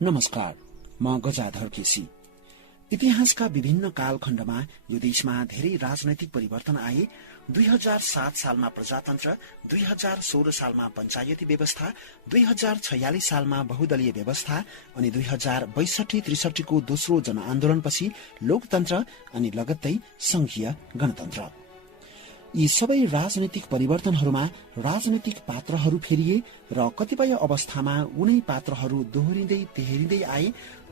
नमस्कार, म गजाधर केसी। इतिहासका विभिन्न कालखण्डमा यो देशमा धेरै राजनैतिक परिवर्तन आए। 2007 सालमा प्रजातन्त्र, 2016 सालमा पञ्चायती व्यवस्था, 2046 सालमा बहुदलीय व्यवस्था अनि 2062-63 को दोस्रो जनआन्दोलनपछि लोकतन्त्र अनि लगत्तै संघीय गणतन्त्र। यी सबै राजनैतिक परिवर्तनहरूमा राजनैतिक पात्रहरू फेरिए र कतिपय अवस्थामा उनै पात्रहरू दोहोरिँदै तेहरिँदै आए,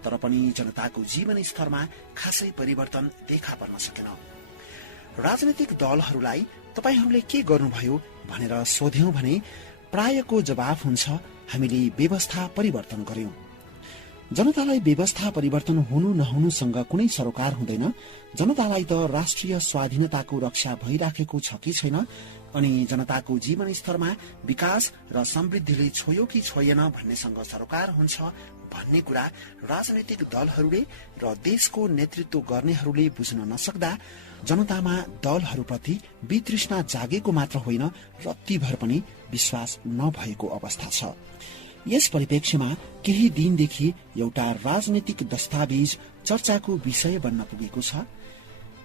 तर पनि जनताको जीवन स्तरमा खासै परिवर्तन देखा पर्न सकेन। राजनैतिक दलहरूलाई तपाईहरूले के गर्नुभयो भनेर सोध्यौं भने प्रायको जवाफ हुन्छ, हामीले व्यवस्था परिवर्तन गर्यौं। जनतालाई व्यवस्था परिवर्तन हुनु नहुनुसँग कुनै सरोकार हुँदैन। जनतालाई त राष्ट्रिय स्वाधीनताको रक्षा भइराखेको छ कि छैन, अनि जनताको जीवन स्तरमा विकास र समृद्धिले छोयो कि छोएन भन्नेसँग सरोकार हुन्छ भन्ने कुरा राजनैतिक दलहरूले र देशको नेतृत्व गर्नेहरूले बुझ्न नसक्दा जनतामा दलहरूप्रति वितृष्णा जागेको मात्र होइन, रत्तिभर पनि विश्वास नभएको अवस्था छ। यस परिप्रेक्ष्यमा केही दिनदेखि एउटा राजनीतिक दस्तावेज चर्चाको विषय बन्न पुगेको छ।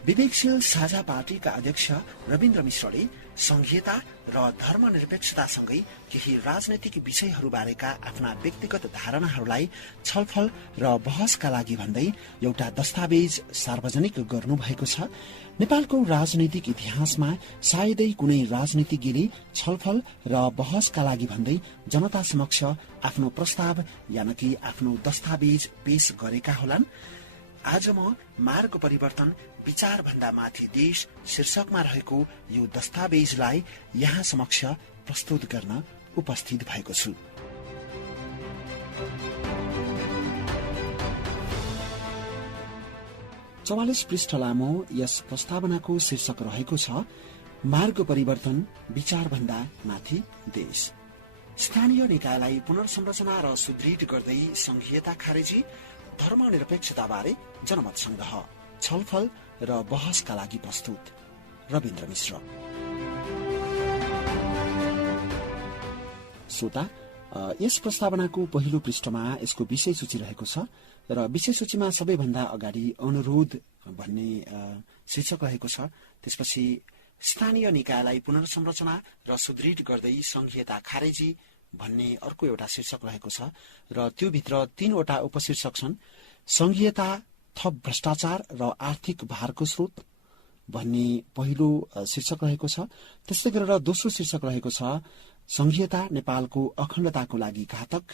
विवेकशील साझा पार्टीका अध्यक्ष रविन्द्र मिश्रले संघीयता र धर्मनिरपेक्षतासँगै केही राजनैतिक विषयहरूबारेका आफ्ना व्यक्तिगत धारणाहरूलाई छलफल र बहसका लागि भन्दै एउटा दस्तावेज सार्वजनिक गर्नुभएको छ। नेपालको राजनैतिक इतिहासमा सायदै कुनै राजनीतिज्ञले छलफल र बहसका लागि भन्दै जनता समक्ष आफ्नो प्रस्ताव यानि आफ्नो दस्तावेज पेश गरेका होलान्। आज म मार्ग परिवर्तन विचार भन्दा माथि देश शीर्षकमा रहेको यो दस्तावेजलाई यहाँ समक्ष प्रस्तुत गर्न उपस्थित भएको छु। चौवालीस पृष्ठ लामो यस प्रस्तावनाको शीर्षक रहेको छ, मार्ग परिवर्तन विचार भन्दा माथि देश। स्थानीय निकायलाई पुनर्संरचना र सुदृढ गर्दै संघीयता खारेजी, धर्मनिरपेक्षताबारे जनमत संग्रह, छलफल र बहसका लागि प्रस्तुत रविन्द्र मिश्र। श्रोता, यस प्रस्तावनाको पहिलो पृष्ठमा यसको विषय सूची रहेको छ र विषय सूचीमा सबैभन्दा अगाडि अनुरोध भन्ने शीर्षक रहेको छ। त्यसपछि स्थानीय निकायलाई पुनर्संरचना र सुदृढ गर्दै संघीयता खारेजी भन्ने अर्को एउटा शीर्षक रहेको छ र त्योभित्र 3 वटा उपशीर्षक छन्। संघीयता थप भ्रष्टाचार र आर्थिक भारको स्रोत भन्ने पहिलो शीर्षक रहेको छ। त्यस्तै गरेर दोस्रो शीर्षक रहेको छ, संघीयता नेपालको अखण्डताको लागि घातक।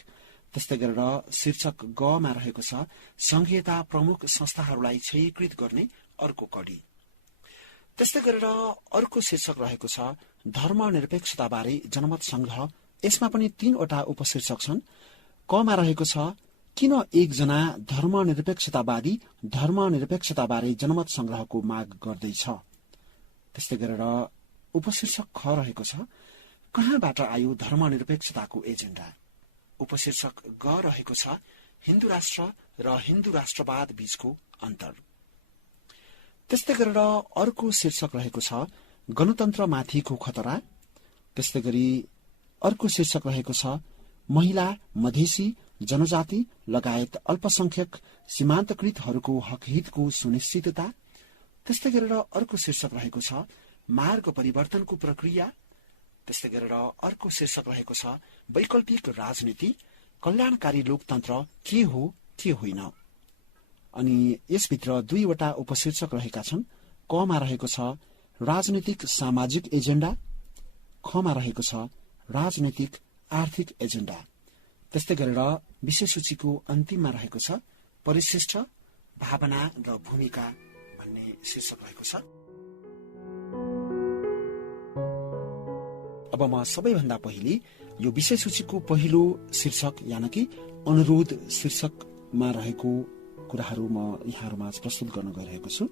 त्यस्तै गरेर शीर्षक ग मा रहेको छ, संघीयता प्रमुख संस्थाहरूलाई क्षयीकृत गर्ने अर्को कडी। त्यस्तै गरेर अर्को शीर्षक रहेको छ, धर्मनिरपेक्षताबारे जनमत संग्रह। यसमा पनि 3 वटा उपशीर्षक छन्। क मा रहेको छ, किन एकजना धर्मनिरपेक्षतावादी धर्मनिरपेक्षताबारे जनमत संग्रहको माग गर्दैछ। त्यस्तै गरेर उपशीर्षक ख रहेको छ, कहाँबाट आयो धर्मनिरपेक्षताको एजेन्डा। उपशीर्षक ग रहेको छ, हिन्दू राष्ट्र र हिन्दू राष्ट्रवाद बीचको अन्तर। त्यस्तै गरेर अर्को शीर्षक रहेको छ, गणतन्त्रमाथिको खतरा। त्यस्तै गरी अर्को शीर्षक रहेको छ, महिला, मधेसी, जनजाति लगायत अल्पसंख्यक सीमान्तकृतहरूको हकहितको सुनिश्चितता। त्यस्तै गरेर अर्को शीर्षक रहेको छ, मार्ग परिवर्तनको प्रक्रिया। त्यस्तै गरेर अर्को शीर्षक रहेको छ, वैकल्पिक राजनीति, कल्याणकारी लोकतन्त्र के हो के होइन। अनि यसभित्र 2 वटा उपशीर्षक रहेका छन्। क मा रहेको छ, राजनीतिक सामाजिक एजेन्डा। ख मा रहेको छ, राजनीतिक आर्थिक एजेन्डा। त्यस्तै गरेर विषय सूचीको अन्तिममा रहेको छ, परिशिष्ट, भावना र भूमिका भन्ने शीर्षक रहेको छ। अब म सबैभन्दा पहिले यो विषय सूचीको पहिलो शीर्षक यानि कि अनुरोध शीर्षकमा रहेको कुराहरू म यहाँहरूमा प्रस्तुत गर्न गइरहेको छु।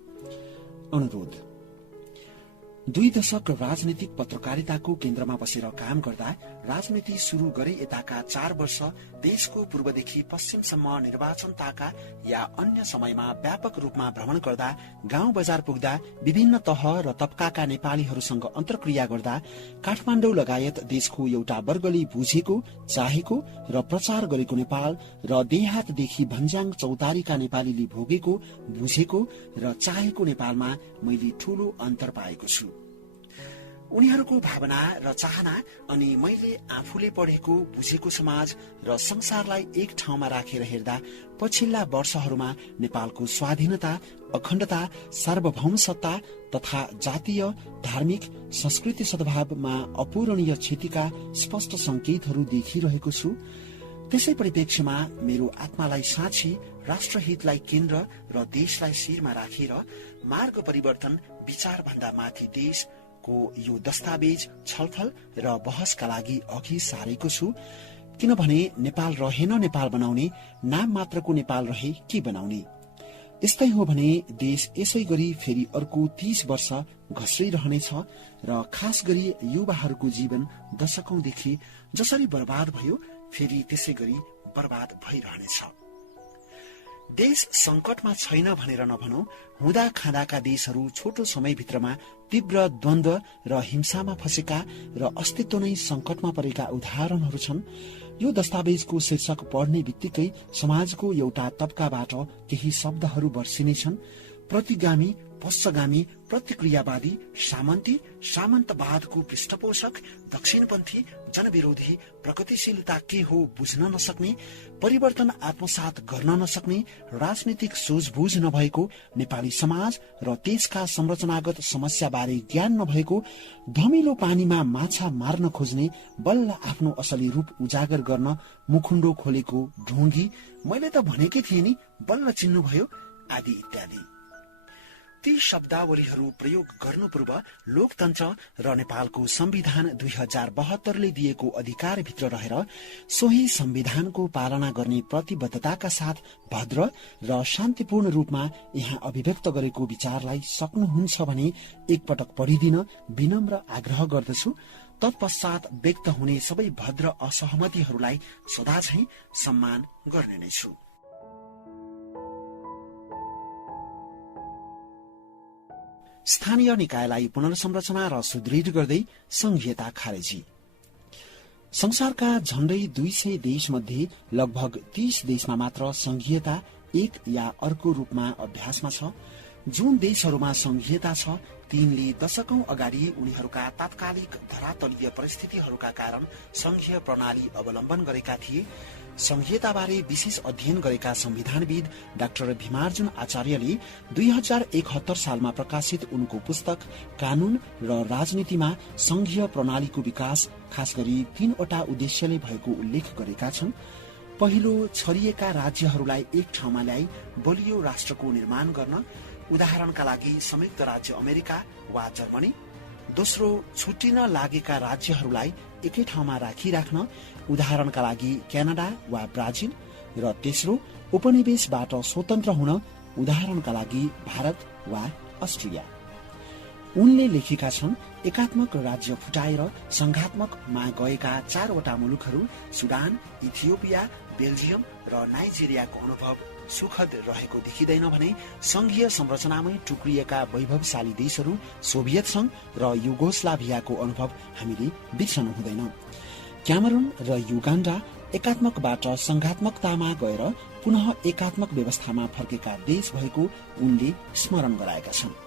अनुरोध। 2 दशक राजनीतिक पत्रकारिताको केन्द्रमा बसेर काम गर्दा राजनीति शुरू गरे यताका 4 वर्ष देशको पूर्वदेखि पश्चिमसम्म निर्वाचनताका या अन्य समयमा व्यापक रूपमा भ्रमण गर्दा, गाउँ बजार पुग्दा, विभिन्न तह र तबकाका नेपालीहरूसँग अन्तर्क्रिया गर्दा काठमाडौँ लगायत देशको एउटा वर्गले बुझेको, चाहेको र प्रचार गरेको नेपाल र देहातदेखि भन्ज्याङ चौतारीका नेपालीले भोगेको, बुझेको र चाहेको नेपालमा मैले ठूलो अन्तर पाएको छु। उनीहरूको भावना र चाहना अनि मैले आफूले पढेको, बुझेको समाज र संसारलाई एक ठाउँमा राखेर हेर्दा पछिल्ला वर्षहरूमा नेपालको स्वाधीनता, अखण्डता, सार्वभौम सत्ता तथा जातीय, धार्मिक, संस्कृति सद्भावमा अपूरणीय क्षतिका स्पष्ट संकेतहरू देखिरहेको छु। त्यसै परिप्रेक्ष्यमा मेरो आत्मालाई साँची राष्ट्रहितलाई केन्द्र र देशलाई शिरमा राखेर मार्ग परिवर्तन विचार भन्दा माथि देशको यो दस्तावेज छलफल र बहसका लागि अघि सारेको छु। किनभने नेपाल रहेन नेपाल बनाउने, नाम मात्रको नेपाल रहे के बनाउने। यस्तै हो भने देश यसै गरी फेरि अर्को 30 वर्ष घस्रिरहनेछ र खास गरी युवाहरूको जीवन दशकौंदेखि जसरी बर्बाद भयो फेरि त्यसै गरी बर्बाद भइरहनेछ। देश संकटमा छैन भनेर नभनौं, हुँदा खाँदाका देशहरू छोटो समयभित्रमा तीव्र द्वन्द्व र हिंसामा फँसेका र अस्तित्व नै संकटमा परेका उदाहरणहरू छन्। यो दस्तावेजको शीर्षक पढ्ने बित्तिकै समाजको एउटा तबकाबाट केही शब्दहरू वर्षिनेछन्। प्रतिगामी, पश्चगामी, प्रतिक्रियावादी, सामन्ती, सामन्तवादको पृष्ठपोषक, दक्षिणपन्थी, जनविरोधी, प्रगतिशीलता के हो बुझ्न नसक्ने, परिवर्तन आत्मसात गर्न नसक्ने, राजनीतिक सोझबुझ नभएको, नेपाली समाज र त्यसका संरचनागत समस्याबारे ज्ञान नभएको, धमिलो पानीमा माछा मार्न खोज्ने, बल्ल आफ्नो असली रूप उजागर गर्न मुखुण्डो खोलेको ढोंगी, मैले त भनेकै थिएँ नि बल्ल चिन्नुभयो, आदि इत्यादि। ती शब्दावलीहरू प्रयोग गर्नु पूर्व लोकतन्त्र र नेपालको संविधान 2072ले दिएको अधिकारभित्र रहेर सोही संविधानको पालना गर्ने प्रतिबद्धताका साथ भद्र र शान्तिपूर्ण रूपमा यहाँ अभिव्यक्त गरेको विचारलाई सक्नुहुन्छ भने एकपटक पढिदिन विनम्र आग्रह गर्दछु। तत्पश्चात व्यक्त हुने सबै भद्र असहमतिहरूलाई सदाझै सम्मान गर्ने नै छु। स्थानीय निकायलाई पुनर्संरचना र सुदृढ गर्दै संघीयता खारेजी। संसारका झण्डै 200 देशमध्ये लगभग 30 देशमा मात्र संघीयता एक या अर्को रूपमा अभ्यासमा छ। जुन देशहरूमा संघीयता छ तिनले दशकौं अगाडि उनीहरूका तात्कालिक धरातलीय परिस्थितिहरूका कारण संघीय प्रणाली अवलम्बन गरेका थिए। संघीयताबारे विशेष अध्ययन गरेका संविधानविद डाक्टर भीमार्जुन आचार्यले 2071 सालमा प्रकाशित उनको पुस्तक कानून र राजनीतिमा संघीय प्रणालीको विकास खास गरी 3वटा उद्देश्यले भएको उल्लेख गरेका छन्। पहिलो, छरिएका राज्यहरूलाई एक ठाउँमा ल्याई बलियो राष्ट्रको निर्माण गर्न, उदाहरणका लागि संयुक्त राज्य अमेरिका वा जर्मनी। दोस्रो, छुट्टिन लागेका राज्यहरूलाई एकै ठाउँमा राखिराख्न, उदाहरणका लागि क्यानाडा वा ब्राजिल। र तेस्रो, उपनिवेशबाट स्वतन्त्र हुन, उदाहरणका लागि भारत वा अस्ट्रेलिया। उनले लेखेका छन्, एकात्मक राज्य फुटाएर संघात्मकमा गएका 4वटा मुलुकहरू सुडान, इथियोपिया, बेल्जियम र नाइजेरियाको अनुभव सुखद रहेको देखिँदैन भने संघीय संरचनामै टुक्रिएका वैभवशाली देशहरू सोभियत संघ र युगोस्लाभियाको अनुभव हामीले बिर्सनु हुँदैन। क्यामरून र युगाण्डा एकात्मकबाट संघात्मकतामा गएर पुनः एकात्मक व्यवस्थामा फर्केका देश भएको उनले स्मरण गराएका छन्।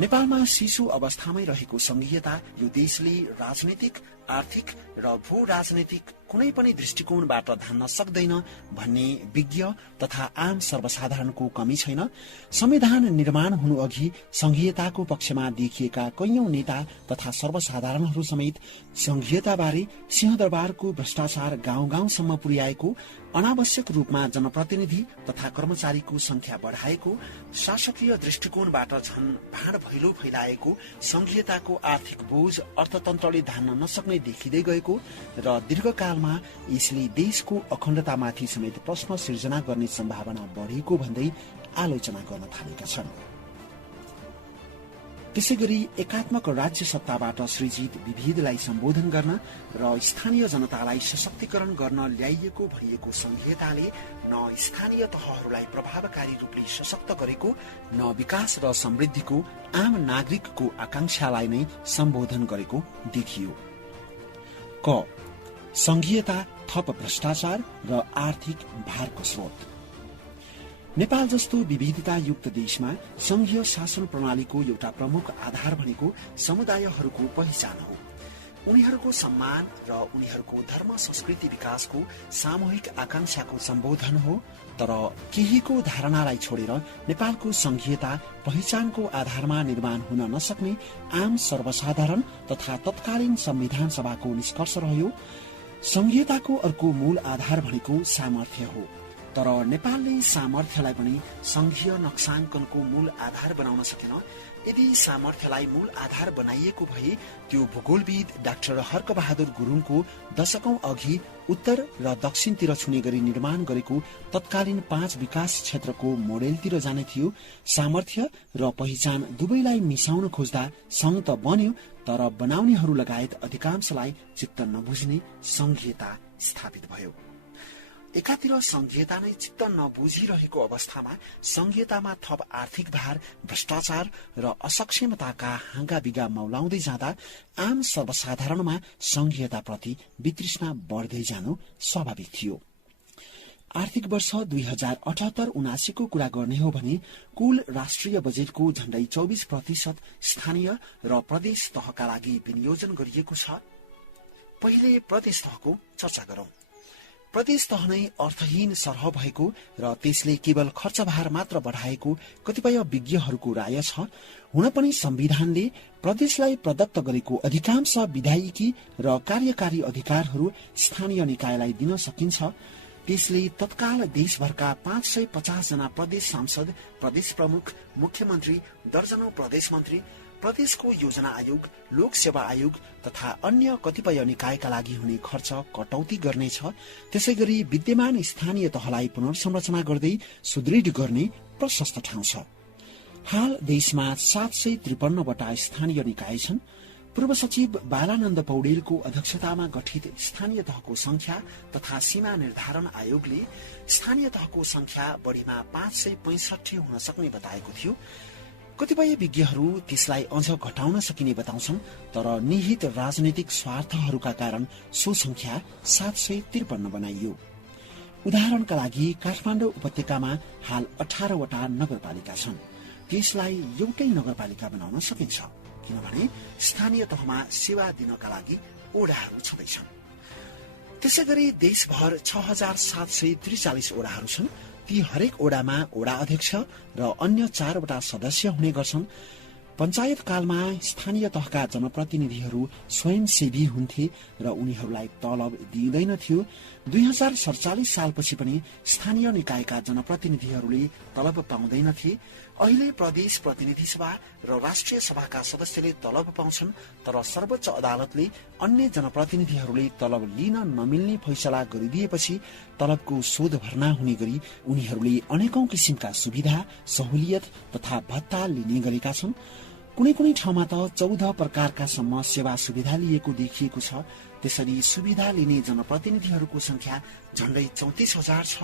नेपालमा शिशु अवस्थामै रहेको संघीयता यो देशले राजनीतिक, आर्थिक र भू राजनीतिक कुनै पनि दृष्टिकोणबाट धान्न सक्दैन भन्ने विज्ञ तथा आम सर्वसाधारणको कमी छैन। संविधान निर्माण हुनु अघि संघीयताको पक्षमा देखिएका कैयौं नेता तथा सर्वसाधारणहरू समेत संघीयताबारे सिंहदरबारको भ्रष्टाचार गाउँ गाउँसम्म पुर्याएको, अनावश्यक रूपमा जनप्रतिनिधि तथा कर्मचारीको संख्या बढाएको, शासकीय दृष्टिकोणबाट झन भाँड भैलो फैलाएको, संघीयताको आर्थिक बोझ अर्थतन्त्रले धान्न नसक्ने देखिँदै गएको र दीर्घकालमा यसले देशको अखण्डतामाथि समेत प्रश्न सिर्जना गर्ने सम्भावना बढेको भन्दै आलोचना गर्न थालेका छन्। त्यसैगरी एकात्मक राज्य सत्ताबाट सृजित विभेदलाई सम्बोधन गर्न र स्थानीय जनतालाई सशक्तिकरण गर्न ल्याइएको भनिएको संघीयताले न स्थानीय तहहरूलाई प्रभावकारी रूपले सशक्त गरेको न विकास र समृद्धिको आम नागरिकको आकांक्षालाई नै सम्बोधन गरेको देखियो। क. संघीयता थप भ्रष्टाचार र आर्थिक भारको स्रोत। नेपाल जस्तो विविधतायुक्त देशमा संघीय शासन प्रणालीको एउटा प्रमुख आधार भनेको समुदायहरूको पहिचान हो। उनीहरूको सम्मान र उनीहरूको धर्म संस्कृति विकासको सामूहिक आकांक्षाको सम्बोधन हो। तर केहीको धारणालाई छोडेर नेपालको संघीयता पहिचानको आधारमा निर्माण हुन नसक्ने आम सर्वसाधारण तथा तत्कालीन संविधान सभाको निष्कर्ष रह्यो। संघीयताको अर्को मूल आधार भनेको सामर्थ्य हो। तर नेपालले सामर्थ्यलाई पनि संघीय नक्साङ्कनको मूल आधार बनाउन सकेन। यदि सामर्थ्यलाई मूल आधार बनाइएको भए त्यो भूगोलविद डाक्टर हर्कबहादुर गुरुङको दशकौं अघि उत्तर र दक्षिणतिर छुने गरी निर्माण गरेको तत्कालीन 5 विकास क्षेत्रको मोडेलतिर जाने थियो। सामर्थ्य र पहिचान दुवैलाई मिसाउन खोज्दा संघ त बन्यो, तर बनाउनेहरू लगायत अधिकांशलाई चित्त नबुझ्ने संघीयता स्थापित भयो। एकातिर संघीयता नै चित्त नबुझिरहेको अवस्थामा संघीयतामा थप आर्थिक भार, भ्रष्टाचार र असक्षमताका हाँगाबिगा मौलाउँदै जाँदा आम सर्वसाधारणमा संघीयताप्रति वितृष्णा बढ्दै जानु स्वाभाविक थियो। आर्थिक वर्ष 2078-79 को कुरा गर्ने हो भने कुल राष्ट्रिय बजेटको झण्डै 24% स्थानीय र प्रदेश तहका लागि विनियोजन गरिएको छ। पहिले प्रदेश तहको चर्चा गरौं। प्रदेश तह नै अर्थहीन सरह भएको र त्यसले केवल खर्चभार मात्र बढाएको कतिपय विज्ञहरूको राय छ। हुन पनि संविधानले प्रदेशलाई प्रदत्त गरेको अधिकांश विधायिकी र कार्यकारी अधिकारहरू स्थानीय निकायलाई दिन सकिन्छ। त्यसले तत्काल देशभरका 550 जना प्रदेश सांसद, प्रदेश प्रमुख, मुख्यमन्त्री, दर्जनौं प्रदेश मन्त्री, प्रदेशको योजना आयोग, लोक सेवा आयोग तथा अन्य कतिपय निकायका लागि हुने खर्च कटौती गर्नेछ। त्यसैगरी विद्यमान स्थानीय तहलाई पुनर्संरचना गर्दै सुदृढ गर्ने प्रशस्त ठाउँ छ। हाल देशमा 753 वटा स्थानीय निकाय छन्। पूर्व सचिव बालानन्द पौडेलको अध्यक्षतामा गठित स्थानीय तहको संख्या तथा सीमा निर्धारण आयोगले स्थानीय तहको संख्या बढीमा 565 हुन सक्ने बताएको थियो। कतिपय विज्ञहरू त्यसलाई अझ घटाउन सकिने बताउँछन्, तर निहित राजनीतिक स्वार्थहरूका कारण सो संख्या 753 बनाइयो। उदाहरणका लागि काठमाडौँ उपत्यकामा हाल 18 वटा नगरपालिका छन्। त्यसलाई एउटै नगरपालिका बनाउन सकिन्छ, किनभने स्थानीय तहमा सेवा दिनका लागि ओडाहरू छँदैछन्। त्यसैगरी देशभर 6743 ओडाहरू छन्। ती हरेक ओडामा ओडा अध्यक्ष र अन्य 4 वटा सदस्य हुने गर्छन्। पञ्चायत कालमा स्थानीय तहका जनप्रतिनिधिहरू स्वयंसेवी हुन्थे र उनीहरूलाई तलब दिइँदैन थियो। 2047 सालपछि पनि स्थानीय निकायका जनप्रतिनिधिहरूले तलब पाउँदैनथे। अहिले प्रदेश प्रतिनिधि सभा र राष्ट्रिय सभाका सदस्यले तलब पाउँछन्, तर सर्वोच्च अदालतले अन्य जनप्रतिनिधिहरूले तलब लिन नमिल्ने फैसला गरिदिएपछि तलबको शोध भर्ना हुने गरी उनीहरूले अनेकौं किसिमका सुविधा, सहुलियत तथा भत्ता लिने गरेका छन्। कुनै कुनै ठाउँमा त 14 प्रकारका सम्म सेवा सुविधा लिएको देखिएको छ। त्यसरी सुविधा लिने जनप्रतिनिधिहरूको संख्या झण्डै 34,000 छ।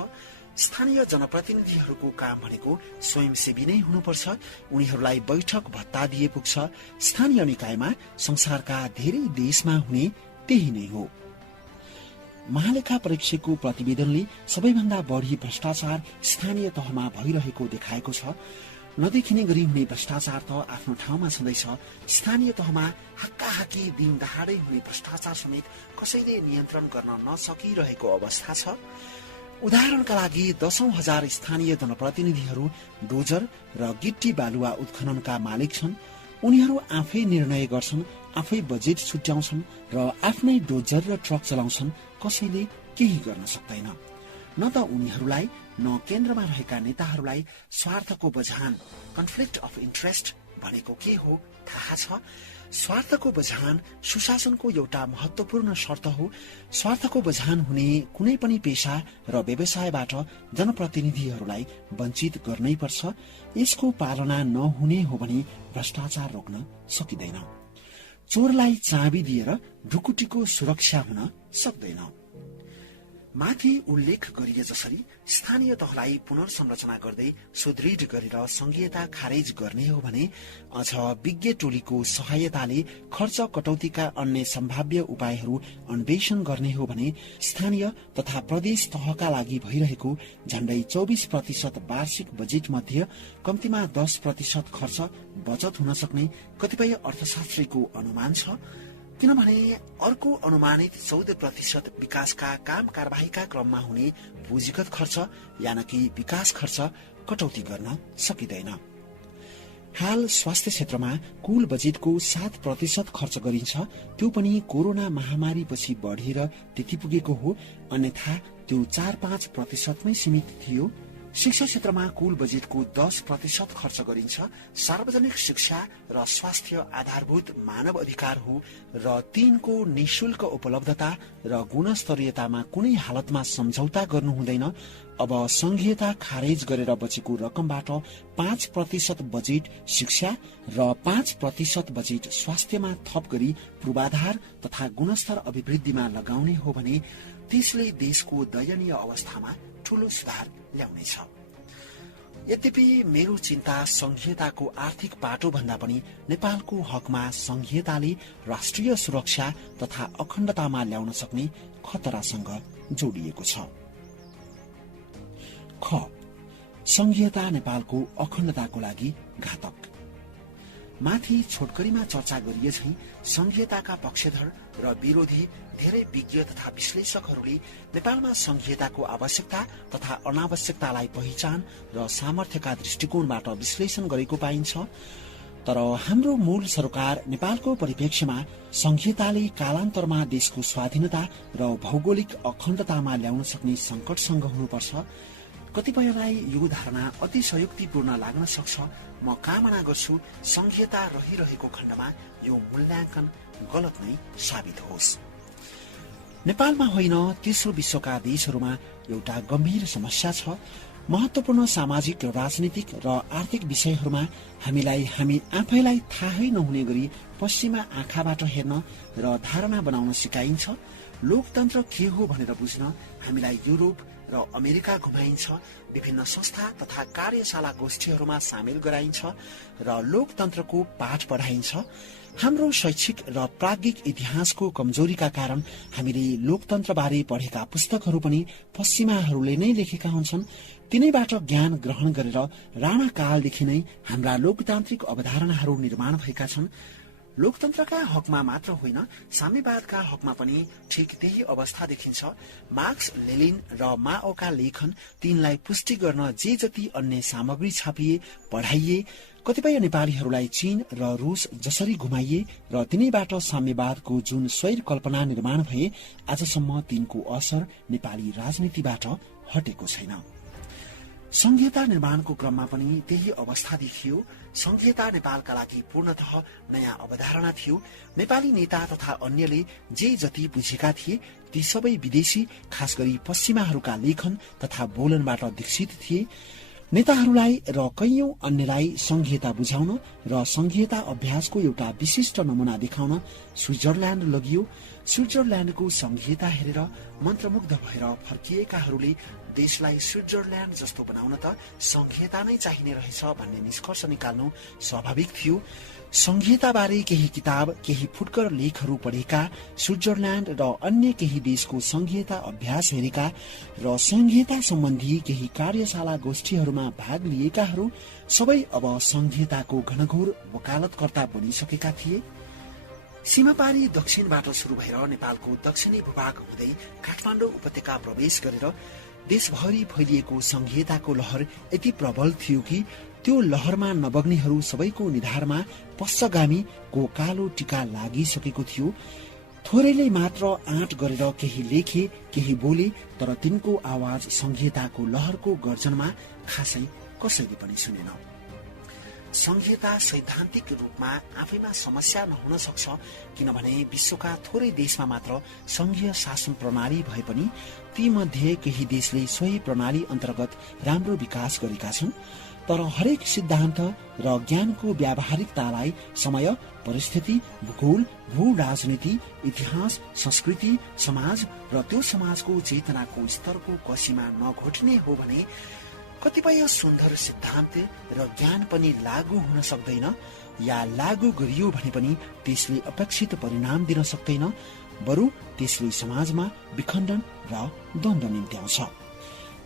स्थानीय जनप्रतिनिधिहरूको काम भनेको स्वयंसेवी नै हुनुपर्छ। उनीहरूलाई बैठक भत्ता दिए पुग्छ। स्थानीय निकायमा संसारका धेरै देशमा हुने त्यही नै हो। महालेखा परीक्षकको प्रतिवेदनले सबैभन्दा बढी भ्रष्टाचार स्थानीय तहमा भइरहेको देखाएको छ। नदेखिने गरी हुने भ्रष्टाचार त आफ्नो ठाउँमा छँदैछ। स्थानीय तहमा हक्काहक्की दिन दहाडै हुने भ्रष्टाचार समेत कसैले नियन्त्रण गर्न नसकिरहेको अवस्था छ। उदाहरणका लागि 10,000 स्थानीय जनप्रतिनिधिहरू डोजर र गिट्टी बालुवा उत्खननका मालिक छन्। उनीहरू आफै निर्णय गर्छन्, आफै बजेट छुट्याउँछन् र आफ्नै डोजर र ट्रक चलाउँछन्। कसैले केही गर्न सक्दैन। न त उनीहरूलाई न केन्द्रमा रहेका नेताहरूलाई स्वार्थको बझान, कन्फ्लिक्ट अफ इन्ट्रेस्ट भनेको के हो थाहा छ। स्वार्थको बझान सुशासनको एउटा महत्वपूर्ण शर्त हो। स्वार्थको बझान हुने कुनै पनि पेशा र व्यवसायबाट जनप्रतिनिधिहरूलाई वञ्चित गर्नै पर्छ। यसको पालना नहुने हो भने भ्रष्टाचार रोक्न सकिँदैन। चोरलाई चाबी दिएर ढुकुटीको सुरक्षा हुन सक्दैन। माथि उल्लेख गरिए जसरी स्थानीय तहलाई पुनर्संरचना गर्दै सुदृढ गरेर संघीयता खारेज गर्ने हो भने अझ विज्ञ टोलीको सहायताले खर्च कटौतीका अन्य सम्भाव्य उपायहरू अन्वेषण गर्ने हो भने स्थानीय तथा प्रदेश तहका लागि भइरहेको झण्डै 24% वार्षिक बजेट मध्ये कम्तीमा 10% खर्च बचत हुन सक्ने कतिपय अर्थशास्त्रीको अनुमान छ। किनभने अर्को अनुमानित 14% विकासका काम कारबाहीका क्रममा हुने पुँजीगत खर्च यानि विकास खर्च कटौती गर्न सकिँदैन। हाल स्वास्थ्य क्षेत्रमा कुल बजेटको 7% खर्च गरिन्छ। त्यो पनि कोरोना महामारीपछि बढेर त्यति पुगेको हो, अन्यथा त्यो 4-5% मै सीमित थियो। शिक्षा क्षेत्रमा कुल बजेटको 10% खर्च गरिन्छ। सार्वजनिक शिक्षा र स्वास्थ्य आधारभूत मानव अधिकार हो र तिनको निशुल्क उपलब्धता र गुणस्तरीयतामा कुनै हालतमा सम्झौता गर्नु हुँदैन। अब संघीयता खारेज गरेर बचेको रकमबाट 5% बजेट शिक्षा र 5% बजेट स्वास्थ्यमा थप गरी पूर्वाधार तथा गुणस्तर अभिवृद्धिमा लगाउने हो भने त्यसले देशको दयनीय अवस्थामा ठूलो सुधार ल्याउनेछ। यद्यपि मेरो चिन्ता संघीयताको आर्थिक पाटो भन्दा पनि नेपालको हकमा संघीयताले राष्ट्रिय सुरक्षा तथा अखण्डतामा ल्याउन सक्ने खतरासँग जोडिएको छ। ख. संघीयता नेपालको अखण्डताको लागि घातक। माथि छोटकरीमा चर्चा गरिए झै संघीयताका पक्षधर र विरोधी धेरै विज्ञ तथा विश्लेषकहरूले नेपालमा संघीयताको आवश्यकता तथा अनावश्यकतालाई पहिचान र सामर्थ्यका दृष्टिकोणबाट विश्लेषण गरेको पाइन्छ। तर हाम्रो मूल सरकार नेपालको परिप्रेक्ष्यमा संघीयताले कालान्तरमा देशको स्वाधीनता र भौगोलिक अखण्डतामा ल्याउन सक्ने संकटसँग हुनुपर्छ। कतिपयलाई यो धारणा अतिशयोक्तिपूर्ण लाग्न सक्छ। म कामना गर्छु संघीयता रहिरहेको खण्डमा यो मूल्याङ्कन गलत नै साबित होस्। नेपालमा होइन तेस्रो विश्वका देशहरूमा एउटा गम्भीर समस्या छ। महत्वपूर्ण सामाजिक राजनीतिक र आर्थिक विषयहरूमा हामी आफैलाई थाहै नहुने गरी पश्चिमा आँखाबाट हेर्न र धारणा बनाउन सिकाइन्छ। लोकतन्त्र के हो भनेर बुझ्न हामीलाई युरोप र अमेरिका घुमाइन्छ। विभिन्न संस्था तथा कार्यशाला गोष्ठीहरूमा सामेल गराइन्छ र लोकतन्त्रको पाठ पढाइन्छ। हाम्रो शैक्षिक र प्राज्ञिक इतिहासको कमजोरीका कारण हामीले लोकतन्त्रबारे पढेका पुस्तकहरू पनि पश्चिमाहरूले नै लेखेका हुन्छन्। तिनैबाट ज्ञान ग्रहण गरेर राणा कालदेखि नै हाम्रा लोकतान्त्रिक अवधारणाहरू निर्माण भएका छन्। लोकतन्त्रका हकमा मात्र होइन साम्यवादका हकमा पनि ठिक त्यही अवस्था देखिन्छ। मार्क्स, लेनिन र माओका लेखन तिनलाई पुष्टि गर्न जे जति अन्य सामग्री छापिए पढाइए, कतिपय नेपालीहरूलाई चीन र रूस जसरी घुमाइए र तिनैबाट साम्यवादको जुन स्वैर कल्पना निर्माण भए आजसम्म तिनको असर नेपाली राजनीतिबाट हटेको छैन। संघीयता निर्माणको क्रममा पनि त्यही अवस्था देखियो। संघीयता नेपालका लागि पूर्णतः नयाँ अवधारणा थियो। नेपाली नेता तथा अन्यले जे जति बुझेका थिए ती सबै विदेशी खास गरी पश्चिमाहरूका लेखन तथा बोलनबाट दीक्षित थिए। नेताहरूलाई र कैयौं अन्यलाई संघीयता बुझाउन र संघीयता अभ्यासको एउटा विशिष्ट नमूना देखाउन स्विजरल्याण्ड लगियो। स्विजरल्याण्डको संघीयता हेरेर मन्त्रमुग्ध भएर फर्किएकाहरूले देशलाई स्विजरल्याण्ड जस्तो बनाउन त संघीयता नै चाहिने रहेछ भन्ने निष्कर्ष निकाल्नु स्वाभाविक थियो। संघीयताबारे केही किताब, केही फुटकर लेखहरू पढेका, स्विजरल्याण्ड र अन्य केही देशको संघीयता अभ्यास हेरेका र संघीयता सम्बन्धी केही कार्यशाला गोष्ठीहरूमा भाग लिएकाहरू सबै अब संघीयताको घनघोर वकालतकर्ता बनिसकेका थिए। सीमापारी दक्षिणबाट शुरू भएर नेपालको दक्षिणी भूभाग हुँदै काठमाडौँ उपत्यका प्रवेश गरेर देशभरि फैलिएको संघीयताको लहर यति प्रबल थियो कि त्यो लहरमा नबग्नेहरू सबैको निधारमा पश्चगामीको कालो टीका लागिसकेको थियो। थोरैले मात्र आँट गरेर केही लेखे, केही बोले, तर तिनको आवाज संघीयताको लहरको गर्जनमा खासै कसैले पनि सुनेन। संघीयता सैद्धान्तिक रूपमा आफैमा समस्या नहुन सक्छ, किनभने विश्वका थोरै देशमा मात्र संघीय शासन प्रणाली भए पनि ती मध्ये केही देशले सोही प्रणाली अन्तर्गत राम्रो विकास गरेका छन्। तर हरेक सिद्धान्त र ज्ञानको व्यावहारिकतालाई समय, परिस्थिति, भूगोल, भू राजनीति, इतिहास, संस्कृति, समाज र त्यो समाजको चेतनाको स्तरको कसीमा नघोट्ने हो भने कतिपय सुन्दर सिद्धान्त र ज्ञान पनि लागू हुन सक्दैन, या लागू गरियो भने पनि त्यसले अपेक्षित परिणाम दिन सक्दैन, बरु त्यसले समाजमा विखण्डन र द्वन्द्व निम्त्याउँछ।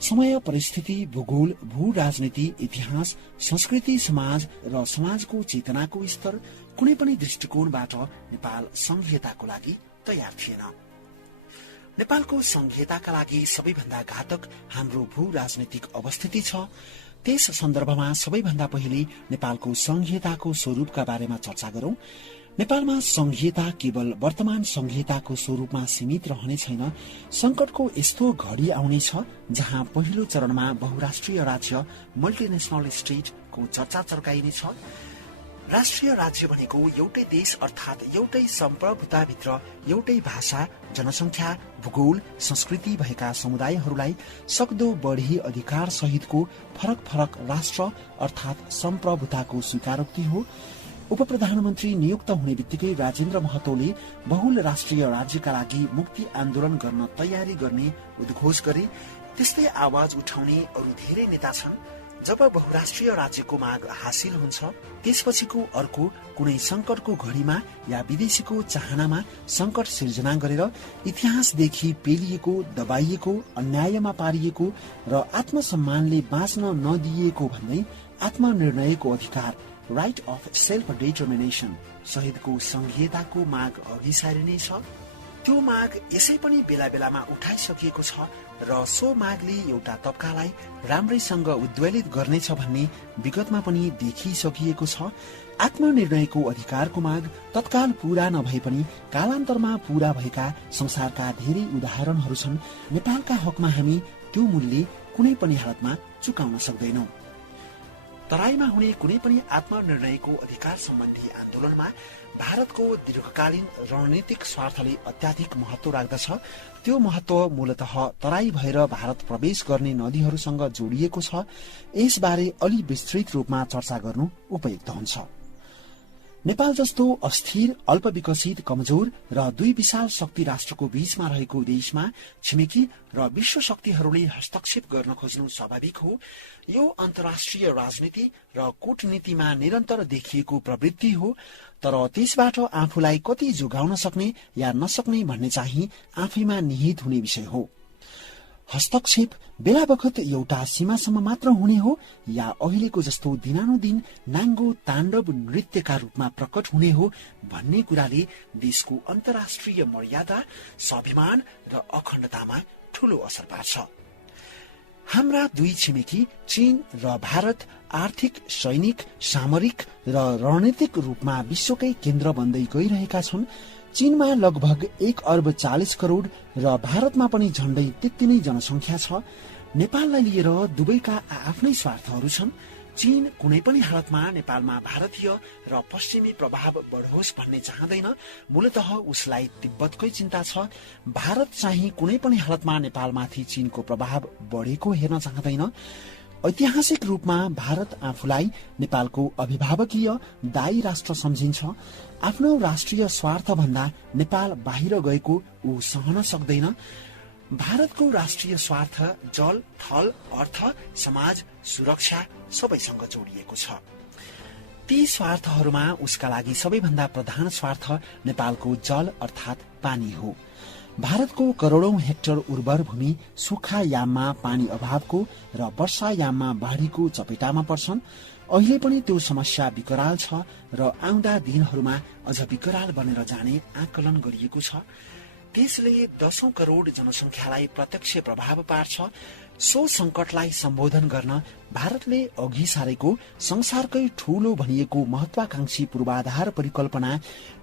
समय, परिस्थिति, भूगोल, भू राजनीति, इतिहास, संस्कृति, समाज र समाजको चेतनाको स्तर कुनै पनि दृष्टिकोणबाट नेपाल संघीयताको लागि तयार थिएन। नेपालको संघीयताका लागि सबैभन्दा घातक हाम्रो भू राजनीतिक अवस्थिति छ। त्यस सन्दर्भमा सबैभन्दा पहिले नेपालको संघीयताको स्वरूपका बारेमा चर्चा गरौं। नेपालमा संघीयता केवल वर्तमान संघीयताको स्वरूपमा सीमित रहने छैन। संकटको यस्तो घडी आउनेछ जहाँ पहिलो चरणमा बहुराष्ट्रिय राज्य, मल्टिनेशनल स्टेटको चर्चा चर्काइनेछ। राष्ट्रिय राज्य भनेको एउटै देश अर्थात् एउटै सम्प्रभुताभित्र एउटै भाषा, जनसंख्या, भूगोल, संस्कृति भएका समुदायहरूलाई सक्दो बढी अधिकार सहितको फरक फरक राष्ट्र अर्थात् सम्प्रभुताको स्वीकारोक्ति हो। उपप्रधानमन्त्री नियुक्त हुने बित्तिकै राजेन्द्र महतोले बहुल राष्ट्रिय राज्यका लागि मुक्ति आन्दोलन गर्न तयारी गर्ने उद्घोष गरे। त्यस्तै आवाज उठाउने अरू धेरै नेता छन्। जब बहुराष्ट्रिय राज्यको माग हासिल हुन्छ, त्यसपछिको अर्को कुनै संकटको घडीमा या विदेशीको चाहनामा संकट सिर्जना गरेर इतिहासदेखि पेलिएको, दबाइएको, अन्यायमा पारिएको र आत्मसम्मानले बाँच्न नदिएको भन्दै आत्मनिर्णयको अधिकार, राइट अफ सेल्फ डिटर्मिनेसन सहितको संघीयताको माग अघि सारिनेछ। त्यो माग यसै पनि बेला बेलामा उठाइसकिएको छ र सो मागले एउटा तबकालाई राम्रैसँग उद्वेलित गर्नेछ भन्ने विगतमा पनि देखिसकिएको छ। आत्मनिर्णयको अधिकारको माग तत्काल पूरा नभए पनि कालान्तरमा पूरा भएका संसारका धेरै उदाहरणहरू छन्। नेपालका हकमा हामी त्यो मूल्य कुनै पनि हालतमा चुकाउन सक्दैनौं। तराईमा हुने कुनै पनि आत्मनिर्णयको अधिकार सम्बन्धी आन्दोलनमा भारतको दीर्घकालीन रणनीतिक स्वार्थले अत्याधिक महत्व राख्दछ। त्यो महत्व मूलतः तराई भएर भारत प्रवेश गर्ने नदीहरूसँग जोडिएको छ। यसबारे अलि विस्तृत रूपमा चर्चा गर्नु उपयुक्त हुन्छ। नेपाल जस्तो अस्थिर, अल्पविकसित, कमजोर र दुई विशाल शक्ति राष्ट्रको बीचमा रहेको देशमा छिमेकी र विश्व शक्तिहरूले हस्तक्षेप गर्न खोज्नु स्वाभाविक हो। यो अन्तर्राष्ट्रिय राजनीति र कूटनीतिमा निरन्तर देखिएको प्रवृत्ति हो। तर त्यसबाट आफूलाई कति जोगाउन सक्ने या नसक्ने भन्ने चाहिँ आफैमा निहित हुने विषय हो। हस्तक्षेप बेला बखत एउटा सीमासम्म मात्र हुने हो या अहिलेको जस्तो दिनानुदिन नाङ्गो ताण्डव नृत्यका रूपमा प्रकट हुने हो भन्ने कुराले देशको अन्तर्राष्ट्रिय मर्यादा, स्वाभिमान र अखण्डतामा ठूलो असर पार्छ। हाम्रा दुई छिमेकी चीन र भारत आर्थिक, सैनिक, सामरिक र रणनीतिक रूपमा विश्वकै केन्द्र बन्दै गइरहेका छन्। चीनमा लगभग 1,40,00,000,000 र भारतमा पनि झण्डै त्यति नै जनसंख्या छ। नेपाललाई लिएर दुवैका आफ्नै स्वार्थहरू छन्। चीन कुनै पनि हालतमा नेपालमा भारतीय र पश्चिमी प्रभाव बढोस् भन्ने चाहँदैन। मूलतः उसलाई तिब्बतकै चिन्ता छ। भारत चाहिँ कुनै पनि हालतमा नेपालमाथि चीनको प्रभाव बढेको हेर्न चाहँदैन। ऐतिहासिक रूपमा भारत आफूलाई नेपालको अभिभावकीय दायी राष्ट्र सम्झिन्छ। आफ्नो राष्ट्रिय स्वार्थ भन्दा नेपाल बाहिर गएको ऊ सहन सक्दैन। भारतको राष्ट्रिय स्वार्थ जल, थल, अर्थ, समाज, सुरक्षा सबैसँग जोडिएको छ। ती स्वार्थहरूमा उसका लागि सबैभन्दा प्रधान स्वार्थ नेपालको जल अर्थात् पानी हो। भारतको करोड़ौं हेक्टर उर्वर भूमि सुक्खा याममा पानी अभावको र वर्षायाममा बाढीको चपेटामा पर्छन्। अहिले पनि त्यो समस्या विकराल छ र आउँदा दिनहरूमा अझ विकराल बनेर जाने आकलन गरिएको छ। त्यसले 10 करोड़ जनसंख्यालाई प्रत्यक्ष प्रभाव पार्छ। सो संकटलाई सम्बोधन गर्न भारतले अघि सारेको संसारकै ठूलो भनिएको महत्वाकांक्षी पूर्वाधार परिकल्पना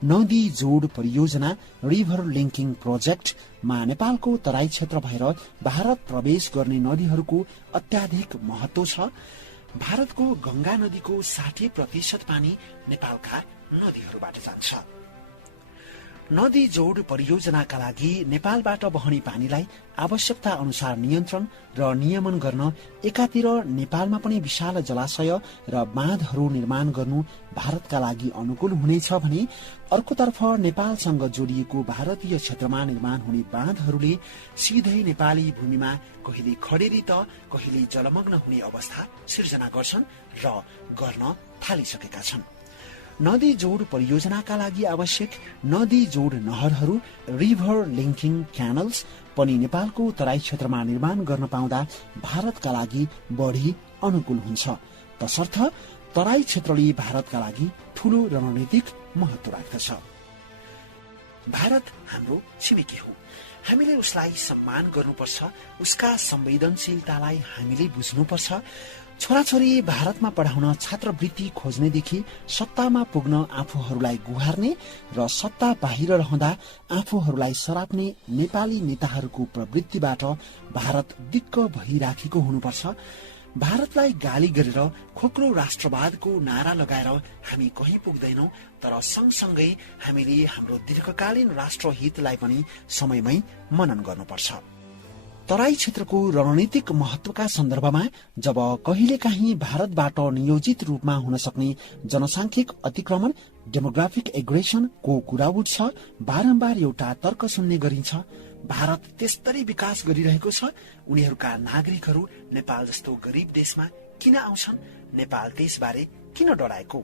नदी जोड परियोजना रिभर लिंकिङ प्रोजेक्टमा नेपालको तराई क्षेत्र भएर भारत प्रवेश गर्ने नदीहरूको अत्याधिक महत्व छ। भारतको गंगा नदीको 60% पानी नेपालका नदीहरूबाट जान्छ। नदी जोड परियोजनाका लागि नेपालबाट बहने पानीलाई आवश्यकता अनुसार नियन्त्रण र नियमन गर्न एकातिर नेपालमा पनि विशाल जलाशय र बाँधहरू निर्माण गर्नु भारतका लागि अनुकूल हुनेछ भने अर्कोतर्फ नेपालसँग जोडिएको भारतीय क्षेत्रमा निर्माण हुने बाँधहरूले सिधै नेपाली भूमिमा कहिले खडेरी त कहिले जलमग्न हुने अवस्था सिर्जना गर्छन् र गर्न थालिसकेका छन्। नदी जोड परियोजनाका लागि आवश्यक नदी जोड नहरहरू रिभर लिंकिङ क्यानल्स पनि नेपालको तराई क्षेत्रमा निर्माण गर्न पाउँदा भारतका लागि बढी अनुकूल हुन्छ, तसर्थ तराई क्षेत्रले भारतका लागि ठूलो रणनीतिक महत्व राख्दछ। भारत हाम्रो छिमेकी हो, हामीले उसलाई सम्मान गर्नुपर्छ, उसका संवेदनशीलतालाई हामीले बुझ्नुपर्छ। छोराछोरी भारतमा पढाउन छात्रवृत्ति खोज्नेदेखि सत्तामा पुग्न आफूहरूलाई गुहार्ने र सत्ता बाहिर रहँदा आफूहरूलाई सराप्ने नेपाली नेताहरूको प्रवृत्तिबाट भारत दिक्क भइराखेको हुनुपर्छ। भारतलाई गाली गरेर खोक्रो राष्ट्रवादको नारा लगाएर हामी कहीँ पुग्दैनौं, तर सँगसँगै हामीले हाम्रो दीर्घकालीन राष्ट्रहितलाई पनि समयमै मनन गर्नुपर्छ। तराई क्षेत्रको रणनीतिक महत्वका सन्दर्भमा जब कहिलेकाहीँ भारतबाट नियोजित रूपमा हुन सक्ने जनसांख्यिक अतिक्रमण डेमोग्राफिक एग्रेसन को कुरा उठ्छ, बारम्बार एउटा तर्क सुन्ने गरिन्छ, भारत त्यस्तरी विकास गरिरहेको छ, उनीहरूका नागरिकहरू नेपाल जस्तो गरीब देशमा किन आउँछन्, नेपाल देशबारे किन डराएको।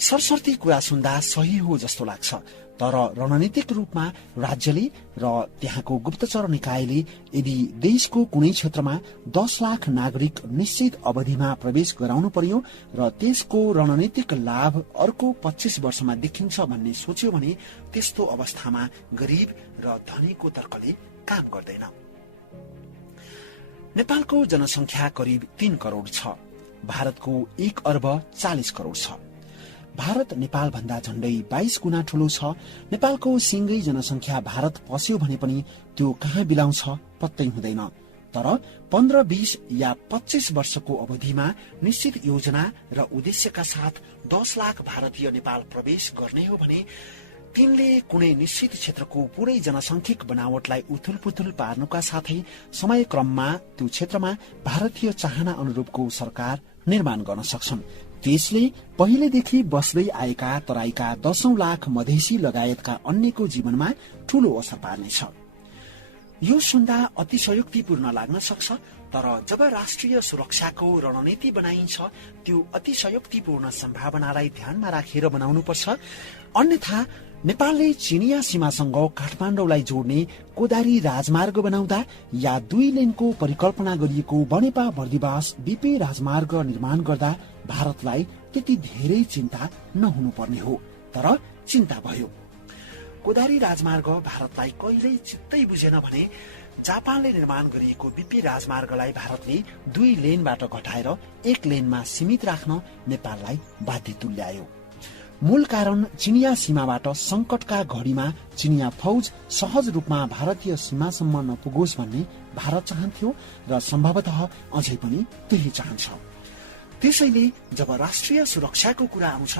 सरसर्ती कुरा सुन्दा सही हो जस्तो लाग्छ, तर रणनीतिक रूपमा राज्यले र त्यहाँको गुप्तचर निकायले यदि देशको कुनै क्षेत्रमा 10 लाख नागरिक निश्चित अवधिमा प्रवेश गराउनु पर्यो र त्यसको रणनीतिक लाभ अर्को 25 वर्षमा देखिन्छ भन्ने सोच्यो भने त्यस्तो अवस्थामा गरीब र धनीको तर्कले काम गर्दैन। नेपालको जनसंख्या करिब 3 करोड़ छ, भारतको 1 अर्ब 40 करोड़ छ। भारत नेपाल भन्दा झण्डै 22 गुणा ठूलो छ। नेपालको सिंगै जनसंख्या भारत पस्यो भने पनि त्यो कहाँ बिलाउँछ पत्तै हुँदैन। तर 15, 20 या 25 वर्षको अवधिमा निश्चित योजना र उद्देश्यका साथ 10 लाख भारतीय नेपाल प्रवेश गर्ने हो भने तिनले कुनै निश्चित क्षेत्रको पूरै जनसंख्यिक बनावटलाई उथुलपुथुल पार्नुका साथै समयक्रममा त्यो क्षेत्रमा भारतीय चाहना अनुरूपको सरकार निर्माण गर्न सक्छन्। त्यसले पहिलेदेखि बस्दै आएका तराईका 10औं लाख मधेसी लगायतका अन्यको जीवनमा ठूलो असर पार्नेछ। यो सुन्दा अतिशयोक्तिपूर्ण लाग्न सक्छ, तर जब राष्ट्रिय सुरक्षाको रणनीति बनाइन्छ त्यो अतिशयोक्तिपूर्ण सम्भावनालाई ध्यानमा राखेर बनाउनुपर्छ। अन्यथा नेपालले चिनिया सीमासँग काठमाडौँलाई जोड्ने कोदारी राजमार्ग बनाउँदा या 2 लेनको परिकल्पना गरिएको बनेपा बर्दिवास बीपी राजमार्ग निर्माण गर्दा भारतलाई त्यति धेरै चिन्ता नहुनुपर्ने हो, तर चिन्ता भयो। कोदारी राजमार्ग भारतलाई कहिल्यै चित्तै बुझेन भने जापानले निर्माण गरिएको बीपी राजमार्गलाई भारतले 2 लेनबाट घटाएर 1 लेनमा सीमित राख्न नेपाललाई बाध्य तुल्यायो। मूल कारण चिनिया सीमाबाट संकटका घडीमा चिनिया फौज सहज रूपमा भारतीय सीमासम्म नपुगोस् भन्ने भारत चाहन्थ्यो र सम्भवतः अझै पनि त्यही चाहन्छ। त्यसैले जब राष्ट्रिय सुरक्षाको कुरा आउँछ,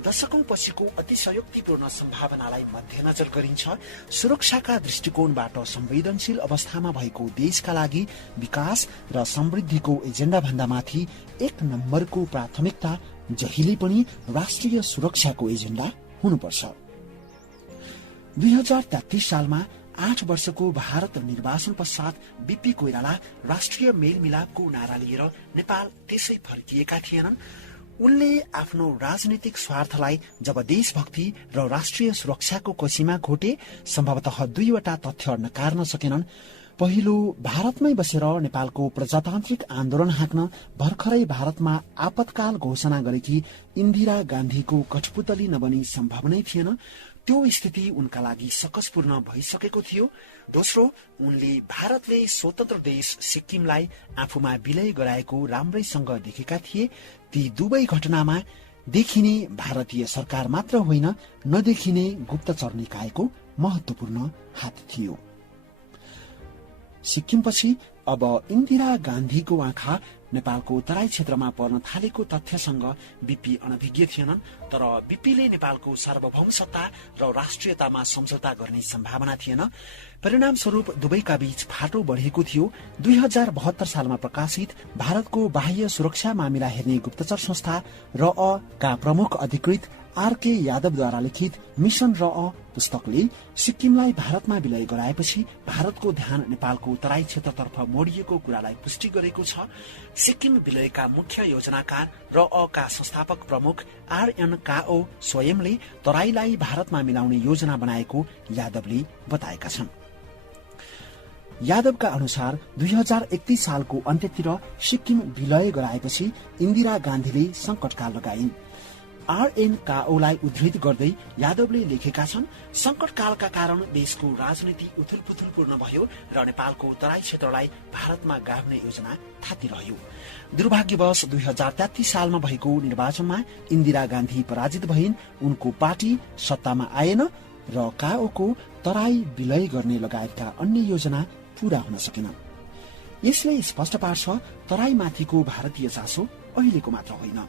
दशकौं पछिको अतिशयोक्तिपूर्ण सम्भावनालाई मध्यनजर गरिन्छ। सुरक्षाका दृष्टिकोणबाट संवेदनशील अवस्थामा भएको देशका लागि विकास र समृद्धिको एजेण्डा भन्दा माथि 1 नम्बरको प्राथमिकता जहिले पनि राष्ट्रिय सुरक्षाको एजेण्डा हुनुपर्छ। 2033 सालमा 8 वर्षको भारत निर्वाचन पश्चात बीपी कोइराला राष्ट्रिय मेलमिलापको नारा लिएर नेपाल त्यसै फर्किएका थिएनन्। उनले आफ्नो राजनीतिक स्वार्थलाई जब देशभक्ति र राष्ट्रिय सुरक्षाको कोसीमा घोटे, सम्भवतः 2 वटा तथ्य नकार्न सकेनन्। पहिलो, भारतमै बसेर नेपालको प्रजातान्त्रिक आन्दोलन हाँक्न भर्खरै भारतमा आपतकाल घोषणा गरेकी इन्दिरा गान्धीको कठपुतली नबनी सम्भव नै थिएन। त्यो स्थिति उनका लागि सकसपूर्ण भइसकेको थियो। दोस्रो, उनले भारतले स्वतन्त्र देश सिक्किमलाई आफूमा विलय गराएको राम्रैसँग देखेका थिए। ती दुवै घटनामा देखिने भारतीय सरकार मात्र होइन, नदेखिने गुप्तचर निकायको महत्वपूर्ण हात थियो। सिक्किमपछि अब इन्दिरा गान्धीको आँखा नेपालको तराई क्षेत्रमा पर्न थालेको तथ्यसँग बीपी अनभिज्ञ थिएनन्, तर बीपीले नेपालको सार्वभौम सत्ता र राष्ट्रियतामा सम्झौता गर्ने सम्भावना थिएन। परिणामस्वरूप दुवैका बीच फाटो बढेको थियो। 2072 सालमा प्रकाशित भारतको बाह्य सुरक्षा मामिला हेर्ने गुप्तचर संस्था रअ का प्रमुख अधिकृत आरके यादवद्वारा लिखित मिशन रअ पुस्तकले सिक्किमलाई भारतमा विलय गराएपछि भारतको ध्यान नेपालको तराई क्षेत्रतर्फ मोडिएको कुरालाई पुष्टि गरेको छ। सिक्किम विलयका मुख्य योजनाकार रअका संस्थापक प्रमुख आरएन काओ स्वयंले तराईलाई भारतमा मिलाउने योजना बनाएको यादवले बताएका छन्। यादवका अनुसार 2031 सालको अन्त्यतिर सिक्किम विलय गराएपछि इन्दिरा गान्धीले संकटकाल लगाइन्। आरएन काओलाई उद्धृत गर्दै यादवले लेखेका छन्, संकटकालका कारण देशको राजनीति उथुलपुथुलपूर्ण भयो र नेपालको तराई क्षेत्रलाई भारतमा गाड्ने योजना थातिरह्यो। दुर्भाग्यवश 2033 सालमा भएको निर्वाचनमा इन्दिरा गान्धी पराजित भइन्। उनको पार्टी सत्तामा आएन र काओको तराई विलय गर्ने लगायतका अन्य योजना पूरा हुन सकेन। यसले स्पष्ट पार्छ, तराईमाथिको भारतीय चासो अहिलेको मात्र होइन,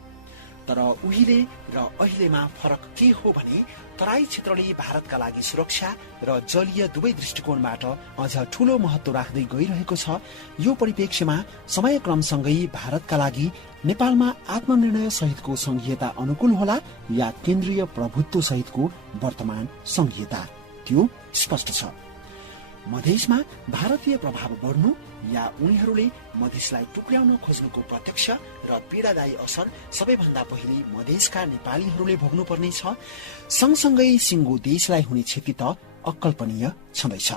तर उहिले र अहिलेमा फरक के हो भने तराई क्षेत्रले भारतका लागि सुरक्षा र जलीय दुवै दृष्टिकोणबाट अझ ठूलो महत्व राख्दै गइरहेको छ। यो परिप्रेक्ष्यमा समयक्रमसँगै भारतका लागि नेपालमा आत्मनिर्णय सहितको संघीयता अनुकूल होला या केन्द्रीय प्रभुत्व सहितको वर्तमान संघीयता, त्यो स्पष्ट छ। मधेसमा भारतीय प्रभाव बढ्नु या उनीहरूले मधेसलाई टुक्र्याउन खोज्नुको प्रत्यक्ष र पीडादायी असर सबैभन्दा पहिले मधेसका नेपालीहरूले भोग्नुपर्ने छ। सँगसँगै सिङ्गो देशलाई हुने क्षति त अकल्पनीय छँदैछ।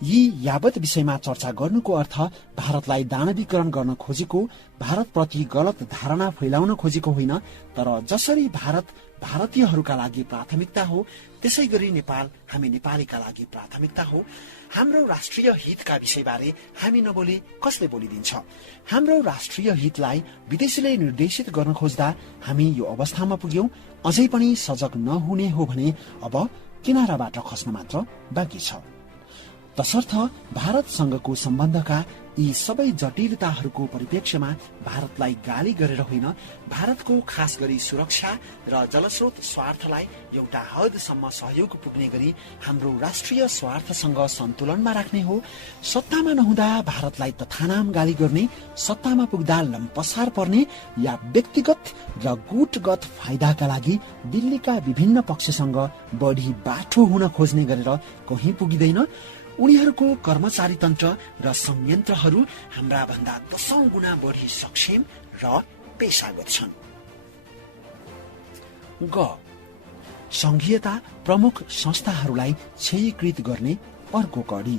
यी यावत विषयमा चर्चा गर्नुको अर्थ भारतलाई दानवीकरण गर्न खोजेको, भारतप्रति गलत धारणा फैलाउन खोजेको होइन, तर जसरी भारत भारतीयहरूका लागि प्राथमिकता हो त्यसै गरी नेपाल हामी नेपालीका लागि प्राथमिकता हो। हाम्रो राष्ट्रिय हितका विषयबारे हामी नबोले कसले बोलिदिन्छ? हाम्रो राष्ट्रिय हितलाई विदेशीले निर्देशित गर्न खोज्दा हामी यो अवस्थामा पुग्यौं। अझै पनि सजग नहुने हो भने अब किनाराबाट खस्न मात्र बाँकी छ। तसर्थ भारतसँगको सम्बन्धका यी सबै जटिलताहरूको परिप्रेक्ष्यमा भारतलाई गाली गरेर होइन, भारतको खास गरी सुरक्षा र जलस्रोत स्वार्थलाई एउटा हदसम्म सहयोग पुग्ने गरी हाम्रो राष्ट्रिय स्वार्थसँग सन्तुलनमा राख्ने हो। सत्तामा नहुँदा भारतलाई तथानाम गाली गर्ने, सत्तामा पुग्दा लम्पसार पर्ने या व्यक्तिगत र गुटगत फाइदाका लागि दिल्लीका विभिन्न पक्षसँग बढी बाठो हुन खोज्ने गरेर कहीँ पुगिँदैन। उनीहरूको कर्मचारी तन्त्र र संयन्त्रहरू हाम्रा भन्दा 10औं गुणा बढी सक्षम र पेशागत छन्। ग संघीयता प्रमुख संस्थाहरूलाई क्षयीकृत गर्ने अर्को कडी।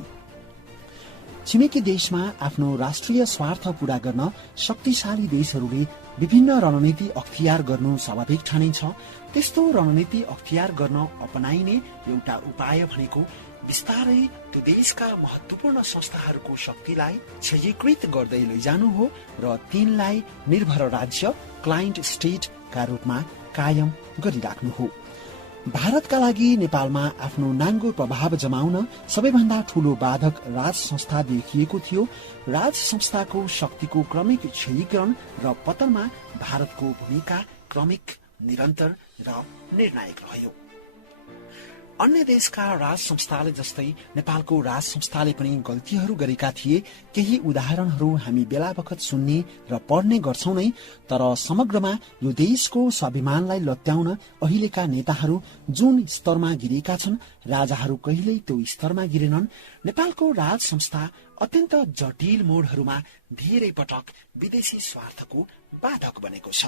छिमेकी देशमा आफ्नो राष्ट्रिय स्वार्थ पूरा गर्न शक्तिशाली देशहरूले विभिन्न रणनीति अख्तियार गर्नु स्वाभाविक ठानिन्छ। त्यस्तो रणनीति अख्तियार गर्न अपनाइने एउटा उपाय भनेको बिस्तारै त्यो देशका महत्वपूर्ण संस्थाहरूको शक्तिलाई क्षयीकृत गर्दै लैजानु हो र तिनलाई निर्भर राज्य क्लाइन्ट स्टेटका रूपमा कायम गरिराख्नु हो। भारतका लागि नेपालमा आफ्नो नाङ्गो प्रभाव जमाउन सबैभन्दा ठूलो बाधक राज संस्था देखिएको थियो। राज संस्थाको शक्तिको क्रमिक क्षयीकरण र पतनमा भारतको भूमिका क्रमिक, निरन्तर र निर्णायक रह्यो। अन्य देशका राज संस्थाले जस्तै नेपालको राज संस्थाले पनि गल्तीहरू गरेका थिए। केही उदाहरणहरू हामी बेला बखत सुन्ने र पढ्ने गर्छौं नै, तर समग्रमा यो देशको स्वाभिमानलाई लत्याउन अहिलेका नेताहरू जुन स्तरमा गिरेका छन्, राजाहरू कहिल्यै त्यो स्तरमा गिरेनन्। नेपालको राज संस्था अत्यन्त जटिल मोडहरूमा धेरै पटक विदेशी स्वार्थको बाधक बनेको छ।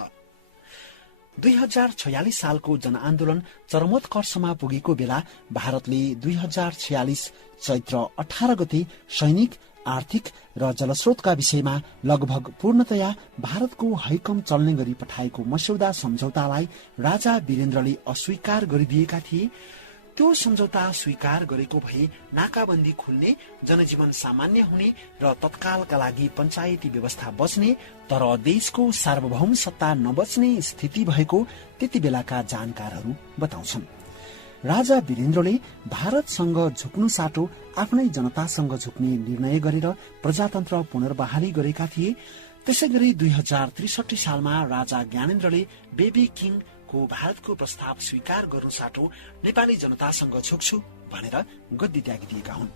2046 सालको जनआन्दोलन चरमोत्कर्षमा पुगेको बेला भारतले 2046 चैत्र 18 गते सैनिक, आर्थिक र जलस्रोतका विषयमा लगभग पूर्णतया भारतको हैकम चल्ने गरी पठाएको मस्यौदा सम्झौतालाई राजा वीरेन्द्रले अस्वीकार गरिदिएका थिए। त्यो सम्झौता स्वीकार गरेको भए नाकाबन्दी खुल्ने, जनजीवन सामान्य हुने र तत्कालका लागि पञ्चायती व्यवस्था बच्ने, तर देशको सार्वभौम सत्ता नबच्ने स्थिति भएको त्यति बेलाका जानकारहरू बताउँछन्। राजा वीरेन्द्रले भारतसँग झुक्नु साटो आफ्नै जनतासँग झुक्ने निर्णय गरेर प्रजातन्त्र पुनर्बहाली गरेका थिए। त्यसै गरी 2063 सालमा राजा ज्ञानेन्द्रले बेबी किङको भारतको प्रस्ताव स्वीकार गर्नु साटो नेपाली जनतासँग झुक्छु भनेर गद्दी त्यागी दिएका हुन्।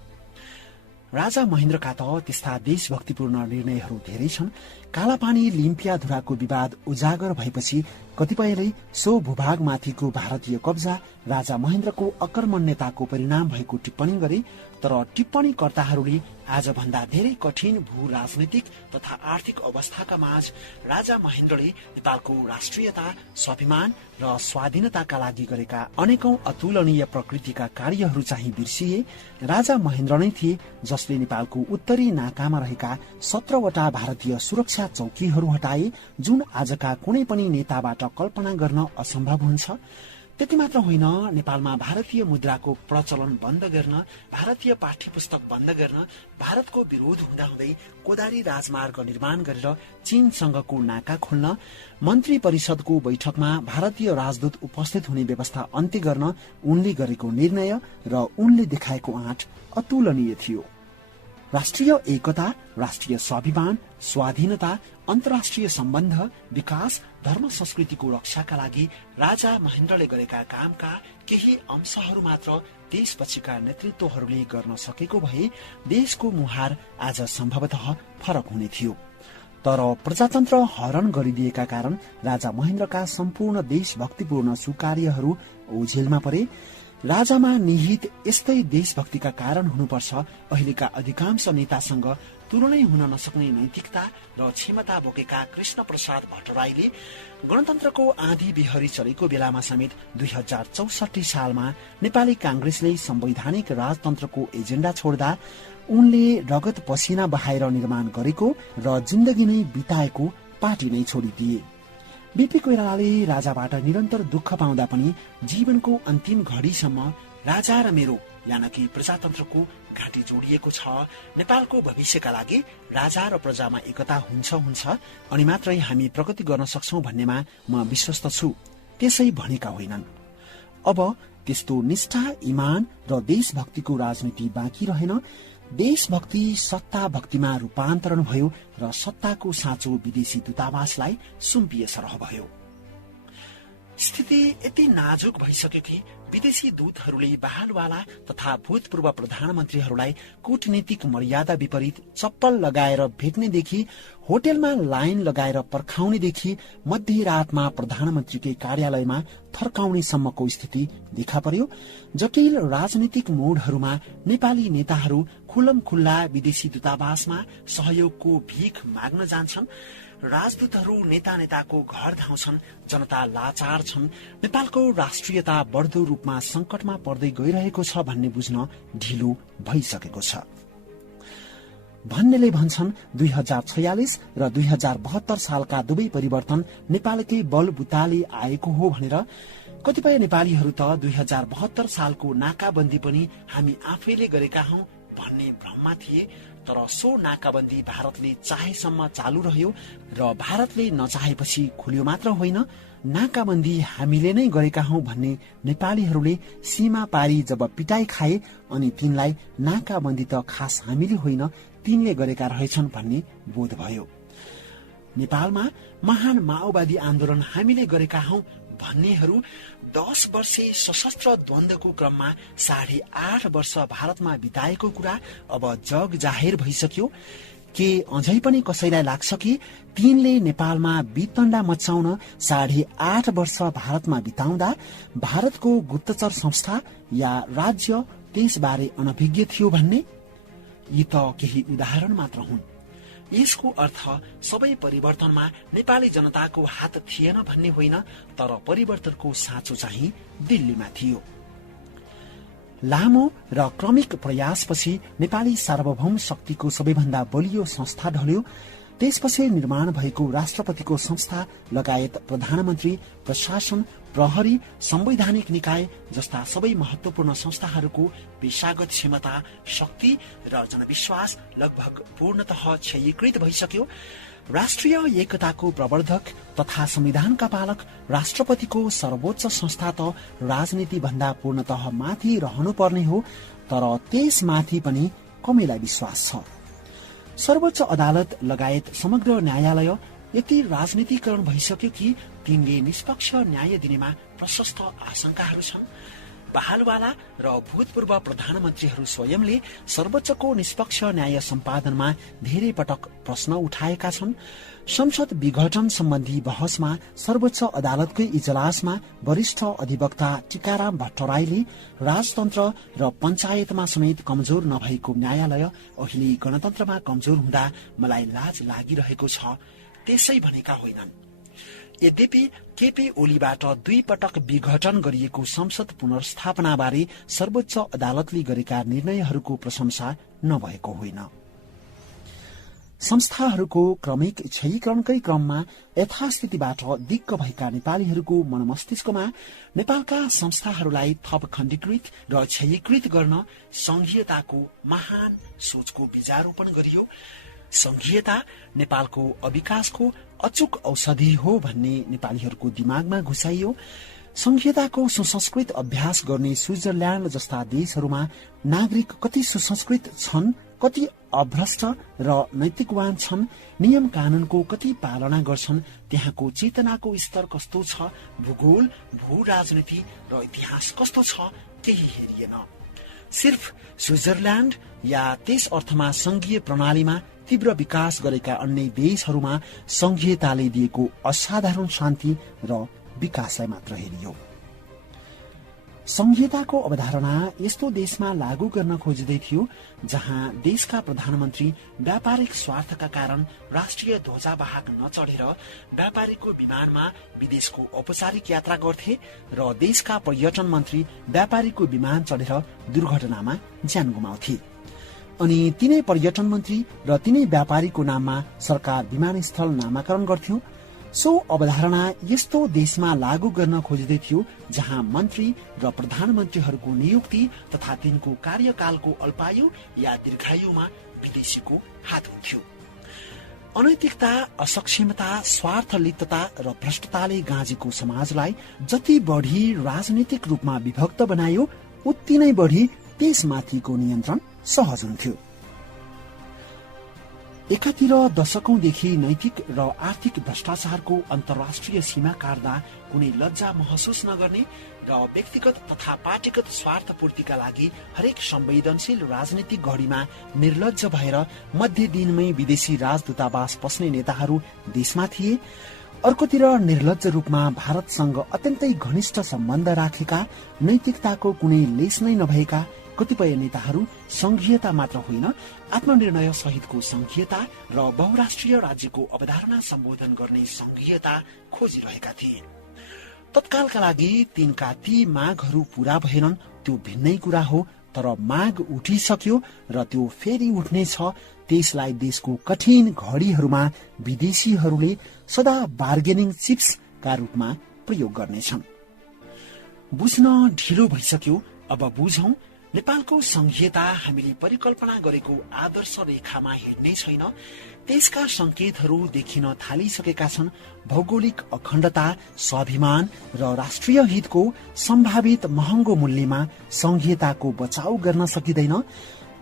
राजा महेन्द्रका त त्यस्ता देशभक्तिपूर्ण निर्णयहरू धेरै छन्। कालापानी लिम्पियाधुराको विवाद उजागर भएपछि कतिपयले सो भूभागमाथिको भारतीय कब्जा राजा महेन्द्रको अकर्मण्यताको परिणाम भएको टिप्पणी गरे। तर टिप्पणीकर्ताहरूले आजभन्दा धेरै कठिन भू राजनैतिक तथा आर्थिक अवस्थाका माझ राजा महेन्द्रले नेपालको राष्ट्रियता, स्वाभिमान र स्वाधीनताका लागि गरेका अनेकौं अतुलनीय प्रकृतिका कार्यहरू चाहिँ बिर्सिए। राजा महेन्द्र नै थिए जसले नेपालको उत्तरी नाकामा रहेका 17वटा भारतीय सुरक्षा चौकीहरू हटाए, जुन आजका कुनै पनि नेताबाट कल्पना गर्न असम्भव हुन्छ। त्यति मात्र होइन, नेपालमा भारतीय मुद्राको प्रचलन बन्द गर्न, भारतीय पाठ्य पुस्तक बन्द गर्न, भारतको विरोध हुँदाहुँदै कोदारी राजमार्ग निर्माण गरेर चीनसँगको नाका खोल्न, मन्त्री परिषदको बैठकमा भारतीय राजदूत उपस्थित हुने व्यवस्था अन्त्य गर्न उनले गरेको निर्णय र उनले देखाएको आँट अतुलनीय थियो। राष्ट्रिय एकता, राष्ट्रिय स्वाभिमान, स्वाधीनता, अन्तर्राष्ट्रिय सम्बन्ध, विकास, धर्म संस्कृतिको रक्षाका लागि राजा महेन्द्रले गरेका कामका केही अंशहरू मात्र त्यसपछिका नेतृत्वहरूले गर्न सकेको भए देशको मुहार आज सम्भवतः फरक हुने थियो। तर प्रजातन्त्र हरण गरिदिएका कारण राजा महेन्द्रका सम्पूर्ण देशभक्तिपूर्ण सुकार्यहरू ओझेलमा परे। राजामा निहित यस्तै देशभक्तिका कारण हुनुपर्छ अहिलेका अधिकांश नेतासँग तुलनै हुन नसक्ने नैतिकता र क्षमता बोकेका कृष्ण प्रसाद भट्टराईले गणतन्त्रको आँधी बिहरी चलेको बेलामा समेत 2064 सालमा नेपाली कांग्रेसले संवैधानिक राजतन्त्रको एजेण्डा छोड्दा उनले रगत पसिना बहाएर निर्माण गरेको र जिन्दगी नै बिताएको पार्टी नै छोडिदिए। बीपी कोइरालाले राजाबाट निरन्तर दुःख पाउँदा पनि जीवनको अन्तिम घडीसम्म राजा र मेरो यानि कि प्रजातन्त्रको घाँटी जोडिएको छ। नेपालको भविष्यका लागि राजा र प्रजामा एकता हुन्छ अनि मात्रै हामी प्रगति गर्न सक्छौं भन्नेमा म विश्वस्त छु। त्यसै भनेका होइनन्। अब त्यस्तो निष्ठा, इमान र देशभक्तिको राजनीति बाँकी रहेन। देशभक्ति सत्ता भक्तिमा रूपान्तरण भयो र सत्ताको साँचो विदेशी दूतावासलाई सुम्पिए सरह भयो। स्थिति यति नाजुक भइसक्यो कि विदेशी दूतहरूले बहालवाला तथा भूतपूर्व प्रधानमन्त्रीहरूलाई कूटनीतिक मर्यादा विपरीत चप्पल लगाएर भेट्नेदेखि, होटेलमा लाइन लगाएर पर्खाउनेदेखि मध्यरातमा प्रधानमन्त्रीकै कार्यालयमा थर्काउनेसम्मको स्थिति देखा पर्यो। जटिल राजनीतिक मोडहरूमा नेपाली नेताहरू खुल्लमखुल्ला विदेशी दूतावासमा सहयोगको भीख माग्न जान्छन्। राजदूतहरू नेताको घर धाउँछन्। जनता लाचार छन्। नेपालको राष्ट्रियता बढ्दो रूपमा संकटमा पर्दै गइरहेको छ भन्ने बुझ्न ढिलो भइसकेको छ। भन्नेले भन्छन् 2046 र 2072 सालका दुवै परिवर्तन नेपालकै बलबुताले आएको हो भनेर। कतिपय नेपालीहरू त 2072 सालको नाकाबन्दी पनि हामी आफैले गरेका हौं भन्ने भ्रममा थिए। तर सो नाकाबन्दी भारतले चाहेसम्म चालू रह्यो र भारतले नचाहेपछि खुल्यो मात्र होइन, नाकाबन्दी हामीले नै गरेका हौं भन्ने नेपालीहरूले सीमा पारी जब पिटाई खाए अनि तिनलाई नाकाबन्दी त खास हामीले होइन तिनले गरेका रहेछन् भन्ने बोध भयो। नेपालमा महान माओवादी आन्दोलन हामीले गरेका हौं भन्नेहरू 10 वर्षे सशस्त्र द्वन्द्वको क्रममा 8.5 वर्ष भारतमा बिताएको कुरा अब जग जाहेर भइसक्यो। के अझै पनि कसैलाई लाग्छ कि तिनले नेपालमा वितण्डा मचाउन 8.5 वर्ष भारतमा बिताउँदा भारतको गुप्तचर संस्था या राज्य त्यसबारे अनभिज्ञ थियो भन्ने? यी त केही उदाहरण मात्र हुन्। यसको अर्थ सबै परिवर्तनमा नेपाली जनताको हात थिएन भन्ने होइन, तर परिवर्तनको साँचो चाहिँ दिल्लीमा थियो। लामो र क्रमिक प्रयासपछि नेपाली सार्वभौम शक्तिको सबैभन्दा बलियो संस्था ढल्यो। त्यसपछि निर्माण भएको राष्ट्रपतिको संस्था लगायत प्रधानमन्त्री, प्रशासन, प्रहरी, संवैधानिक निकाय जस्ता सबै महत्वपूर्ण संस्थाहरूको पेशागत क्षमता, शक्ति र जनविश्वास लगभग पूर्णतः क्षयीकृत भइसक्यो। राष्ट्रिय एकताको प्रवर्धक तथा संविधानका पालक राष्ट्रपतिको सर्वोच्च संस्था त राजनीति भन्दा पूर्णतः माथि रहनुपर्ने हो, तर त्यसमाथि पनि कमैलाई विश्वास छ। सर्वोच्च अदालत लगायत समग्र न्यायालय यति राजनीतिकरण भइसक्यो कि तिनले निष्पक्ष न्याय दिनेमा प्रशस्त आशंकाहरू छन्। बहालवाला र भूतपूर्व प्रधानमन्त्रीहरू स्वयंले सर्वोच्चको निष्पक्ष न्याय सम्पादनमा धेरै पटक प्रश्न उठाएका छन्। संसद विघटन सम्बन्धी बहसमा सर्वोच्च अदालतकै इजलासमा वरिष्ठ अधिवक्ता टीकाराम भट्टराईले राजतन्त्र र पञ्चायतमा समेत कमजोर नभएको न्यायालय अहिले गणतन्त्रमा कमजोर हुँदा मलाई लाज लागिरहेको छ त्यसै भनेका होइनन्। यद्यपि केपी ओलीबाट 2 पटक विघटन गरिएको संसद पुनर्स्थापनाबारे सर्वोच्च अदालतले गरेका निर्णयहरूको प्रशंसा नभएको होइन। संस्थाहरूको क्रमिक क्षयीकरणकै क्रममा यथास्थितिबाट दिक्क भएका नेपालीहरूको मनमस्तिष्कमा नेपालका संस्थाहरूलाई थप खण्डीकृत र क्षयीकृत गर्न संघीयताको महान सोचको बीजारोपण गरियो। संघीयता नेपालको अविकासको अचूक औषधि हो भन्ने नेपालीहरूको दिमागमा घुसाइयो। संघीयताको सुसंस्कृत अभ्यास गर्ने स्विजरल्याण्ड जस्ता देशहरूमा नागरिक कति सुसंस्कृत छन्, कति अभ्रष्ट र नैतिकवान छन्, नियम कानूनको कति पालना गर्छन्, त्यहाँको चेतनाको स्तर कस्तो छ, भूगोल, भू राजनीति र इतिहास कस्तो छ केही हेरिएन। सिर्फ स्विजरल्याण्ड या त्यस अर्थमा संघीय प्रणालीमा तीव्र विकास गरेका अन्य देशहरूमा संघीयताले दिएको असाधारण शान्ति र विकासलाई मात्र हेरियो। संघीयताको अवधारणा यस्तो देशमा लागू गर्न खोजिँदै थियो जहाँ देशका प्रधानमन्त्री व्यापारिक स्वार्थका कारण राष्ट्रिय ध्वजावाहक नचढेर व्यापारीको विमानमा विदेशको औपचारिक यात्रा गर्थे र देशका पर्यटन मन्त्री व्यापारीको विमान चढेर दुर्घटनामा ज्यान गुमाउँथे। अनि तिनै पर्यटन मन्त्री र तिनै व्यापारीको नाममा सरकार विमानस्थल नामाकरण गर्थ्यो। सो अवधारणा यस्तो देशमा लागू गर्न खोजिँदै थियो जहाँ मन्त्री र प्रधानमन्त्रीहरूको नियुक्ति तथा तिनको कार्यकालको अल्पायु या दीर्घायुमा विदेशीको हात हुन्थ्यो। अनैतिकता, असक्षमता, स्वार्थलिप्तता र भ्रष्टताले गाँजेको समाजलाई जति बढी राजनीतिक रूपमा विभक्त बनायो उति नै बढी त्यसमाथिको नियन्त्रण सहज हुन्थ्यो। एकातिर दशकौंदेखि नैतिक र आर्थिक भ्रष्टाचारको अन्तर्राष्ट्रिय सीमा काट्दा कुनै लज्जा महसुस नगर्ने र व्यक्तिगत तथा पार्टीगत स्वार्थ पूर्तिका लागि हरेक संवेदनशील राजनीतिक घडीमा निर्लज्ज भएर मध्य दिनमै विदेशी राजदूतावास पस्ने नेताहरू देशमा थिए। अर्कोतिर निर्लज्ज रूपमा भारतसँग अत्यन्तै घनिष्ठ सम्बन्ध राखेका, नैतिकताको कुनै लेस नै नभएका कतिपय नेताहरू संघीयता मात्र होइन आत्मनिर्णय सहितको संघीयता र बहुराष्ट्रिय राज्यको अवधारणा सम्बोधन गर्ने संघीयता खोजिरहेका थिए। तत्कालका लागि तिनका ती मागहरू पूरा भएनन् त्यो भिन्नै कुरा हो, तर माग उठिसक्यो र त्यो फेरि उठ्नेछ। त्यसलाई देशको कठिन घडीहरूमा विदेशीहरूले सदा बार्गेनिङ चिप्सका रूपमा प्रयोग गर्नेछन्। बुझ्न ढिलो भइसक्यो, अब बुझौं। नेपालको संघीयता हामीले परिकल्पना गरेको आदर्श रेखामा हिँड्ने छैन। त्यसका संकेतहरू देखिन थालिसकेका छन्। भौगोलिक अखण्डता, स्वाभिमान र राष्ट्रिय हितको सम्भावित महँगो मूल्यमा संघीयताको बचाउ गर्न सकिँदैन।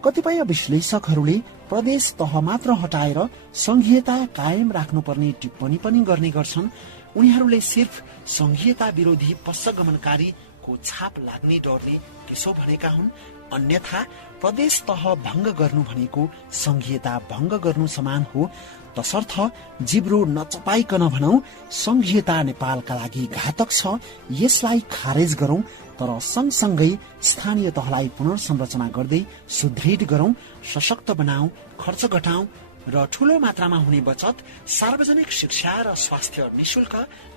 कतिपय विश्लेषकहरूले प्रदेश तह मात्र हटाएर संघीयता कायम राख्नुपर्ने टिप्पणी पनि गर्ने गर्छन्। उनीहरूले सिर्फ संघीयता विरोधी पश्चगमनकारीको छाप लाग्ने डरले त्यसो भनेका हुन्। अन्यथा प्रदेश तह भंग गर्नु भनेको संघीयता भंग गर्नु समान हो। तसर्थ जिब्रो नचपाइकन भनौं, संघीयता नेपालका लागि घातक छ, यसलाई खारेज गरौं। तर सँगसँगै स्थानीय तहलाई पुनर्संरचना गर्दै सुदृढ गरौं, सशक्त बनाऊ, खर्च घटाऊ र ठूलो मात्रामा हुने बचत सार्वजनिक शिक्षा र स्वास्थ्य निशुल्क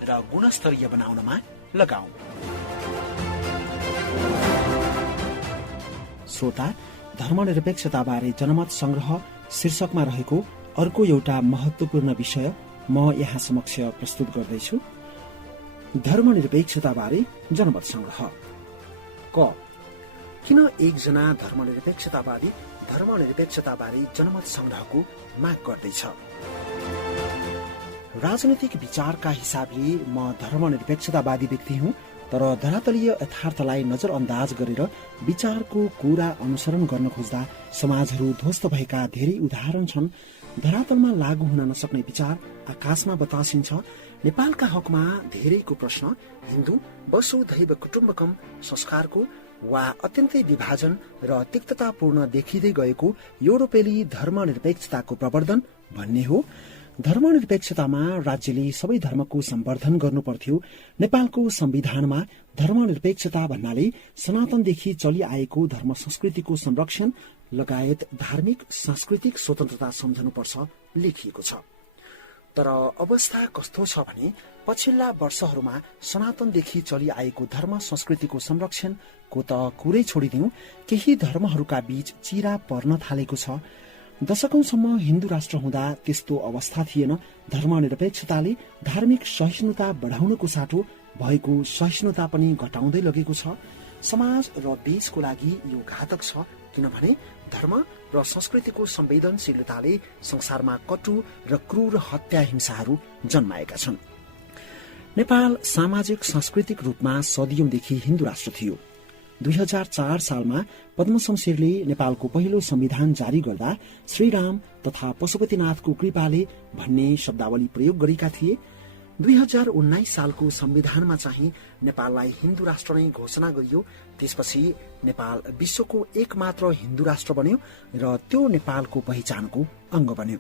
र गुणस्तरीय बनाउनमा लगाऊ। श्रोता, धर्मनिरपेक्षताबारे जनमत संग्रह शीर्षकमा रहेको अर्को एउटा महत्वपूर्ण विषय म यहाँ समक्ष प्रस्तुत गर्दैछु। धर्मनिरपेक्षताबारे जनमत संग्रह। क किन एकजना धर्मनिरपेक्षताबारे जनमत संग्रहको माग गर्दैछ? राजनैतिक विचारका हिसाबले म धर्मनिरपेक्षतावादी व्यक्ति हुँ, तर धरातलीय यथार्थलाई नजरअन्दाज गरेर विचारको कुरा अनुसरण गर्न खोज्दा समाजहरू ध्वस्त भएका धेरै उदाहरण छन्। धरातलमा लागू हुन नसक्ने विचार आकाशमा बतासिन्छ। नेपालका हकमा धेरैको प्रश्न हिन्दू वसुधैव कुटुम्बकम संस्कारको वा अत्यन्तै विभाजन र तिक्ततापूर्ण देखिँदै गएको युरोपेली धर्मनिरपेक्षताको प्रवर्धन भन्ने हो। धर्मनिरपेक्षतामा राज्यले सबै धर्मको सम्वर्धन गर्नुपर्थ्यो। नेपालको संविधानमा धर्मनिरपेक्षता भन्नाले सनातनदेखि चलिआएको धर्म संस्कृतिको संरक्षण लगायत धार्मिक सांस्कृतिक स्वतन्त्रता सम्झनुपर्छ लेखिएको छ। तर अवस्था कस्तो छ भने पछिल्ला वर्षहरूमा सनातनदेखि चलिआएको धर्म संस्कृतिको संरक्षणको त कुरै छोडिदिउँ, केही धर्महरूका बीच चिरा पर्न थालेको छ। दशकौंसम्म हिन्दू राष्ट्र हुँदा त्यस्तो अवस्था थिएन। धर्मनिरपेक्षताले धार्मिक सहिष्णुता बढाउनको साटो भएको सहिष्णुता पनि घटाउँदै लगेको छ। समाज र देशको लागि यो घातक छ, किनभने धर्म र संस्कृतिको संवेदनशीलताले संसारमा कटु र क्रूर हत्या हिंसाहरू जन्माएका छन्। नेपाल सामाजिक सांस्कृतिक रूपमा सदियौंदेखि हिन्दू राष्ट्र थियो। 2004 सालमा पद्मशमशेरले नेपालको पहिलो संविधान जारी गर्दा श्रीराम तथा पशुपतिनाथको कृपाले भन्ने शब्दावली प्रयोग गरेका थिए। 2019 सालको संविधानमा चाहिँ नेपाललाई हिन्दू राष्ट्र नै घोषणा गरियो। त्यसपछि नेपाल विश्वको एकमात्र हिन्दू राष्ट्र बन्यो र त्यो नेपालको पहिचानको अंग बन्यो।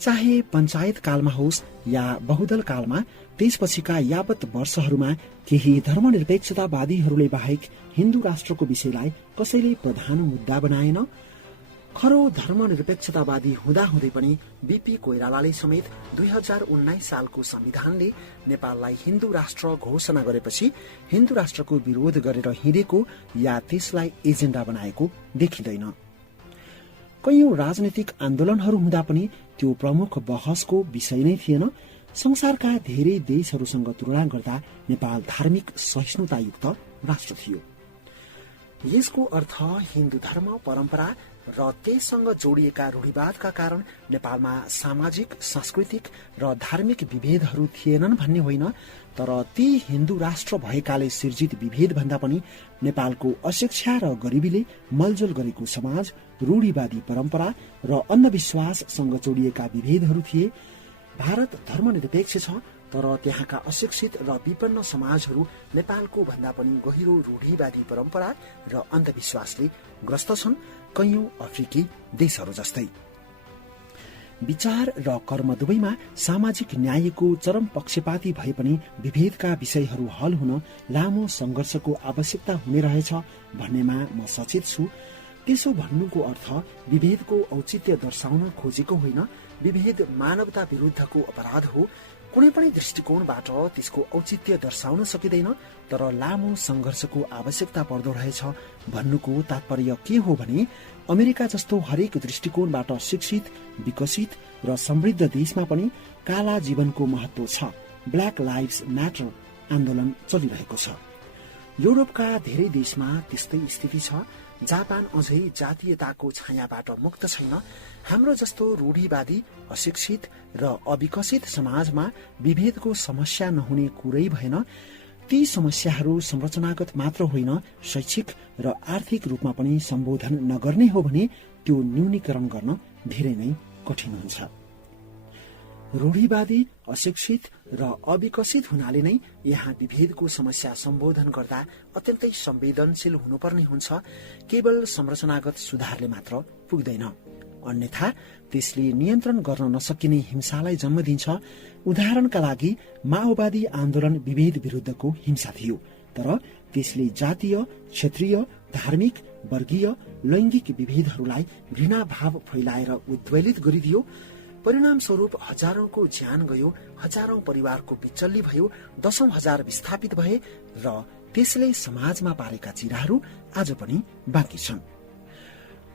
चाहे पञ्चायत कालमा होस् या बहुदल कालमा, त्यसपछिका यावत वर्षहरूमा केही धर्मनिरपेक्षतावादीहरूले बाहेक हिन्दू राष्ट्रको विषयलाई कसैले प्रधान मुद्दा बनाएन। खरो धर्मनिरपेक्षतावादी हुँदाहुँदै पनि बीपी कोइरालाले समेत 2019 सालको संविधानले नेपाललाई हिन्दू राष्ट्र घोषणा गरेपछि हिन्दू राष्ट्रको विरोध गरेर हिँडेको या त्यसलाई एजेन्डा बनाएको देखिँदैन। कैयौं राजनैतिक आन्दोलनहरू हुँदा पनि त्यो प्रमुख बहसको विषय नै थिएन। संसारका धेरै देशहरूसँग तुलना गर्दा नेपाल धार्मिक सहिष्णुतायुक्त राष्ट्र थियो। यसको अर्थ हिन्दू धर्म परम्परा र त्यससँग जोडिएका रूढिवादका कारण नेपालमा सामाजिक, सांस्कृतिक र धार्मिक विभेदहरू थिएनन् भन्ने होइन, तर ती हिन्दू राष्ट्र भएकाले सिर्जित विभेद भन्दा पनि नेपालको अशिक्षा र गरिबीले मलजल गरेको समाज, रूढिवादी परम्परा र अन्धविश्वाससँग जोडिएका विभेदहरू थिए। भारत धर्मनिरपेक्ष छ, तर त्यहाँका अशिक्षित र विपन्न समाजहरू नेपालको भन्दा पनि गहिरो रूढिवादी परम्परा र अन्धविश्वासले ग्रस्त छन्, कैयौं अफ्रिकी देशहरू जस्तै। विचार र कर्म दुवैमा सामाजिक न्यायको चरम पक्षपाती भए पनि विभेदका विषयहरू हल हुन लामो संघर्षको आवश्यकता हुने रहेछ भन्नेमा म सचेत छु। त्यसो भन्नुको अर्थ विभेदको औचित्य दर्शाउन खोजेको होइन। विभेद मानवता विरुद्धको अपराध हो। कुनै पनि दृष्टिकोणबाट त्यसको औचित्य दर्शाउन सकिँदैन, तर लामो संघर्षको आवश्यकता पर्दो रहेछ भन्नुको तात्पर्य के हो भने अमेरिका जस्तो हरेक दृष्टिकोणबाट शिक्षित, विकसित र समृद्ध देशमा पनि काला जीवनको महत्व छ। ब्ल्याक लाइभ्स म्याटर आन्दोलन चलिरहेको छ। युरोपका धेरै देशमा त्यस्तै स्थिति छ। जापान अझै जातीयताको छायाबाट मुक्त छैन। हाम्रो जस्तो रूढिवादी, अशिक्षित र अविकसित समाजमा विभेदको समस्या नहुने कुरै भएन। ती समस्याहरू संरचनागत मात्र होइन, शैक्षिक र आर्थिक रूपमा पनि सम्बोधन नगर्ने हो भने त्यो न्यूनीकरण गर्न धेरै नै कठिन हुन्छ। रूढिवादी, अशिक्षित र अविकसित हुनाले नै यहाँ विभेदको समस्या सम्बोधन गर्दा अत्यन्तै संवेदनशील हुनुपर्ने हुन्छ। केवल संरचनागत सुधारले मात्र पुग्दैन, अन्यथा त्यसले नियन्त्रण गर्न नसकिने हिंसालाई जन्म दिन्छ। उदाहरणका लागि माओवादी आन्दोलन विभेद विरुद्धको हिंसा थियो, तर त्यसले जातीय, क्षेत्रीय, धार्मिक, वर्गीय, लैंगिक विभेदहरूलाई घृणाभाव फैलाएर उद्वेलित गरिदियो। परिणाम स्वरूप हजारौंको ज्यान गयो, हजारौं परिवारको विचल्ली भयो, दशौं हजार विस्थापित भए र त्यसले समाजमा पारेका चिराहरू आज पनि बाँकी छन्।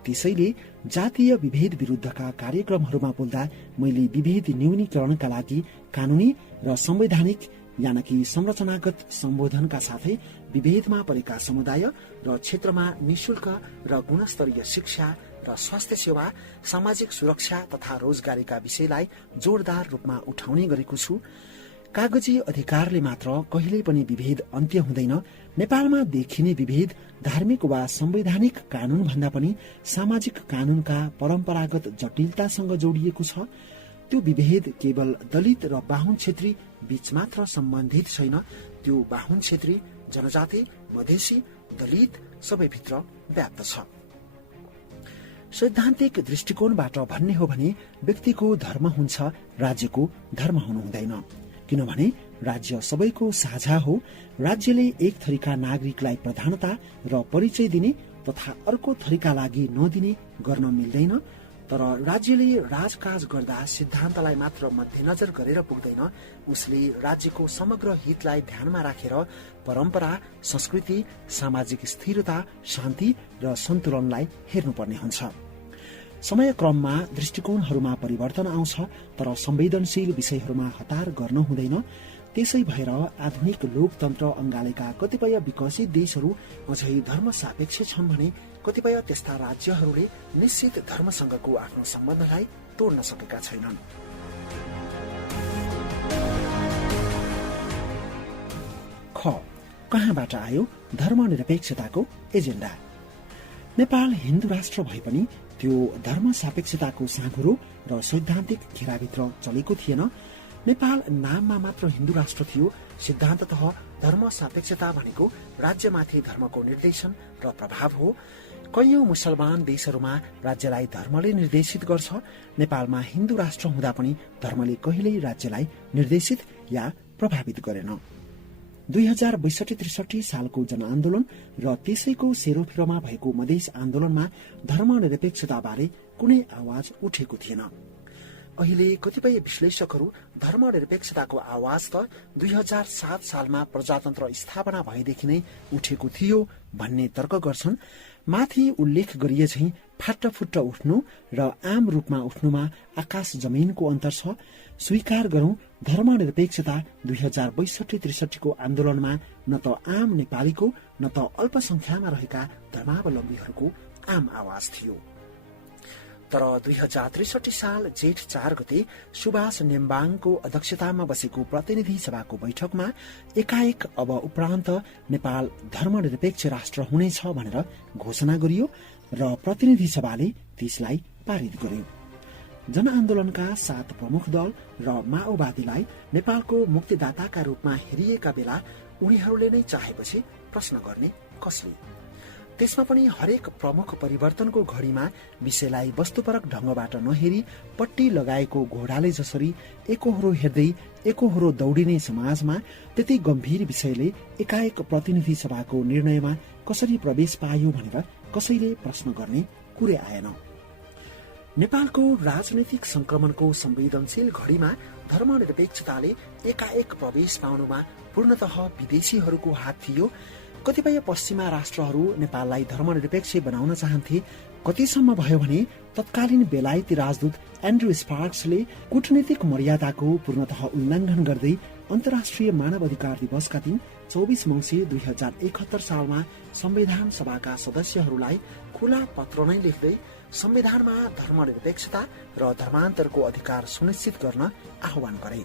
त्यसैले जातीय विभेद विरुद्धका कार्यक्रमहरूमा बोल्दा मैले विभेद न्यूनीकरणका लागि कानूनी र संवैधानिक यानि कि संरचनागत सम्बोधनका साथै विभेदमा परेका समुदाय र क्षेत्रमा निशुल्क र गुणस्तरीय शिक्षा र स्वास्थ्य सेवा, सामाजिक सुरक्षा तथा रोजगारीका विषयलाई जोरदार रूपमा उठाउने गरेको छु। कागजी अधिकारले मात्र कहिल्यै पनि विभेद अन्त्य हुँदैन। नेपालमा देखिने विभेद धार्मिक वा संवैधानिक कानून भन्दा पनि सामाजिक कानूनका परम्परागत जटिलतासँग जोडिएको छ। त्यो विभेद केवल दलित र बाहुन क्षेत्री बीच मात्र सम्बन्धित छैन, त्यो बाहुन क्षेत्री, जनजाति, मधेसी, दलित सबैभित्र व्याप्त छ। सैद्धान्तिक दृष्टिकोणबाट भन्ने हो भने व्यक्तिको धर्म हुन्छ, राज्यको धर्म हुनु हुँदैन। किनभने राज्य सबैको साझा हो। राज्यले एक थरीका नागरिकलाई प्रधानता र परिचय दिने तथा अर्को थरीका लागि नदिने गर्न मिल्दैन। तर राज्यले राजकाज गर्दा सिद्धान्तलाई मात्र मध्यनजर गरेर पुग्दैन, उसले राज्यको समग्र हितलाई ध्यानमा राखेर परम्परा, संस्कृति, सामाजिक स्थिरता, शान्ति र सन्तुलनलाई हेर्नुपर्ने हुन्छ। समयक्रममा दृष्टिकोणहरूमा परिवर्तन आउँछ, तर संवेदनशील विषयहरूमा हतार गर्न हुँदैन। त्यसै भएर आधुनिक लोकतन्त्र अङ्गालेका कतिपय विकसित देशहरू अझै धर्म सापेक्ष छन् भने कतिपय त्यस्ता राज्यहरूले निश्चित धर्मसँगको आफ्नो सम्बन्धलाई तोड्न सकेका छैनन्। ख, कहाँबाट आयो धर्मनिरपेक्षताको एजेन्डा? नेपाल हिन्दू राष्ट्र भए पनि त्यो धर्म सापेक्षताको साँघुरो र सैद्धान्तिक घेराभित्र चलेको थिएन। नेपाल नाममा मात्र हिन्दू राष्ट्र थियो, सिद्धान्ततः धर्म सापेक्षता भनेको राज्यमाथि धर्मको निर्देशन र प्रभाव हो। कैयौं मुसलमान देशहरूमा राज्यलाई धर्मले निर्देशित गर्छ। नेपालमा हिन्दू राष्ट्र हुँदा पनि धर्मले कहिल्यै राज्यलाई निर्देशित या प्रभावित गरेन। 2062-63 सालको जनआन्दोलन र त्यसैको सेरोफेरोमा भएको मधेस आन्दोलनमा धर्मनिरपेक्षताबारे कुनै आवाज उठेको थिएन। अहिले कतिपय विश्लेषकहरू धर्मनिरपेक्षताको आवाज त 2007 सालमा प्रजातन्त्र स्थापना भएदेखि नै उठेको थियो भन्ने तर्क गर्छन्। माथि उल्लेख गरिए झैं फाट्टफुट्ट उठ्नु र आम रूपमा उठ्नुमा आकाश जमिनको अन्तर छ। स्वीकार गरौं, धर्मनिरपेक्षता 2062-63 को आन्दोलनमा न त आम नेपालीको न त अल्पसंख्यामा रहेका धर्मावलम्बीहरूको आम आवाज थियो। तर 2063 साल जेठ 4 गते सुभाष नेम्बाङको अध्यक्षतामा बसेको प्रतिनिधि सभाको बैठकमा एकाएक अब उपरान्त नेपाल धर्मनिरपेक्ष राष्ट्र हुनेछ भनेर घोषणा गरियो र प्रतिनिधि सभाले त्यसलाई पारित गर्यो। जनआन्दोलनका 7 प्रमुख दल र माओवादीलाई नेपालको मुक्तिदाताका रूपमा हेरिएका बेला उनीहरूले नै चाहेपछि प्रश्न गर्ने कसले? त्यसमा पनि हरेक प्रमुख परिवर्तनको घडीमा विषयलाई वस्तुपरक ढंगबाट नहेरी पट्टी लगाएको घोडाले जसरी एकोहोरो हेर्दै एकोहोरो दौडिने समाजमा त्यति गम्भीर विषयले एकाएक प्रतिनिधि सभाको निर्णयमा कसरी प्रवेश पायो भनेर कसैले प्रश्न गर्ने कुरै आएन। नेपालको राजनैतिक संक्रमणको संवेदनशील घडीमा धर्मनिरपेक्षताले एकाएक प्रवेश पाउनुमा पूर्णतः विदेशीहरूको हात थियो। कतिपय पश्चिमा राष्ट्रहरू नेपाललाई धर्मनिरपेक्ष बनाउन चाहन्थे। कतिसम्म भयो भने तत्कालीन बेलायती राजदूत एन्ड्रु स्पार्क्सले कूटनीतिक मर्यादाको पूर्णतः उल्लङ्घन गर्दै अन्तर्राष्ट्रिय मानव अधिकार दिवसका दिन 24 मङ्सिर 2071 सालमा संविधान सभाका सदस्यहरूलाई खुला पत्र नै लेख्दै संविधानमा धर्मनिरपेक्षता र धर्मान्तरको अधिकार सुनिश्चित गर्न आह्वान गरे।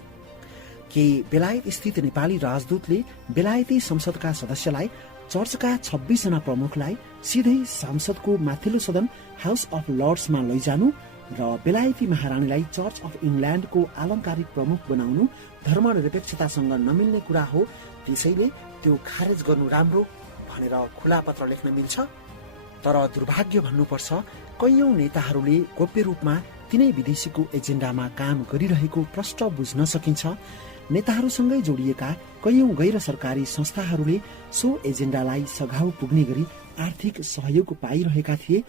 कि बेलायत स्थित नेपाली राजदूतले बेलायती संसदका सदस्यलाई चर्चका 26 जना प्रमुखलाई सिधै संसदको माथिल्लो सदन हाउस अफ लर्ड्समा लैजानु र बेलायती महारानीलाई चर्च अफ इङ्ल्याण्डको आलङ्कारिक प्रमुख बनाउनु धर्मनिरपेक्षतासँग नमिल्ने कुरा हो। त्यसैले त्यो खारेज गर्नु राम्रो भनेर खुला पत्र लेख्न मिल्छ। तर दुर्भाग्य भन्नुपर्छ, कैयौं नेताहरूले गोप्य रूपमा तिनै विदेशीको एजेन्डामा काम गरिरहेको प्रष्ट बुझ्न सकिन्छ। नेताहरूसँगै जोडिएका कैयौं गैर सरकारी संस्थाहरूले सो एजेन्डालाई सघाउ पुग्ने गरी आर्थिक सहयोग पाइरहेका थिए।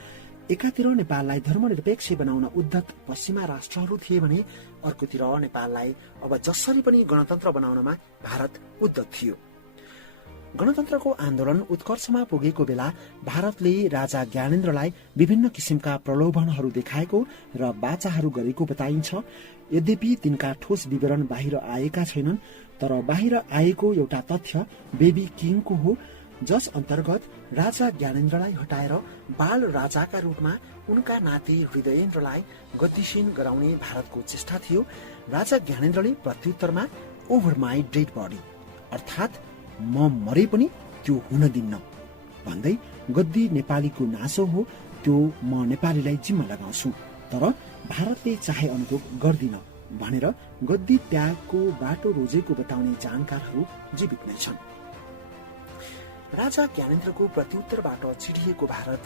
एकातिर नेपाललाई धर्मनिरपेक्ष बनाउन उद्धत पश्चिमा राष्ट्रहरू थिए भने अर्कोतिर नेपाललाई अब जसरी पनि गणतन्त्र बनाउनमा भारत उद्धत थियो। गणतन्त्रको आन्दोलन उत्कर्षमा पुगेको बेला भारतले राजा ज्ञानेन्द्रलाई विभिन्न किसिमका प्रलोभनहरू देखाएको र बाचाहरू गरेको बताइन्छ। यद्यपि तिनका ठोस विवरण बाहिर आएका छैनन्, तर बाहिर आएको एउटा तथ्य बेबी किङको हो, जस अन्तर्गत राजा ज्ञानेन्द्रलाई हटाएर बाल राजाका रूपमा उनका नाति हृदयेन्द्रलाई गतिशील गराउने भारतको चेष्टा थियो। राजा ज्ञानेन्द्रले प्रत्युत्तरमा ओभर माई डेड बडी, अर्थात् म मरे पनि त्यो हुन दिन्न भन्दै गद्दी नेपालीको नासो हो, त्यो म नेपालीलाई जिम्मा लगाउँछु, तर भारतले चाहे अनुरूप गर्दिन भनेर गद्दी त्यागको बाटो रोजेको बताउने जानकारहरू जीवित नै छन्। राजा ज्ञानेन्द्रको प्रत्युत्तरबाट चिढिएको भारत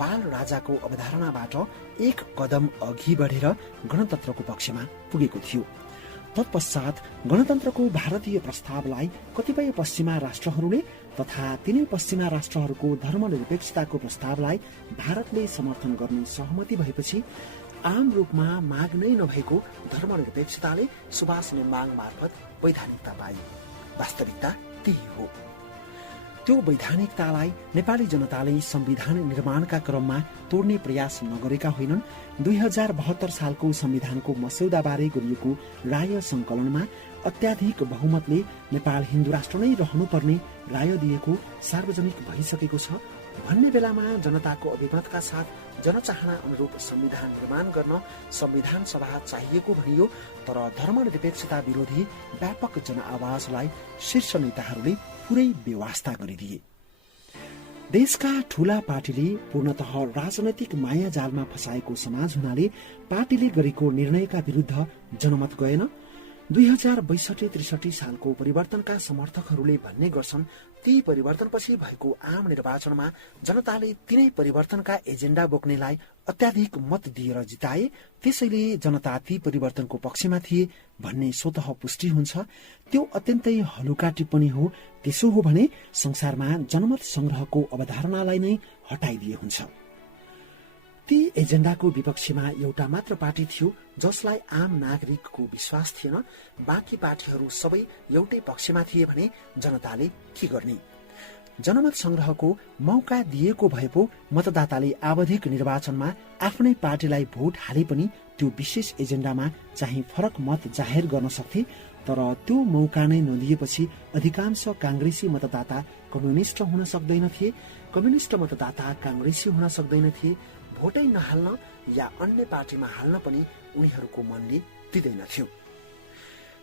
बाल राजाको अवधारणाबाट एक कदम अघि बढेर गणतन्त्रको पक्षमा पुगेको थियो। तत्पश्चात गणतन्त्रको भारतीय प्रस्तावलाई कतिपय पश्चिमा राष्ट्रहरूले तथा तिनै पश्चिमा राष्ट्रहरूको धर्मनिरपेक्षताको प्रस्तावलाई भारतले समर्थन गर्ने सहमति भएपछि आम रूपमा माग नै नभएको धर्मनिरपेक्षताले सुभाष नेम्बाङ मार्फत वैधानिकता पाए। वास्तविकता त्यही हो। त्यो वैधानिकतालाई नेपाली जनताले संविधान निर्माणका क्रममा तोड्ने प्रयास नगरेका होइनन्। 2072 सालको संविधानको मस्यौदाबारे गरिएको राय संकलनमा अत्याधिक बहुमतले नेपाल हिन्दू राष्ट्र नै रहनुपर्ने राय दिएको सार्वजनिक भइसकेको छ भन्ने बेलामा जनताको अभिमतका साथ जनचाहना अनुरूप संविधान निर्माण गर्न संविधान सभा चाहिएको भनियो, तर धर्मनिरपेक्षता विरोधी व्यापक जनआवाजलाई शीर्ष नेताहरूले पुरै बेवास्ता गरिदिए। देशका ठूला पार्टीले पूर्णतः राजनैतिक मायाजालमा फसाएको समाज हुनाले पार्टीले गरेको निर्णयका विरुद्ध जनमत गएन। 2062-63 सालको परिवर्तनका समर्थकहरूले भन्ने गर्छन्, ती परिवर्तनपछि भएको आम निर्वाचनमा जनताले तिनै परिवर्तनका एजेन्डा बोक्नेलाई अत्याधिक मत दिएर जिताए, त्यसैले जनता ती परिवर्तनको पक्षमा थिए भन्ने स्वतः पुष्टि हुन्छ। त्यो अत्यन्तै हलुका टिप्पणी हो। त्यसो हो भने संसारमा जनमत संग्रहको अवधारणालाई नै हटाइदिए हुन्छ। ती एजेन्डाको विपक्षमा एउटा मात्र पार्टी थियो जसलाई आम नागरिकको विश्वास थिएन। बाँकी पार्टीहरू सबै एउटै पक्षमा थिए भने जनताले के गर्ने? जनमत संग्रहको मौका दिएको भए पो मतदाताले आवधिक निर्वाचनमा आफ्नै पार्टीलाई भोट हाले पनि त्यो विशेष एजेन्डामा चाहिँ फरक मत जाहेर गर्न सक्थे। तर त्यो मौका नै नदिएपछि अधिकांश कांग्रेसी मतदाता कम्युनिस्ट हुन सक्दैनथे, कम्युनिस्ट मतदाता कांग्रेसी हुन सक्दैनथे। भोटै नहाल्न या अन्य पार्टीमा हाल्न पनि उनीहरूको मनले दिँदैनथ्यो।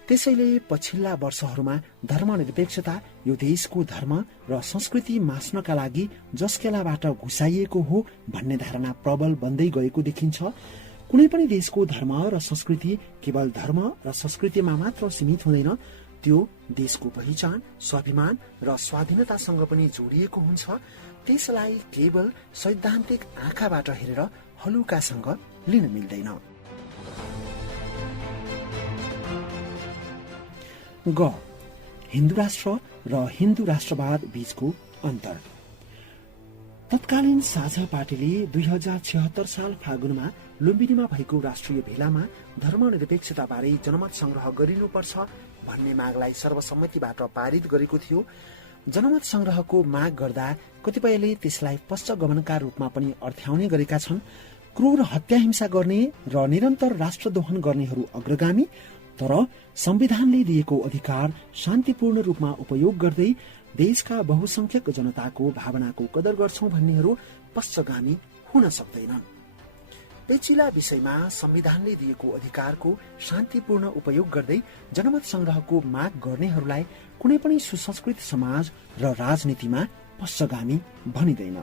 त्यसैले पछिल्ला वर्षहरूमा धर्मनिरपेक्षता यो देशको धर्म र संस्कृति मास्नका लागि जसकेलाबाट घुसाइएको हो भन्ने धारणा प्रबल बन्दै गएको देखिन्छ। कुनै पनि देशको धर्म र संस्कृति केवल धर्म र संस्कृतिमा मात्र सीमित हुँदैन, त्यो देशको पहिचान, स्वाभिमान र स्वाधीनतासँग पनि जोडिएको हुन्छ। त्यसलाई केवल सैद्धान्तिक आँखाबाट हेरेर हलुकासँग लिन मिल्दैन। ग हिन्दू राष्ट्र र हिन्दू राष्ट्रवाद बीचको अन्तर। तत्कालीन साझा पार्टीले 2076 साल फागुनमा लुम्बिनीमा भएको राष्ट्रिय भेलामा धर्मनिरपेक्षताबारे जनमत संग्रह गरिनुपर्छ भन्ने मागलाई सर्वसम्मतिबाट पारित गरेको थियो। जनमत संग्रहको माग गर्दा कतिपयले त्यसलाई पश्चगमनका रूपमा पनि अर्थ्याउने गरेका छन्। क्रूर हत्या हिंसा गर्ने र निरन्तर राष्ट्रद्रोहन गर्नेहरू अग्रगामी, तर संविधानले दिएको अधिकार शान्तिपूर्ण रूपमा उपयोग गर्दै देशका बहुसंख्यक जनताको भावनाको कदर गर्छौं भन्नेहरू पश्चगामी हुन सक्दैनन्। पेचिला विषयमा संविधानले दिएको अधिकारको शान्तिपूर्ण उपयोग गर्दै जनमत संग्रहको माग गर्नेहरूलाई कुनै पनि सुसंस्कृत समाज र राजनीतिमा पश्चगामी भनिँदैन।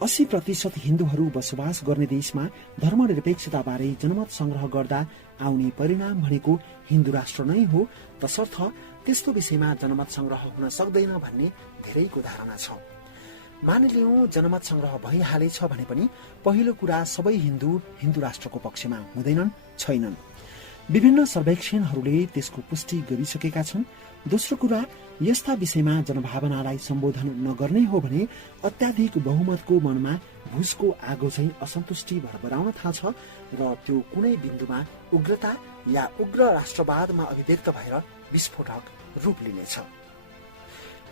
80% हिन्दूहरू बसोबास गर्ने देशमा धर्मनिरपेक्षताबारे जनमत संग्रह गर्दा आउने परिणाम भनेको हिन्दू राष्ट्र नै हो। तसर्थ त्यस्तो विषयमा जनमत संग्रह हुन सक्दैन भन्ने धेरैको धारणा छ। मानिलियौं जनमत संग्रह भइहालेछ भने पनि पहिलो कुरा सबै हिन्दू हिन्दू राष्ट्रको पक्षमा हुँदैनन्, छैनन्। विभिन्न सर्वेक्षणहरूले त्यसको पुष्टि गरिसकेका छन्। दोस्रो कुरा, यस्ता विषयमा जनभावनालाई सम्बोधन नगर्ने हो भने अत्याधिक बहुमतको मनमा भुसको आगो चाहिँ असन्तुष्टि भरभराउन थाल्छ र त्यो कुनै बिन्दुमा उग्रता या उग्र राष्ट्रवादमा अभिव्यक्त भएर विस्फोटक रूप लिनेछ।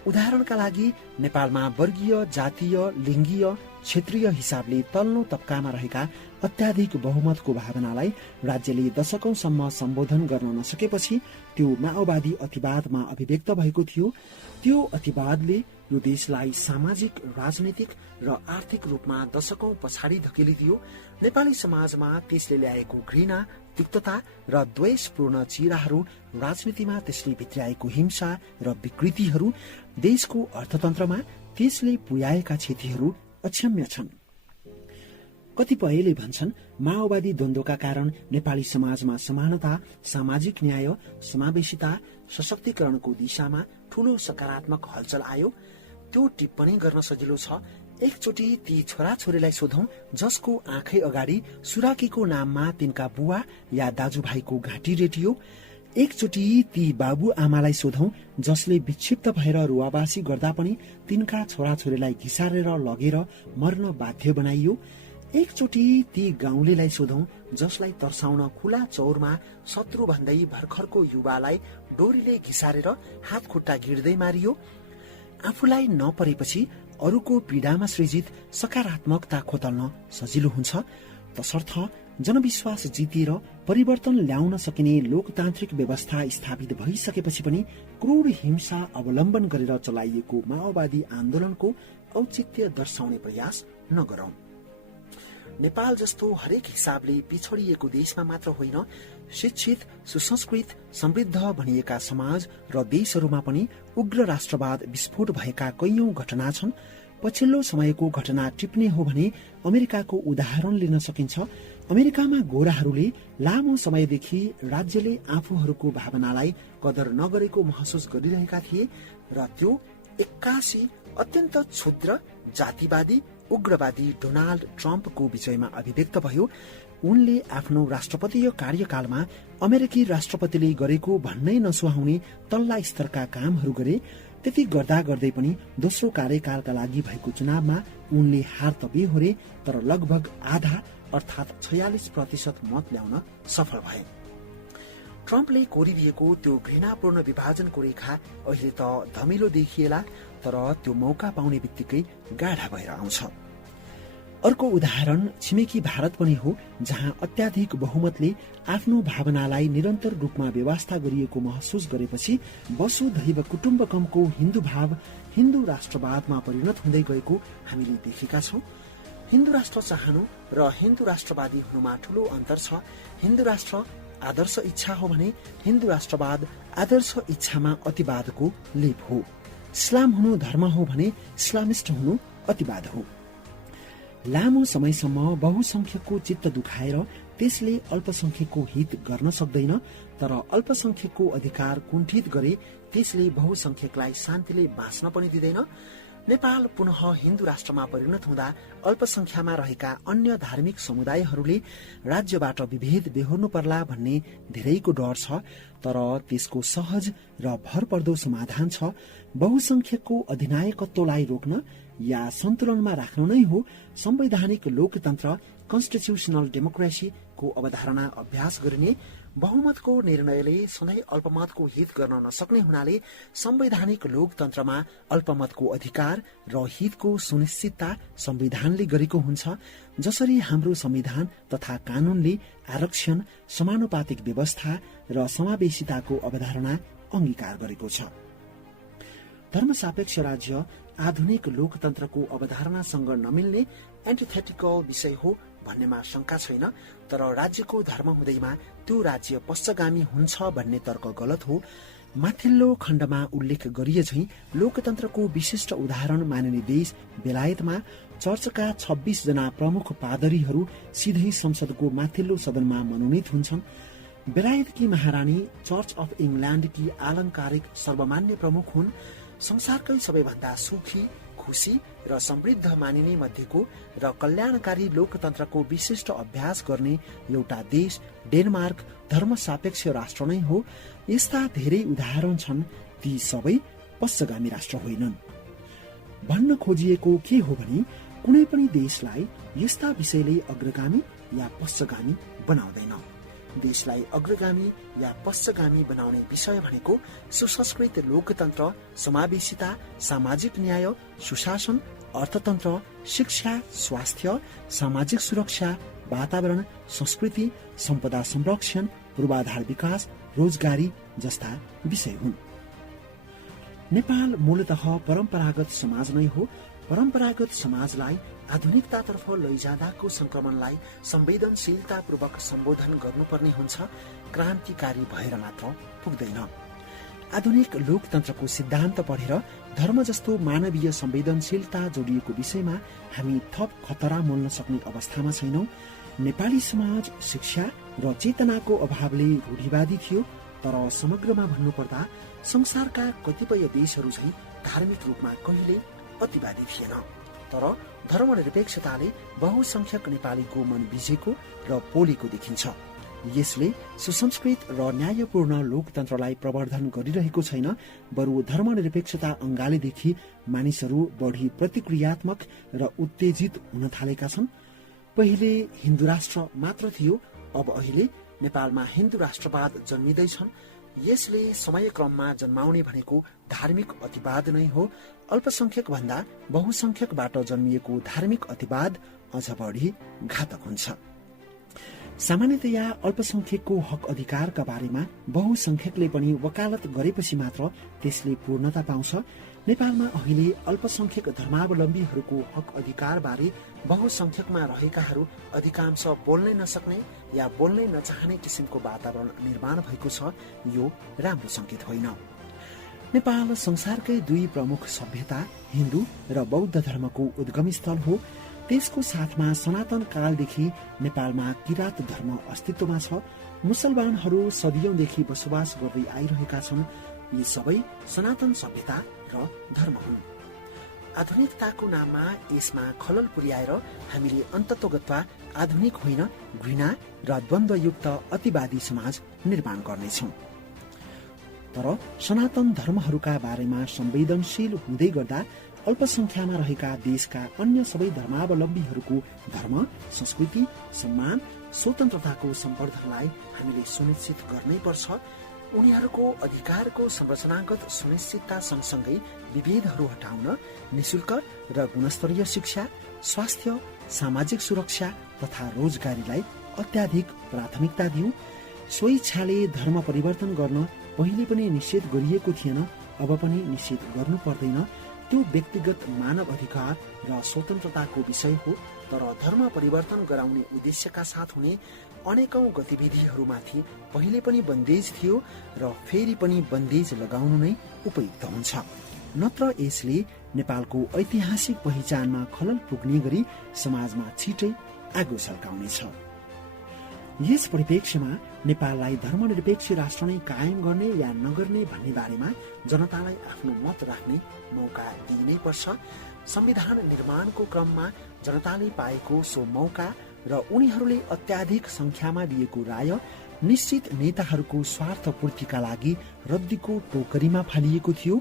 उदाहरणका लागि नेपालमा वर्गीय, जातीय, लिङ्गीय, क्षेत्रीय हिसाबले तल्लो तबकामा रहेका अत्याधिक बहुमतको भावनालाई राज्यले दशकौंसम्म सम्बोधन गर्न नसकेपछि त्यो माओवादी अतिवादमा अभिव्यक्त भएको थियो। त्यो अतिवादले यो देशलाई सामाजिक, राजनीतिक र आर्थिक रूपमा दशकौं पछाडि धकेलिदियो। नेपाली समाजमा त्यसले ल्याएको घृणा, तिक्तता र द्वेषपूर्ण चिराहरू, राजनीतिमा त्यसले भित्र्याएको हिंसा र विकृतिहरू, देशको अर्थतन्त्रमा त्यसले पुर्याएका क्षतिहरू अक्षम्य छन्। कतिपयले भन्छन् माओवादी द्वन्द्वका कारण नेपाली समाजमा समानता, सामाजिक न्याय, समावेशिता, सशक्तिकरणको दिशामा ठूलो सकारात्मक हलचल आयो। त्यो टिप्पणी गर्न सजिलो छ। एकचोटि ती छोराछोरीलाई सोधौं जसको आँखै अगाडि सुराकीको नाममा तिनका बुवा या दाजुभाइको घाँटी रेटियो। एकचोटि ती बाबुआमालाई सोधौं जसले विक्षिप्त भएर रुवाबासी गर्दा पनि तिनका छोराछोरीलाई घिसारेर लगेर मर्न बाध्य बनाइयो। एकचोटि ती गाउँलेलाई सोधौं जसलाई तर्साउन खुला चौरमा शत्रु भन्दै भर्खरको युवालाई डोरीले घिसारेर हात खुट्टा गिर्दै मारियो। आफूलाई नपरेपछि अरूको पीडामा सृजित सकारात्मकता खोतल्न सजिलो हुन्छ, तसर्थ जनविश्वास जितिएर परिवर्तन ल्याउन सकिने लोकतान्त्रिक व्यवस्था स्थापित भइसकेपछि पनि क्रूर हिंसा अवलम्बन गरेर चलाइएको माओवादी आन्दोलनको औचित्य दर्शाउने प्रयास नगरौं। नेपाल जस्तो हरेक हिसाबले पिछडिएको देशमा मात्र होइन, शिक्षित, सुसंस्कृत, समृद्ध भनिएका समाज र देशहरूमा पनि उग्र राष्ट्रवाद विस्फोट भएका कैयौं घटना छन्। पछिल्लो समयको घटना टिप्ने हो भने अमेरिकाको उदाहरण लिन सकिन्छ। अमेरिकामा गोराहरूले लामो समयदेखि राज्यले आफूहरूको भावनालाई कदर नगरेको महसुस गरिरहेका थिए र त्यो 81 अत्यन्त क्षुद्र, जातिवादी, उग्रवादी डोनाल्ड ट्रम्पको विजयमा अभिव्यक्त भयो। उनले आफ्नो राष्ट्रपतीय कार्यकालमा अमेरिकी राष्ट्रपतिले गरेको भन्नै नसुहाउने तल्ला स्तरका कामहरू गरे। त्यति गर्दा गर्दै पनि दोस्रो कार्यकालका लागि भएको चुनावमा उनले हार त बेहोरे, तर लगभग आधा अर्थात् 46% मत ल्याउन सफल भए। ट्रम्पले कोरिदिएको त्यो घृणापूर्ण विभाजनको रेखा अहिले त धमिलो देखिएला, तर त्यो मौका पाउने बित्तिकै गाढा भएर आउँछ। अर्को उदाहरण छिमेकी भारत पनि हो, जहाँ अत्याधिक बहुमतले आफ्नो भावनालाई निरन्तर रूपमा व्यवस्था गरिएको महसुस गरेपछि वसुधैव कुटुम्बकमको हिन्दू भाव हिन्दू राष्ट्रवादमा परिणत हुँदै गएको हामीले देखेका छौं। हिन्दू राष्ट्र चाहनु र हिन्दू राष्ट्रवादी हुनुमा ठूलो अन्तर छ। हिन्दू राष्ट्र आदर्श इच्छा हो भने हिन्दू राष्ट्रवाद आदर्श इच्छामा अतिवादको लेप हो। इस्लाम हुनु धर्म हो भने इस्लामिस्ट हुनु अतिवाद हो। लामो समयसम्म बहुसंख्यकको चित्त दुखाएर त्यसले अल्पसंख्यकको हित गर्न सक्दैन, तर अल्पसंख्यकको अधिकार कुण्ठित गरे त्यसले बहुसंख्यकलाई शान्तिले बाँच्न पनि दिँदैन। नेपाल पुनः हिन्दू राष्ट्रमा परिणत हुँदा अल्पसंख्यामा रहेका अन्य धार्मिक समुदायहरूले राज्यबाट विभेद बेहोर्नु पर्ला भन्ने धेरैको डर छ, तर त्यसको सहज र भरपर्दो समाधान छ। बहुसंख्यकको अधिनायकत्वलाई रोक्न या सन्तुलनमा राख्नु नै हो संवैधानिक लोकतन्त्र, कन्स्टिट्युशनल डेमोक्रेसी को अवधारणा अभ्यास गरिने। बहुमतको निर्णयले सधैँ अल्पमतको हित गर्न नसक्ने हुनाले संवैधानिक लोकतन्त्रमा अल्पमतको अधिकार र हितको सुनिश्चितता संविधानले गरेको हुन्छ। जसरी हाम्रो संविधान तथा कानूनले आरक्षण, समानुपातिक व्यवस्था र समावेशिताको अवधारणा अंगीकार गरेको छ। धर्मसापेक्ष राज्य आधुनिक लोकतन्त्रको अवधारणासँग नमिल्ने एन्टिथेटिकल विषय हो भन्नेमा शंका छैन, तर राज्यको धर्म हुँदैमा त्यो राज्य पश्चगामी हुन्छ भन्ने तर्क गलत हो। माथिल्लो खण्डमा उल्लेख गरिए झैं लोकतन्त्रको विशिष्ट उदाहरण मानिने देश बेलायतमा चर्चका 26 जना प्रमुख पादरीहरू सिधै संसदको माथिल्लो सदनमा मनोनित हुन्छन्। बेलायतकी महारानी चर्च अफ इङ्ल्याण्डकी आलंकारिक सर्वमान्य प्रमुख हुन्। संसारकै सबैभन्दा सुखी, खुशी र समृद्ध मानिने मध्येको र कल्याणकारी लोकतन्त्रको विशिष्ट अभ्यास गर्ने एउटा देश डेनमार्क धर्मसापेक्ष राष्ट्र नै हो। यस्ता धेरै उदाहरण छन्, ती सबै पश्चगामी राष्ट्र होइनन्। भन्न खोजिएको के हो भने कुनै पनि देशलाई यस्ता विषयले अग्रगामी या पश्चगामी बनाउँदैन। देशलाई अग्रगामी या पश्चगामी बनाउने विषय भनेको सुसंस्कृत लोकतन्त्र, समावेशिता, सामाजिक न्याय, सुशासन, अर्थतन्त्र, शिक्षा, स्वास्थ्य, सामाजिक सुरक्षा, वातावरण, संस्कृति, सम्पदा संरक्षण, पूर्वाधार विकास, रोजगारी जस्ता विषय हुन्। नेपाल मूलतः परम्परागत समाज नै हो। परम्परागत समाजलाई आधुनिकतातर्फ लैजाँदाको संक्रमणलाई संवेदनशीलतापूर्वक सम्बोधन गर्नुपर्ने हुन्छ, क्रान्तिकारी भएर मात्र पुग्दैन। आधुनिक लोकतन्त्रको सिद्धान्त पढेर धर्म जस्तो मानवीय संवेदनशीलता जोडिएको विषयमा हामी थप खतरा मोल्न सक्ने अवस्थामा छैनौं। नेपाली समाज शिक्षा र चेतनाको अभावले रूढिवादी थियो, तर समग्रमा भन्नुपर्दा संसारका कतिपय देशहरू झैं धार्मिक रूपमा कहिले अतिवादी थिएन। तर धर्मनिरपेक्षताले बहुसंख्यक नेपालीको मन बिजेको र पोलेको देखिन्छ। यसले सुसंस्कृत र न्यायपूर्ण लोकतन्त्रलाई प्रवर्धन गरिरहेको छैन, बरु धर्मनिरपेक्षता अंगालेदेखि मानिसहरू बढी प्रतिक्रियात्मक र उत्तेजित हुन थालेका छन्। पहिले हिन्दू राष्ट्र मात्र थियो, अब अहिले नेपालमा हिन्दू राष्ट्रवाद जन्मिँदैछन्। यसले समयक्रममा जन्माउने भनेको धार्मिक अतिवाद नै हो। अल्पसंख्यक भन्दा बहुसंख्यकबाट जन्मिएको धार्मिक अतिवाद अझ बढी घातक हुन्छ। सामान्यतया अल्पसंख्यकको हक अधिकारका बारेमा बहुसंख्यकले पनि वकालत गरेपछि मात्र त्यसले पूर्णता पाउँछ। नेपालमा अहिले अल्पसंख्यक धर्मावलम्बीहरूको हक अधिकार बारे बहुसंख्यकमा रहेकाहरू अधिकांश बोल्नै नसक्ने या बोल्नै नचाहने किसिमको वातावरण निर्माण भएको छ। यो राम्रो संकेत होइन। नेपाल संसारकै दुई प्रमुख सभ्यता हिन्दू र बौद्ध धर्मको उद्गम स्थल हो। त्यसको साथमा सनातन कालदेखि नेपालमा किरात धर्म अस्तित्वमा छ। मुसलमानहरू सदियौंदेखि बसोबास गर्दै आइरहेका छन्। यी सबै सनातन सभ्यता र धर्म हुन्। आधुनिकताको नाममा यसमा खलल पुर्याएर हामीले अन्ततोगत्वा आधुनिक होइन, घृणा र द्वन्द्वयुक्त अतिवादी समाज निर्माण गर्नेछौं। तर सनातन धर्महरूका बारेमा संवेदनशील हुँदै गर्दा अल्पसंख्यामा रहेका देशका अन्य सबै धर्मावलम्बीहरूको धर्म, संस्कृति, सम्मान, स्वतन्त्रताको सम्वर्धनलाई हामीले सुनिश्चित गर्नै पर्छ। उनीहरूको अधिकारको संरचनागत सुनिश्चितता सँगसँगै विभेदहरू हटाउन निशुल्क र गुणस्तरीय शिक्षा, स्वास्थ्य, सामाजिक सुरक्षा तथा रोजगारीलाई अत्याधिक प्राथमिकता दिउँ। स्वेच्छाले धर्म परिवर्तन गर्न पहिले पनि निषेध गरिएको थिएन, अब पनि निषेध गर्नु पर्दैन। त्यो व्यक्तिगत मानव अधिकार र स्वतन्त्रताको विषय हो। तर धर्म परिवर्तन गराउने उद्देश्यका साथ हुने अनेकौं गतिविधिहरूमाथि पहिले पनि बन्देज थियो र फेरि पनि बन्देज लगाउनु नै उपयुक्त हुन्छ। नत्र यसले नेपालको ऐतिहासिक पहिचानमा खलल पुग्ने गरी समाजमा छिटै आगो सल्काउनेछ। यस परिप्रेक्ष्यमा नेपाललाई धर्मनिरपेक्ष राष्ट्र नै कायम गर्ने या नगर्ने भन्ने बारेमा जनतालाई आफ्नो मत राख्ने मौका दिइनै पर्छ। संविधान निर्माणको क्रममा जनताले पाएको सो मौका र उनीहरूले अत्याधिक संख्यामा दिएको राय निश्चित नेताहरूको स्वार्थ पूर्तिका लागि रद्दीको टोकरीमा फालिएको थियो।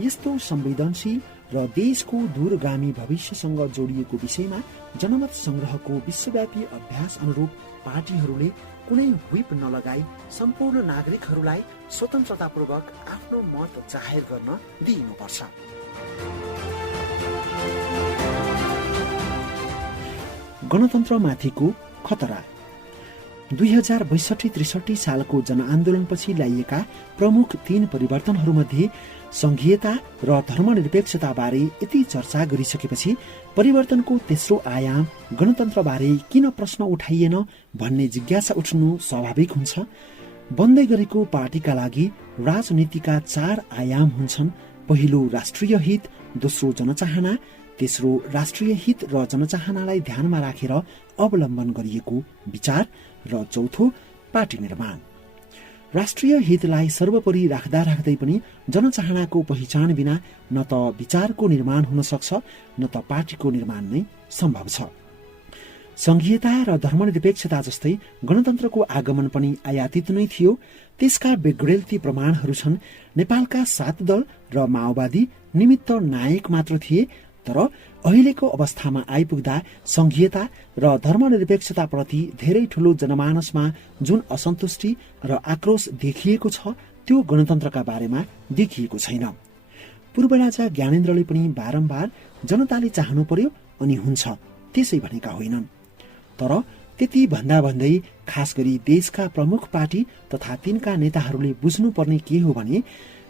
यस्तो संवेदनशील र देशको दूरगामी भविष्यसँग जोडिएको विषयमा जनमत संग्रहको विश्वव्यापी अभ्यास अनुरूप पार्टीहरूले कुनै व्हिप नलगाई सम्पूर्ण नागरिकहरूलाई स्वतन्त्रतापूर्वक आफ्नो मत जाहेर गर्न दिइनुपर्छ। गणतन्त्रमाथिको खतरा। 2062-63 सालको जनआन्दोलनपछि ल्याइएका प्रमुख 3 परिवर्तनहरूमध्ये संघीयता र धर्मनिरपेक्षताबारे यति चर्चा गरिसकेपछि परिवर्तनको तेस्रो आयाम गणतन्त्रबारे किन प्रश्न उठाइएन भन्ने जिज्ञासा उठ्नु स्वाभाविक हुन्छ। बन्दै गरेको पार्टीका लागि राजनीतिका 4 आयाम हुन्छन्। पहिलो राष्ट्रिय हित, दोस्रो जनचाहना, तेस्रो राष्ट्रिय हित र जनचाहनालाई ध्यानमा राखेर अवलम्बन गरिएको विचार र चौथो पार्टी निर्माण। राष्ट्रिय हितलाई सर्वोपरि राख्दा राख्दै पनि जनचाहनाको पहिचान बिना न त विचारको निर्माण हुन सक्छ न त पार्टीको निर्माण नै सम्भव छ। संघीयता र धर्मनिरपेक्षता जस्तै गणतन्त्रको आगमन पनि आयातित नै थियो। त्यसका बेग्रेल्ती प्रमाणहरू छन्। नेपालका 7 दल र माओवादी निमित्त नायक मात्र थिए। तर अहिलेको अवस्थामा आइपुग्दा संघीयता र धर्मनिरपेक्षताप्रति धेरै ठूलो जनमानसमा जुन असन्तुष्टि र आक्रोश देखिएको छ त्यो गणतन्त्रका बारेमा देखिएको छैन। पूर्व राजा ज्ञानेन्द्रले पनि बारम्बार जनताले चाहनु पर्यो अनि हुन्छ त्यसै भनेका होइनन्। तर त्यति भन्दा भन्दै खास गरी देशका प्रमुख पार्टी तथा तिनका नेताहरूले बुझ्नुपर्ने के हो भने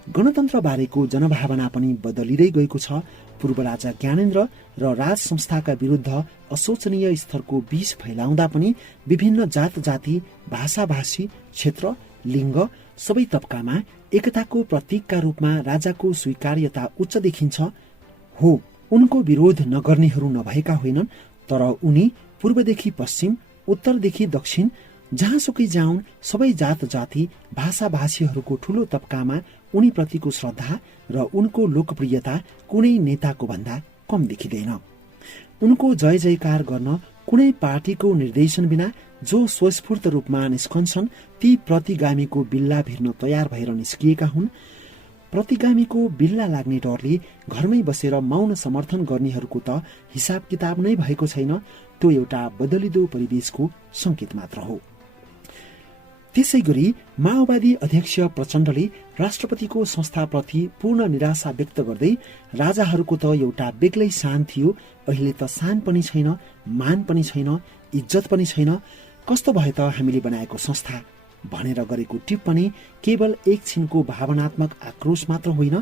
गणतन्त्र बारेको जनभावना पनि बदलिँदै गएको छ। पूर्व राजा ज्ञानेन्द्र र राज संस्थाका विरुद्ध अशोचनीय स्तरको विष फैलाउँदा पनि विभिन्न जात जाति, भाषा भाषी, क्षेत्र, लिङ्ग सबै तबकामा एकताको प्रतीकका रूपमा राजाको स्वीकार्यता उच्च देखिन्छ। हो, उनको विरोध नगर्नेहरू नभएका होइनन्, तर उनी पूर्वदेखि पश्चिम, उत्तरदेखि दक्षिण जहाँसुकै जाउन् सबै जात जाति, भाषा भाषीहरूको ठूलो तबकामा उनीप्रतिको श्रद्धा र उनको लोकप्रियता कुनै नेताको भन्दा कम देखिँदैन। उनको जय जयकार गर्न कुनै पार्टीको निर्देशन बिना जो स्वस्फूर्त रूपमा निस्कन्छन् ती प्रतिगामीको बिल्ला भिर्न तयार भएर निस्किएका हुन्। प्रतिगामीको बिल्ला लाग्ने डरले घरमै बसेर मौन समर्थन गर्नेहरूको त हिसाब किताब नै भएको छैन। त्यो एउटा बदलिदो परिवेशको संकेत मात्र हो। त्यसै गरी माओवादी अध्यक्ष प्रचण्डले राष्ट्रपतिको संस्थाप्रति पूर्ण निराशा व्यक्त गर्दै राजाहरूको त एउटा बेग्लै शान थियो, अहिले त शान पनि छैन, मान पनि छैन, इज्जत पनि छैन, कस्तो भए त हामीले बनाएको संस्था भनेर गरेको टिप्पणी केवल एकछिनको भावनात्मक आक्रोश मात्र होइन,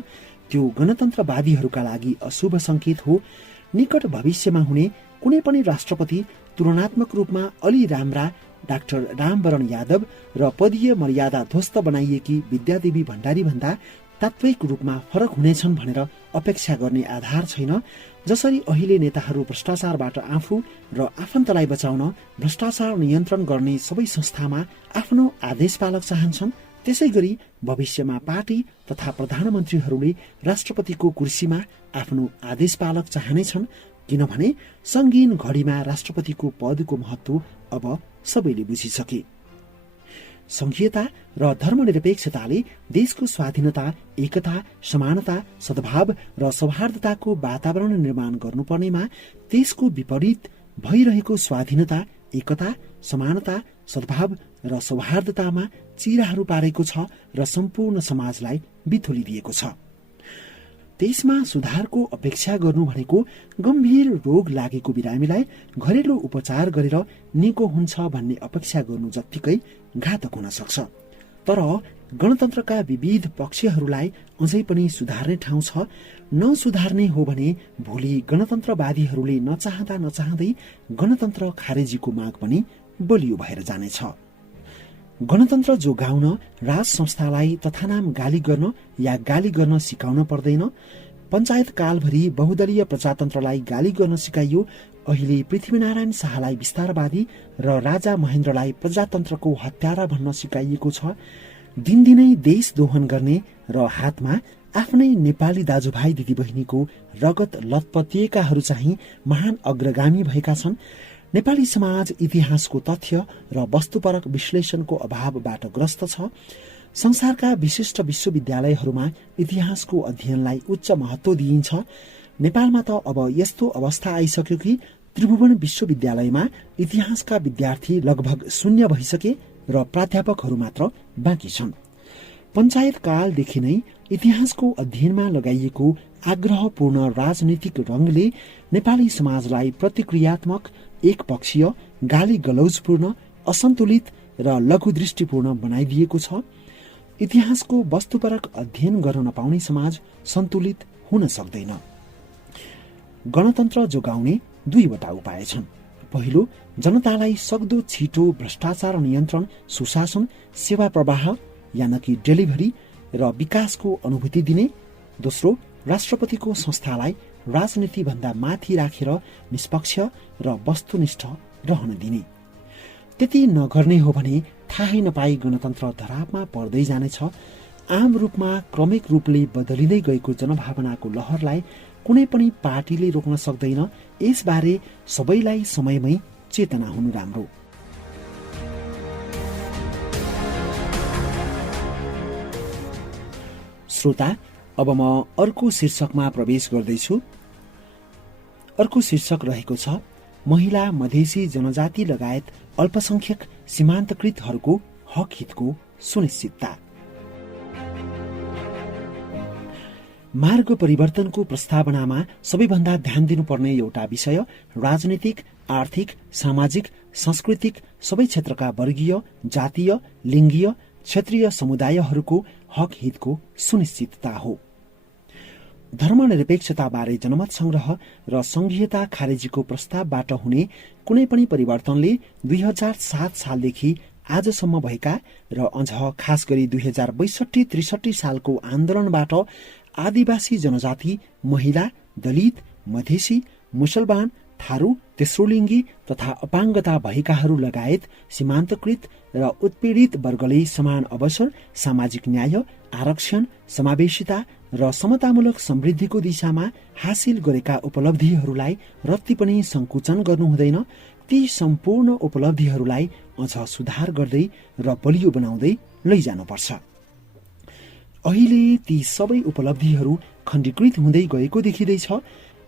त्यो गणतन्त्रवादीहरूका लागि अशुभ संकेत हो। निकट भविष्यमा हुने कुनै पनि राष्ट्रपति तुलनात्मक रूपमा अलि राम्रा डाक्टर रामवरण यादव र पदीय मर्यादा ध्वस्त बनाइएकी विद्यादेवी भण्डारी भन्दा तात्विक रूपमा फरक हुनेछन् भनेर अपेक्षा गर्ने आधार छैन। जसरी अहिले नेताहरू भ्रष्टाचारबाट आफू र आफन्तलाई बचाउन भ्रष्टाचार नियन्त्रण गर्ने सबै संस्थामा आफ्नो आदेशपालक चाहन्छन्, त्यसै गरी भविष्यमा पार्टी तथा प्रधानमन्त्रीहरूले राष्ट्रपतिको कुर्सीमा आफ्नो आदेशपालक चाहनेछन्, किनभने संगीन घडीमा राष्ट्रपतिको पदको महत्व अब सबैले बुझिसके। संघीयता र धर्मनिरपेक्षताले देशको स्वाधीनता, एकता, समानता, सद्भाव र सौहार्दताको वातावरण निर्माण गर्नुपर्नेमा त्यसको विपरीत भइरहेको स्वाधीनता, एकता, समानता, सद्भाव र सौहार्दतामा चिराहरू पारेको छ र सम्पूर्ण समाजलाई बिथोलिदिएको छ। त्यसमा सुधारको अपेक्षा गर्नु भनेको गम्भीर रोग लागेको बिरामीलाई घरेलु उपचार गरेर निको हुन्छ भन्ने अपेक्षा गर्नु जत्तिकै घातक हुन सक्छ। तर गणतन्त्रका विविध पक्षहरूलाई अझै पनि सुधार्ने ठाउँ छ। नसुधार्ने हो भने भोलि गणतन्त्रवादीहरूले नचाहँदा नचाहँदै गणतन्त्र खारेजीको माग पनि बलियो भएर जानेछ। गणतन्त्र जोगाउन राज संस्थालाई तथानाम गाली गर्न या गाली गर्न सिकाउन पर्दैन। पञ्चायत कालभरि बहुदलीय प्रजातन्त्रलाई गाली गर्न सिकाइयो। अहिले पृथ्वीनारायण शाहलाई विस्तारवादी र राजा महेन्द्रलाई प्रजातन्त्रको हत्यारा भन्न सिकाइएको छ। दिनदिनै देश दोहन गर्ने र हातमा आफ्नै नेपाली दाजुभाइ दिदीबहिनीको रगत लतपतिएकाहरू चाहिँ महान अग्रगामी भएका छन्। नेपाली समाज इतिहासको तथ्य र वस्तुपरक विश्लेषणको अभावबाट ग्रस्त छ। संसारका विशिष्ट विश्वविद्यालयहरूमा इतिहासको अध्ययनलाई उच्च महत्व दिइन्छ। नेपालमा त अब यस्तो अवस्था आइसक्यो कि त्रिभुवन विश्वविद्यालयमा इतिहासका विद्यार्थी लगभग शून्य भइसके र प्राध्यापकहरू मात्र बाँकी छन्। पञ्चायत कालदेखि नै इतिहासको अध्ययनमा लगाइएको आग्रहपूर्ण राजनीतिक रंगले नेपाली समाजलाई प्रतिक्रियात्मक, एकपक्षीय, गाली गलौजपूर्ण, असन्तुलित र लघुदृष्टिपूर्ण बनाइदिएको छ। इतिहासको वस्तुपरक अध्ययन गर्न नपाउने समाज सन्तुलित हुन सक्दैन। गणतन्त्र जोगाउने दुईवटा उपाय छन्। पहिलो, जनतालाई सक्दो छिटो भ्रष्टाचार नियन्त्रण, सुशासन, सेवा प्रवाह यानि डेलिभरी र विकासको अनुभूति दिने। दोस्रो, राष्ट्रपतिको संस्थालाई राजनीति भन्दा माथि राखेर निष्पक्ष र वस्तुनिष्ठ रहन दिने। त्यति नगर्ने हो भने थाहै नपाई गणतन्त्र धरापमा पर्दै जानेछ। आम रूपमा क्रमिक रूपले बदलिँदै गएको जनभावनाको लहरलाई कुनै पनि पार्टीले रोक्न सक्दैन। यसबारे सबैलाई समयमै चेतना हुनु राम्रो। श्रोता, अब म अर्को शीर्षकमा प्रवेश गर्दैछु। अर्को शीर्षक रहेको छ महिला, मधेसी जनजाति लगायत अल्पसंख्यक सीमान्तकृतहरूको हक हितको सुनिश्चितता। मार्ग परिवर्तनको प्रस्तावनामा सबैभन्दा ध्यान दिनुपर्ने एउटा विषय राजनीतिक, आर्थिक, सामाजिक, सांस्कृतिक सबै क्षेत्रका वर्गीय, जातीय, लिङ्गीय, क्षेत्रीय समुदायहरूको हक हितको सुनिश्चितता हो। धर्मनिरपेक्षताबारे जनमत संग्रह र संघीयता खारेजीको प्रस्तावबाट हुने कुनै पनि परिवर्तनले 2007 सालदेखि आजसम्म भएका र अझ खास गरी 2062-63 सालको आन्दोलनबाट आदिवासी जनजाति, महिला, दलित, मधेसी, मुसलमान, थारू, तेस्रो लिङ्गी तथा अपाङ्गता भएकाहरू लगायत सीमान्तकृत र उत्पीडित वर्गले समान अवसर, सामाजिक न्याय, आरक्षण, समावेशिता र समतामूलक समृद्धिको दिशामा हासिल गरेका उपलब्धिहरूलाई रत्ति पनि संकुचन गर्नु हुँदैन। ती सम्पूर्ण उपलब्धिहरूलाई अझ सुधार गर्दै र बलियो बनाउँदै लैजानुपर्छ। अहिले ती सबै उपलब्धिहरू खण्डीकृत हुँदै गएको देखिँदैछ।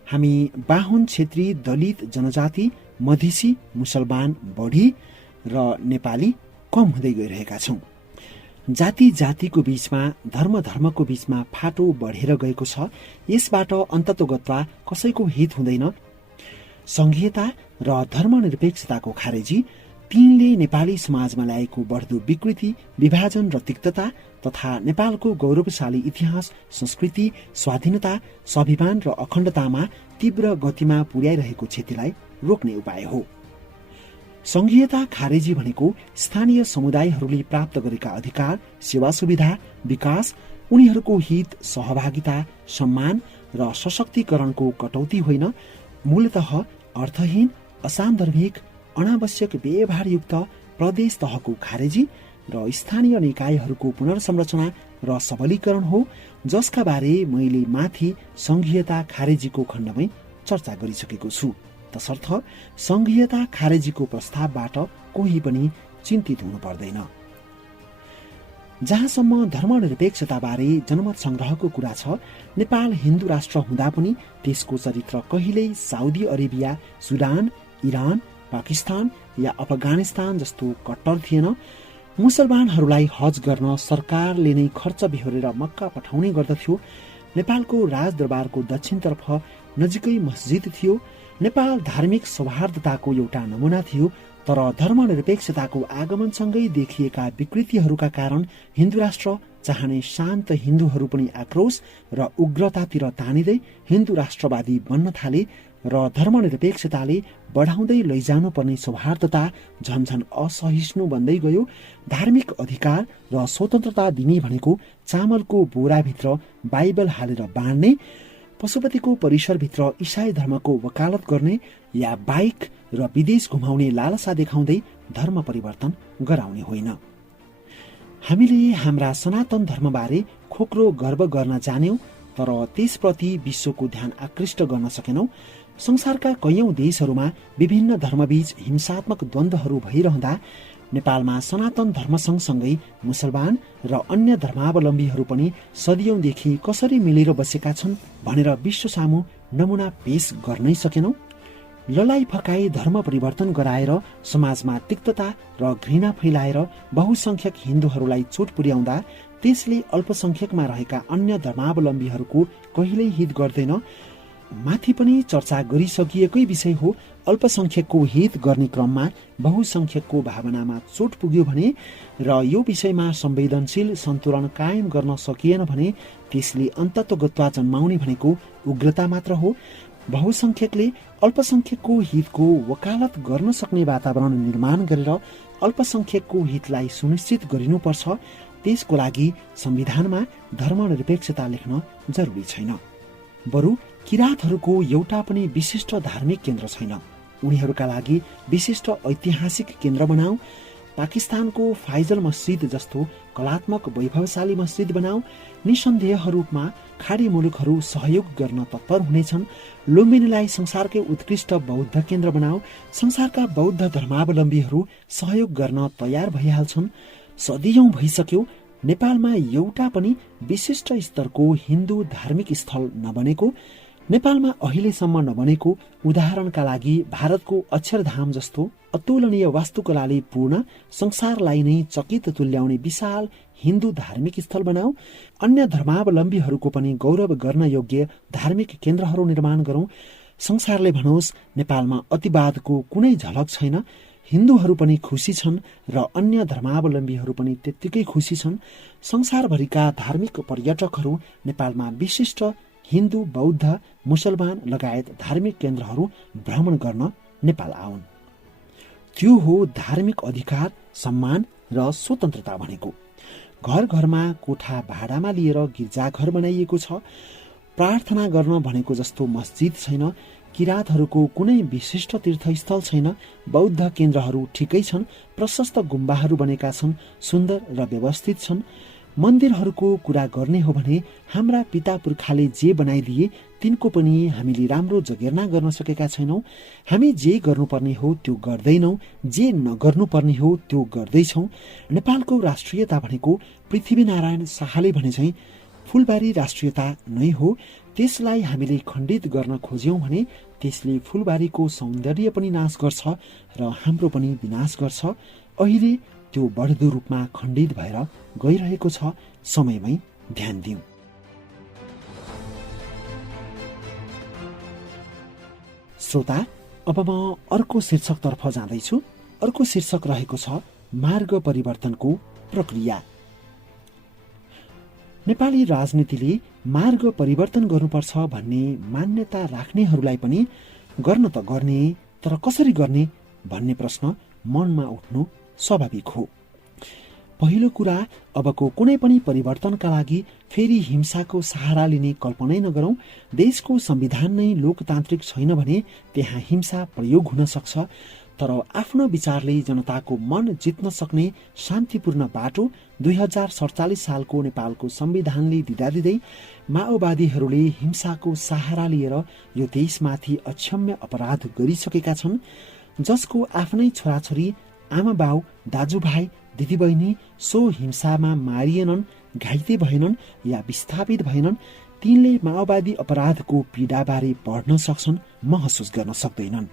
हामी बाहुन, क्षेत्री, दलित, जनजाति, मधेसी, मुसलमान बढी र नेपाली कम हुँदै गइरहेका छौं। जाति जातिको बीचमा, धर्म धर्मको बीचमा फाटो बढेर गएको छ। यसबाट अन्ततोगत्वा कसैको हित हुँदैन। संघीयता र धर्मनिरपेक्षताको खारेजी तीनले नेपाली समाजमा ल्याएको बढ्दो विकृति, विभाजन र तिक्तता तथा नेपालको गौरवशाली इतिहास, संस्कृति, स्वाधीनता, स्वाभिमान र अखण्डतामा तीव्र गतिमा पुर्याइरहेको क्षतिलाई रोक्ने उपाय हो। संघीयता खारेजी भनेको स्थानीय समुदायहरूले प्राप्त गरेका अधिकार, सेवा सुविधा, विकास, उनीहरूको हित, सहभागिता, सम्मान र सशक्तिकरणको कटौती होइन, मूलतः अर्थहीन, असान्दर्भिक, अनावश्यक व्यवहारयुक्त प्रदेश तहको खारेजी र स्थानीय निकायहरूको पुनर्संरचना र सबलीकरण हो, जसका बारे मैले माथि संघीयता खारेजीको खण्डमै चर्चा गरिसकेको छु। तसर्थ संघीयता खारेजीको प्रस्तावबाट कोही पनि चिन्तित हुनु पर्दैन। जहाँसम्म धर्मनिरपेक्षताबारे जनमत संग्रहको कुरा छ, नेपाल हिन्दू राष्ट्र हुँदा पनि त्यसको चरित्र कहिल्यै Saudi Arabia, Sudan, Iran, Pakistan या अफगानिस्तान जस्तो कट्टर थिएन। मुसलमानहरूलाई हज गर्न सरकारले नै खर्च बिहोरेर मक्का पठाउने गर्दथ्यो। नेपालको राजदरबारको दक्षिणतर्फ नजिकै मस्जिद थियो। नेपाल धार्मिक सौहार्दताको एउटा नमुना थियो। तर धर्मनिरपेक्षताको आगमनसँगै देखिएका विकृतिहरूका कारण हिन्दू राष्ट्र चाहने शान्त हिन्दूहरू पनि आक्रोश र उग्रतातिर तानिँदै हिन्दू राष्ट्रवादी बन्न थाले र धर्मनिरपेक्षताले बढाउँदै लैजानुपर्ने सौहार्दता झन्झन असहिष्णु बन्दै गयो। धार्मिक अधिकार र स्वतन्त्रता दिने भनेको चामलको बोराभित्र बाइबल हालेर बाँड्ने, पशुपतिको परिसरभित्र इसाई धर्मको वकालत गर्ने या बाइक र विदेश घुमाउने लालसा देखाउँदै धर्म परिवर्तन गराउने होइन। हामीले हाम्रा सनातन धर्मबारे खोक्रो गर्व गर्न जान्यौं, तर त्यसप्रति विश्वको ध्यान आकृष्ट गर्न सकेनौं। संसारका कैयौं देशहरूमा विभिन्न धर्मबीच हिंसात्मक द्वन्द्वहरू भइरहँदा नेपालमा सनातन धर्म सँगसँगै मुसलमान र अन्य धर्मावलम्बीहरू पनि सदियौंदेखि कसरी मिलेर बसेका छन् भनेर विश्व सामु नमुना पेश गर्नै सकेनौं। ललाई फकाई धर्म परिवर्तन गराएर समाजमा तिक्तता र घृणा फैलाएर बहुसंख्यक हिन्दूहरूलाई चोट पुर्याउँदा त्यसले अल्पसंख्यकमा रहेका अन्य धर्मावलम्बीहरूको कहिल्यै हित गर्दैन। माथि पनि चर्चा गरिसकिएकै विषय हो। अल्पसंख्यकको हित गर्ने क्रममा बहुसंख्यकको भावनामा चोट पुग्यो भने र यो विषयमा संवेदनशील सन्तुलन कायम गर्न सकिएन भने त्यसले अन्ततोगत्वा जन्माउने भनेको उग्रता मात्र हो। बहुसंख्यकले अल्पसंख्यकको हितको वकालत गर्न सक्ने वातावरण निर्माण गरेर अल्पसंख्यकको हितलाई सुनिश्चित गरिनुपर्छ। त्यसको लागि संविधानमा धर्मनिरपेक्षता लेख्न जरुरी छैन। बरु किराँतहरूको एउटा पनि विशिष्ट धार्मिक केन्द्र छैन। उनीहरूका लागि विशिष्ट ऐतिहासिक केन्द्र बनाऊ। पाकिस्तानको फाइजल मस्जिद जस्तो कलात्मक वैभवशाली मस्जिद बनाऊ। निसन्देह रूपमा खाडी मुलुकहरू सहयोग गर्न तत्पर हुनेछन्। लुम्बिनीलाई संसारकै उत्कृष्ट बौद्ध केन्द्र बनाऊ। संसारका बौद्ध धर्मावलम्बीहरू सहयोग गर्न तयार भइहाल्छन्। सदियौं भइसक्यो नेपालमा एउटा पनि विशिष्ट स्तरको हिन्दू धार्मिक स्थल नबनेको। नेपालमा अहिलेसम्म नबनेको उदाहरणका लागि भारतको अक्षरधाम जस्तो अतुलनीय वास्तुकलाले पूर्ण संसारलाई नै चकित तुल्याउने विशाल हिन्दू धार्मिक स्थल बनाऊ। अन्य धर्मावलम्बीहरूको पनि गौरव गर्न योग्य धार्मिक केन्द्रहरू निर्माण गरौं। संसारले भनोस् नेपालमा अतिवादको कुनै झलक छैन। हिन्दूहरू पनि खुसी छन् र अन्य धर्मावलम्बीहरू पनि त्यत्तिकै खुसी छन्। संसारभरिका धार्मिक पर्यटकहरू नेपालमा विशिष्ट हिन्दू, बौद्ध, मुसलमान लगायत धार्मिक केन्द्रहरू भ्रमण गर्न नेपाल आउन्। त्यो हो धार्मिक अधिकार, सम्मान र स्वतन्त्रता भनेको। घर घरमा कोठा भाडामा लिएर गिर्जाघर बनाइएको छ। प्रार्थना गर्न भनेको जस्तो मस्जिद छैन। किराँतहरूको कुनै विशिष्ट तीर्थस्थल छैन। बौद्ध केन्द्रहरू ठिकै छन्। प्रशस्त गुम्बाहरू बनेका छन्, सुन्दर र व्यवस्थित छन्। मन्दिरहरूको कुरा गर्ने हो भने हाम्रा पिता पुर्खाले जे बनाइदिए तिनको पनि हामीले राम्रो जगेर्ना गर्न सकेका छैनौं। हामी जे गर्नुपर्ने हो त्यो गर्दैनौं, जे नगर्नुपर्ने हो त्यो गर्दैछौं। नेपालको राष्ट्रियता भनेको पृथ्वीनारायण शाहले भने चाहिँ फूलबारी राष्ट्रियता नै हो। त्यसलाई हामीले खण्डित गर्न खोज्यौं भने त्यसले फूलबारीको सौन्दर्य पनि नाश गर्छ र हाम्रो पनि विनाश गर्छ। अहिले त्यो बढ्दो रूपमा खण्डित भएर गइरहेको छ। समयमै ध्यान दिउँ। श्रोता, अब म अर्को शीर्षकतर्फ जाँदैछु। अर्को शीर्षक रहेको छ मार्ग परिवर्तनको प्रक्रिया। नेपाली राजनीतिले मार्ग परिवर्तन गर्नुपर्छ भन्ने मान्यता राख्नेहरूलाई पनि गर्न त गर्ने, तर कसरी गर्ने भन्ने प्रश्न मनमा उठ्नु स्वाभाविक हो। पहिलो कुरा, अबको कुनै पनि परिवर्तनका लागि फेरि हिंसाको सहारा लिने कल्पनै नगरौं। देशको संविधान नै लोकतान्त्रिक छैन भने त्यहाँ हिंसा प्रयोग हुन सक्छ। तर आफ्नो विचारले जनताको मन जित्न सक्ने शान्तिपूर्ण बाटो 2047 सालको नेपालको संविधानले दिँदै माओवादीहरूले हिंसाको सहारा लिएर यो देशमाथि अक्षम्य अपराध गरिसकेका छन्। जसको आफ्नै छोराछोरी, आमा बाउ, दाजुभाइ, दिदीबहिनी सो हिंसामा मारिएनन्, घाइते भएनन् या विस्थापित भएनन्, तिनले माओवादी अपराधको पीडाबारे पढ्न सक्छन्, महसुस गर्न सक्दैनन्।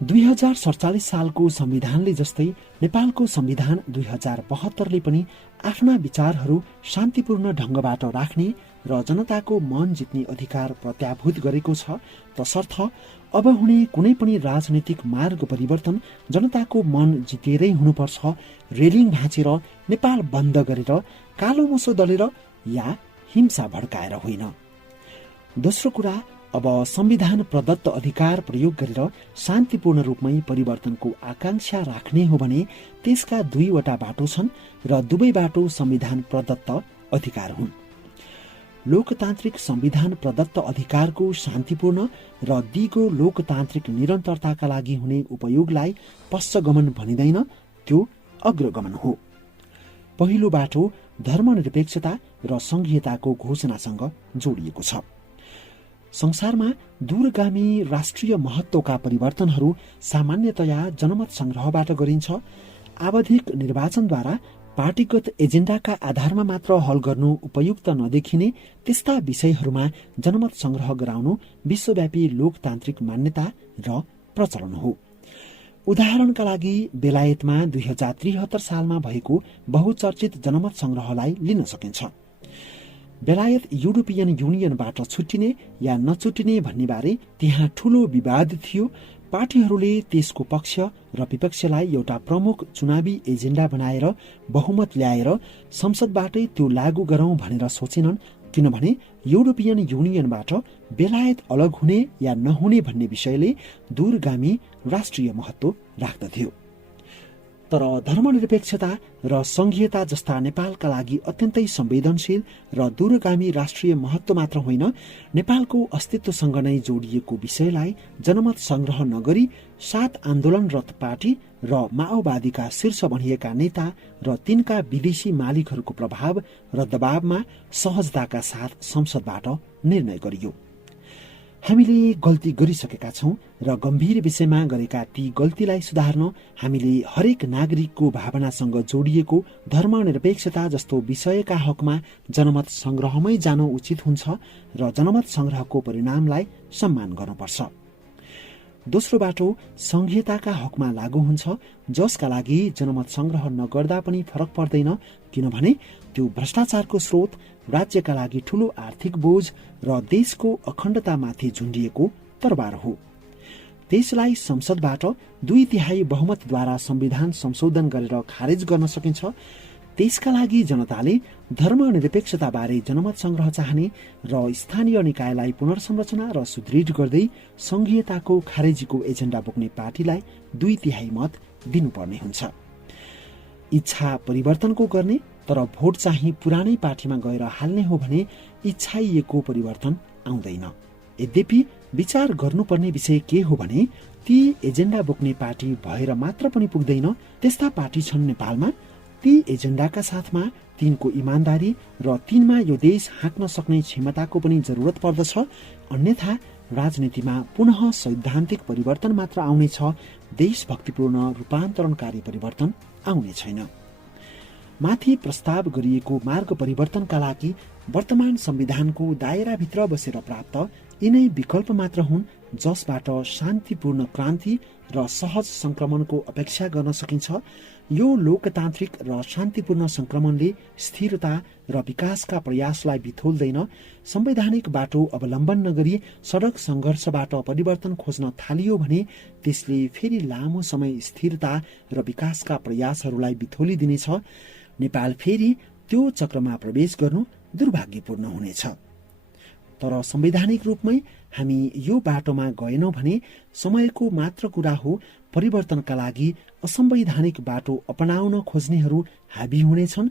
2047 सालको संविधानले जस्तै नेपालको संविधान 2072ले पनि आफ्ना विचारहरू शान्तिपूर्ण ढंगबाट राख्ने र जनताको मन जित्ने अधिकार प्रत्याभूत गरेको छ। तसर्थ अब हुने कुनै पनि राजनीतिक मार्ग परिवर्तन जनताको मन जितेरै हुनुपर्छ। रेलिङ भाँचेर, नेपाल बन्द गरेर, कालो मोसो दलेर या हिंसा भड्काएर होइन। दोस्रो कुरा, अब संविधान प्रदत्त अधिकार प्रयोग गरेर शान्तिपूर्ण रूपमै परिवर्तनको आकांक्षा राख्ने हो भने त्यसका दुईवटा बाटो छन् र दुवै बाटो संविधान प्रदत्त अधिकार हुन्। लोकतान्त्रिक संविधान प्रदत्त अधिकारको शान्तिपूर्ण र दिगो लोकतान्त्रिक निरन्तरताका लागि हुने उपयोगलाई पश्चगमन भनिँदैन, त्यो अग्रगमन हो। पहिलो बाटो धर्मनिरपेक्षता र संघीयताको घोषणासँग जोडिएको छ। संसारमा दूरगामी राष्ट्रिय महत्वका परिवर्तनहरू सामान्यतया जनमत संग्रहबाट गरिन्छ। आवधिक निर्वाचनद्वारा पार्टीगत एजेन्डाका आधारमा मात्र हल गर्नु उपयुक्त नदेखिने त्यस्ता विषयहरूमा जनमत संग्रह गराउनु विश्वव्यापी लोकतान्त्रिक मान्यता र प्रचलन हो। उदाहरणका लागि बेलायतमा 2073 सालमा भएको बहुचर्चित जनमत संग्रहलाई लिन सकिन्छ। बेलायत युरोपियन युनियनबाट छुट्टिने या नछुट्टिने भन्ने बारे त्यहाँ ठूलो विवाद थियो। पार्टीहरूले त्यसको पक्ष र विपक्षलाई एउटा प्रमुख चुनावी एजेन्डा बनाएर बहुमत ल्याएर संसदबाटै त्यो लागू गरौं भनेर सोचेनन्, किनभने युरोपियन युनियनबाट बेलायत अलग हुने या नहुने भन्ने विषयले दूरगामी राष्ट्रिय महत्व राख्दथ्यो। तर धर्मनिरपेक्षता र संघीयता जस्ता नेपालका लागि अत्यन्तै संवेदनशील र दूरगामी राष्ट्रिय महत्व मात्र होइन, नेपालको अस्तित्वसँग नै जोडिएको विषयलाई जनमत संग्रह नगरी 7 आन्दोलनरत पार्टी र माओवादीका शीर्ष भनिएका नेता र तिनका विदेशी मालिकहरूको प्रभाव र दबावमा सहजताका साथ संसदबाट निर्णय गरियो। हामीले गल्ती गरिसकेका छौं र गम्भीर विषयमा गरेका ती गल्तीलाई सुधार्न हामीले हरेक नागरिकको भावनासँग जोडिएको धर्मनिरपेक्षता जस्तो विषयका हकमा जनमत संग्रहमै जानु उचित हुन्छ र जनमत संग्रहको परिणामलाई सम्मान गर्नुपर्छ। दोस्रो बाटो संघीयताका हकमा लागू हुन्छ, जसका लागि जनमत संग्रह नगर्दा पनि फरक पर्दैन, किनभने त्यो भ्रष्टाचारको स्रोत, राज्यका लागि ठूलो आर्थिक बोझ र देशको अखण्डतामाथि झुन्डिएको तरबार हो। त्यसलाई संसदबाट 2/3 बहुमतद्वारा संविधान संशोधन गरेर खारेज गर्न सकिन्छ। त्यसका लागि जनताले धर्मनिरपेक्षताबारे जनमत संग्रह चाहने र स्थानीय निकायलाई पुनर्संरचना र सुदृढ गर्दै संघीयताको खारेजीको एजेन्डा बोक्ने पार्टीलाई 2/3 मत दिनुपर्ने हुन्छ। इच्छा परिवर्तनको गर्ने तर भोट चाहिँ पुरानै पार्टीमा गएर हाल्ने हो भने इच्छाइएको परिवर्तन आउँदैन। यद्यपि विचार गर्नुपर्ने विषय के हो भने ती एजेन्डा बोक्ने पार्टी भएर मात्र पनि पुग्दैन। त्यस्ता पार्टी छन् नेपालमा। ती एजेन्डाका साथमा तिनको इमान्दारी र तिनमा यो देश हाँक्न सक्ने क्षमताको पनि जरुरत पर्दछ। अन्यथा राजनीतिमा पुनः सैद्धान्तिक परिवर्तन मात्र आउनेछ, देशभक्तिपूर्ण रूपान्तरणकारी परिवर्तन आउने छैन। माथि प्रस्ताव गरिएको मार्ग परिवर्तनका लागि वर्तमान संविधानको दायराभित्र बसेर प्राप्त यिनै विकल्प मात्र हुन्, जसबाट शान्तिपूर्ण क्रान्ति र सहज संक्रमणको अपेक्षा गर्न सकिन्छ। यो लोकतान्त्रिक र शान्तिपूर्ण संक्रमणले स्थिरता र विकासका प्रयासलाई बिथोल्दैन। संवैधानिक बाटो अवलम्बन नगरी सडक संघर्षबाट परिवर्तन खोज्न थालियो भने त्यसले फेरि लामो समय स्थिरता र विकासका प्रयासहरूलाई बिथोलिदिनेछ। नेपाल फेरि त्यो चक्रमा प्रवेश गर्नु दुर्भाग्यपूर्ण हुनेछ। तर संवैधानिक रूपमै हामी यो बाटोमा गएनौं भने समयको मात्र कुरा हो। परिवर्तनका लागि असंवैधानिक बाटो अपनाउन खोज्नेहरू हाबी हुनेछन्।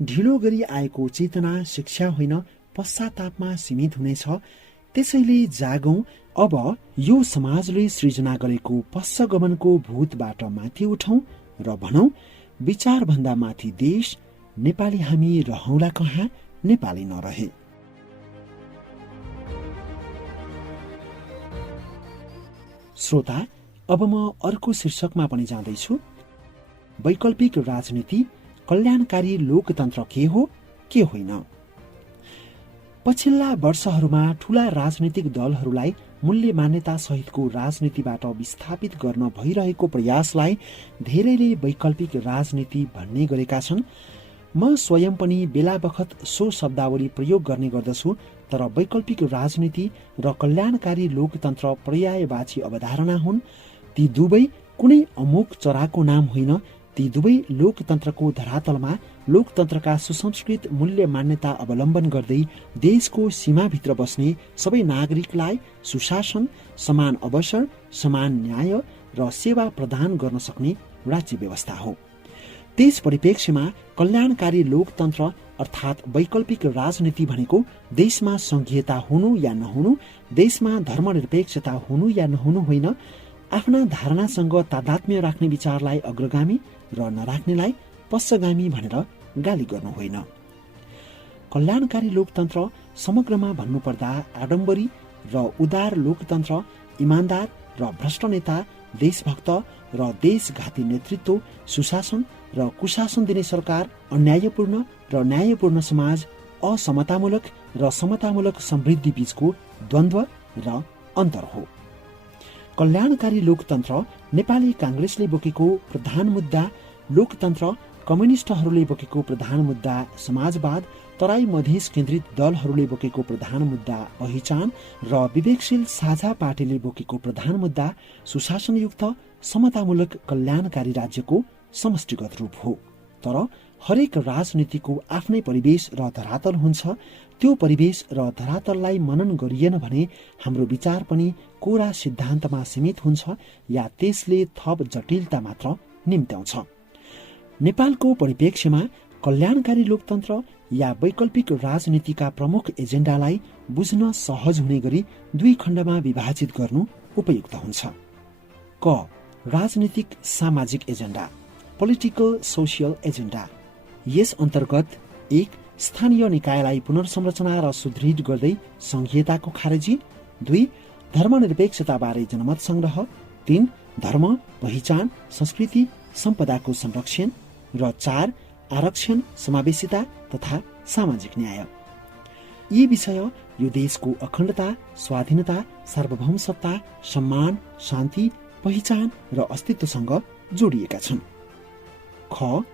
ढिलो गरी आएको चेतना शिक्षा होइन, पश्चातापमा सीमित हुनेछ। त्यसैले जागौं, अब यो समाजले सृजना गरेको पश्चगमनको भूतबाट माथि उठौं र भनौं, विचार भन्दा माथि देश, नेपाली हामी रहौला कहाँ, नेपाली नरहे। श्रोता, अब म अर्को शीर्षकमा पनि जाँदैछु। वैकल्पिक राजनीति, कल्याणकारी लोकतन्त्र के हो के होइन। पछिल्ला वर्षहरूमा ठूला राजनीतिक दलहरूलाई मूल्य मान्यता सहितको राजनीतिबाट विस्थापित गर्न भइरहेको प्रयासलाई धेरैले वैकल्पिक राजनीति भन्ने गरेका छन्। म स्वयं पनि बेला बखत सो शब्दावली प्रयोग गर्ने गर्दछु। तर वैकल्पिक राजनीति र कल्याणकारी लोकतन्त्र पर्यायवाची अवधारणा हुन्। ती दुवै कुनै अमोघ चराको नाम होइन। ती दुवै लोकतन्त्रको धरातलमा लोकतन्त्रका सुसंस्कृत मूल्य मान्यता अवलम्बन गर्दै देशको सीमाभित्र बस्ने सबै नागरिकलाई सुशासन, समान अवसर, समान न्याय र सेवा प्रदान गर्न सक्ने राज्य व्यवस्था हो। त्यस परिप्रेक्ष्यमा कल्याणकारी लोकतन्त्र अर्थात् वैकल्पिक राजनीति भनेको देशमा संघीयता हुनु या नहुनु, देशमा धर्मनिरपेक्षता हुनु या नहुनु होइन। आफ्ना धारणासँग तादात्म्य राख्ने विचारलाई अग्रगामी र नराख्नेलाई पश्चगामी भनेर गाली गर्नु होइन। कल्याणकारी लोकतन्त्र समग्रमा भन्नुपर्दा आडम्बरी र उदार लोकतन्त्र, इमान्दार र भ्रष्ट नेता, देशभक्त र देशघाती नेतृत्व, सुशासन र कुशासन दिने सरकार, अन्यायपूर्ण र न्यायपूर्ण समाज, असमतामूलक र समतामूलक समृद्धि बीचको द्वन्द्व र अन्तर हो। कल्याणकारी लोकतन्त्र नेपाली कांग्रेसले बोकेको प्रधान मुद्दा लोकतन्त्र, कम्युनिस्टहरूले बोकेको प्रधान मुद्दा समाजवाद, तराई मधेस केन्द्रित दलहरूले बोकेको प्रधान मुद्दा पहिचान र विवेकशील साझा पार्टीले बोकेको प्रधान मुद्दा सुशासनयुक्त समतामूलक कल्याणकारी राज्यको समष्टिगत रूप हो। तर हरेक राजनीतिको आफ्नै परिवेश र धरातल हुन्छ। त्यो परिवेश र धरातललाई मनन गरिएन भने हाम्रो विचार पनि कोरा सिद्धान्तमा सीमित हुन्छ या त्यसले थप जटिलता मात्र निम्त्याउँछ। नेपालको परिप्रेक्ष्यमा कल्याणकारी लोकतन्त्र या वैकल्पिक राजनीतिका प्रमुख एजेन्डालाई बुझ्न सहज हुने गरी दुई खण्डमा विभाजित गर्नु उपयुक्त हुन्छ। क. राजनीतिक सामाजिक एजेन्डा, पोलिटिकल सोसियल एजेन्डा। यस अन्तर्गत 1. स्थानीय निकायलाई पुनर्संरचना र सुदृढ गर्दै संघीयताको खारेजी। 2. धर्मनिरपेक्षताबारे जनमत संग्रह। 3. धर्म, पहिचान, संस्कृति, सम्पदाको संरक्षण। र 4. आरक्षण, समावेशिता तथा सामाजिक न्याय। यी विषय यो देशको अखण्डता, स्वाधीनता, सार्वभौमसत्ता, सम्मान, शान्ति, पहिचान र अस्तित्वसँग जोडिएका छन्। ख.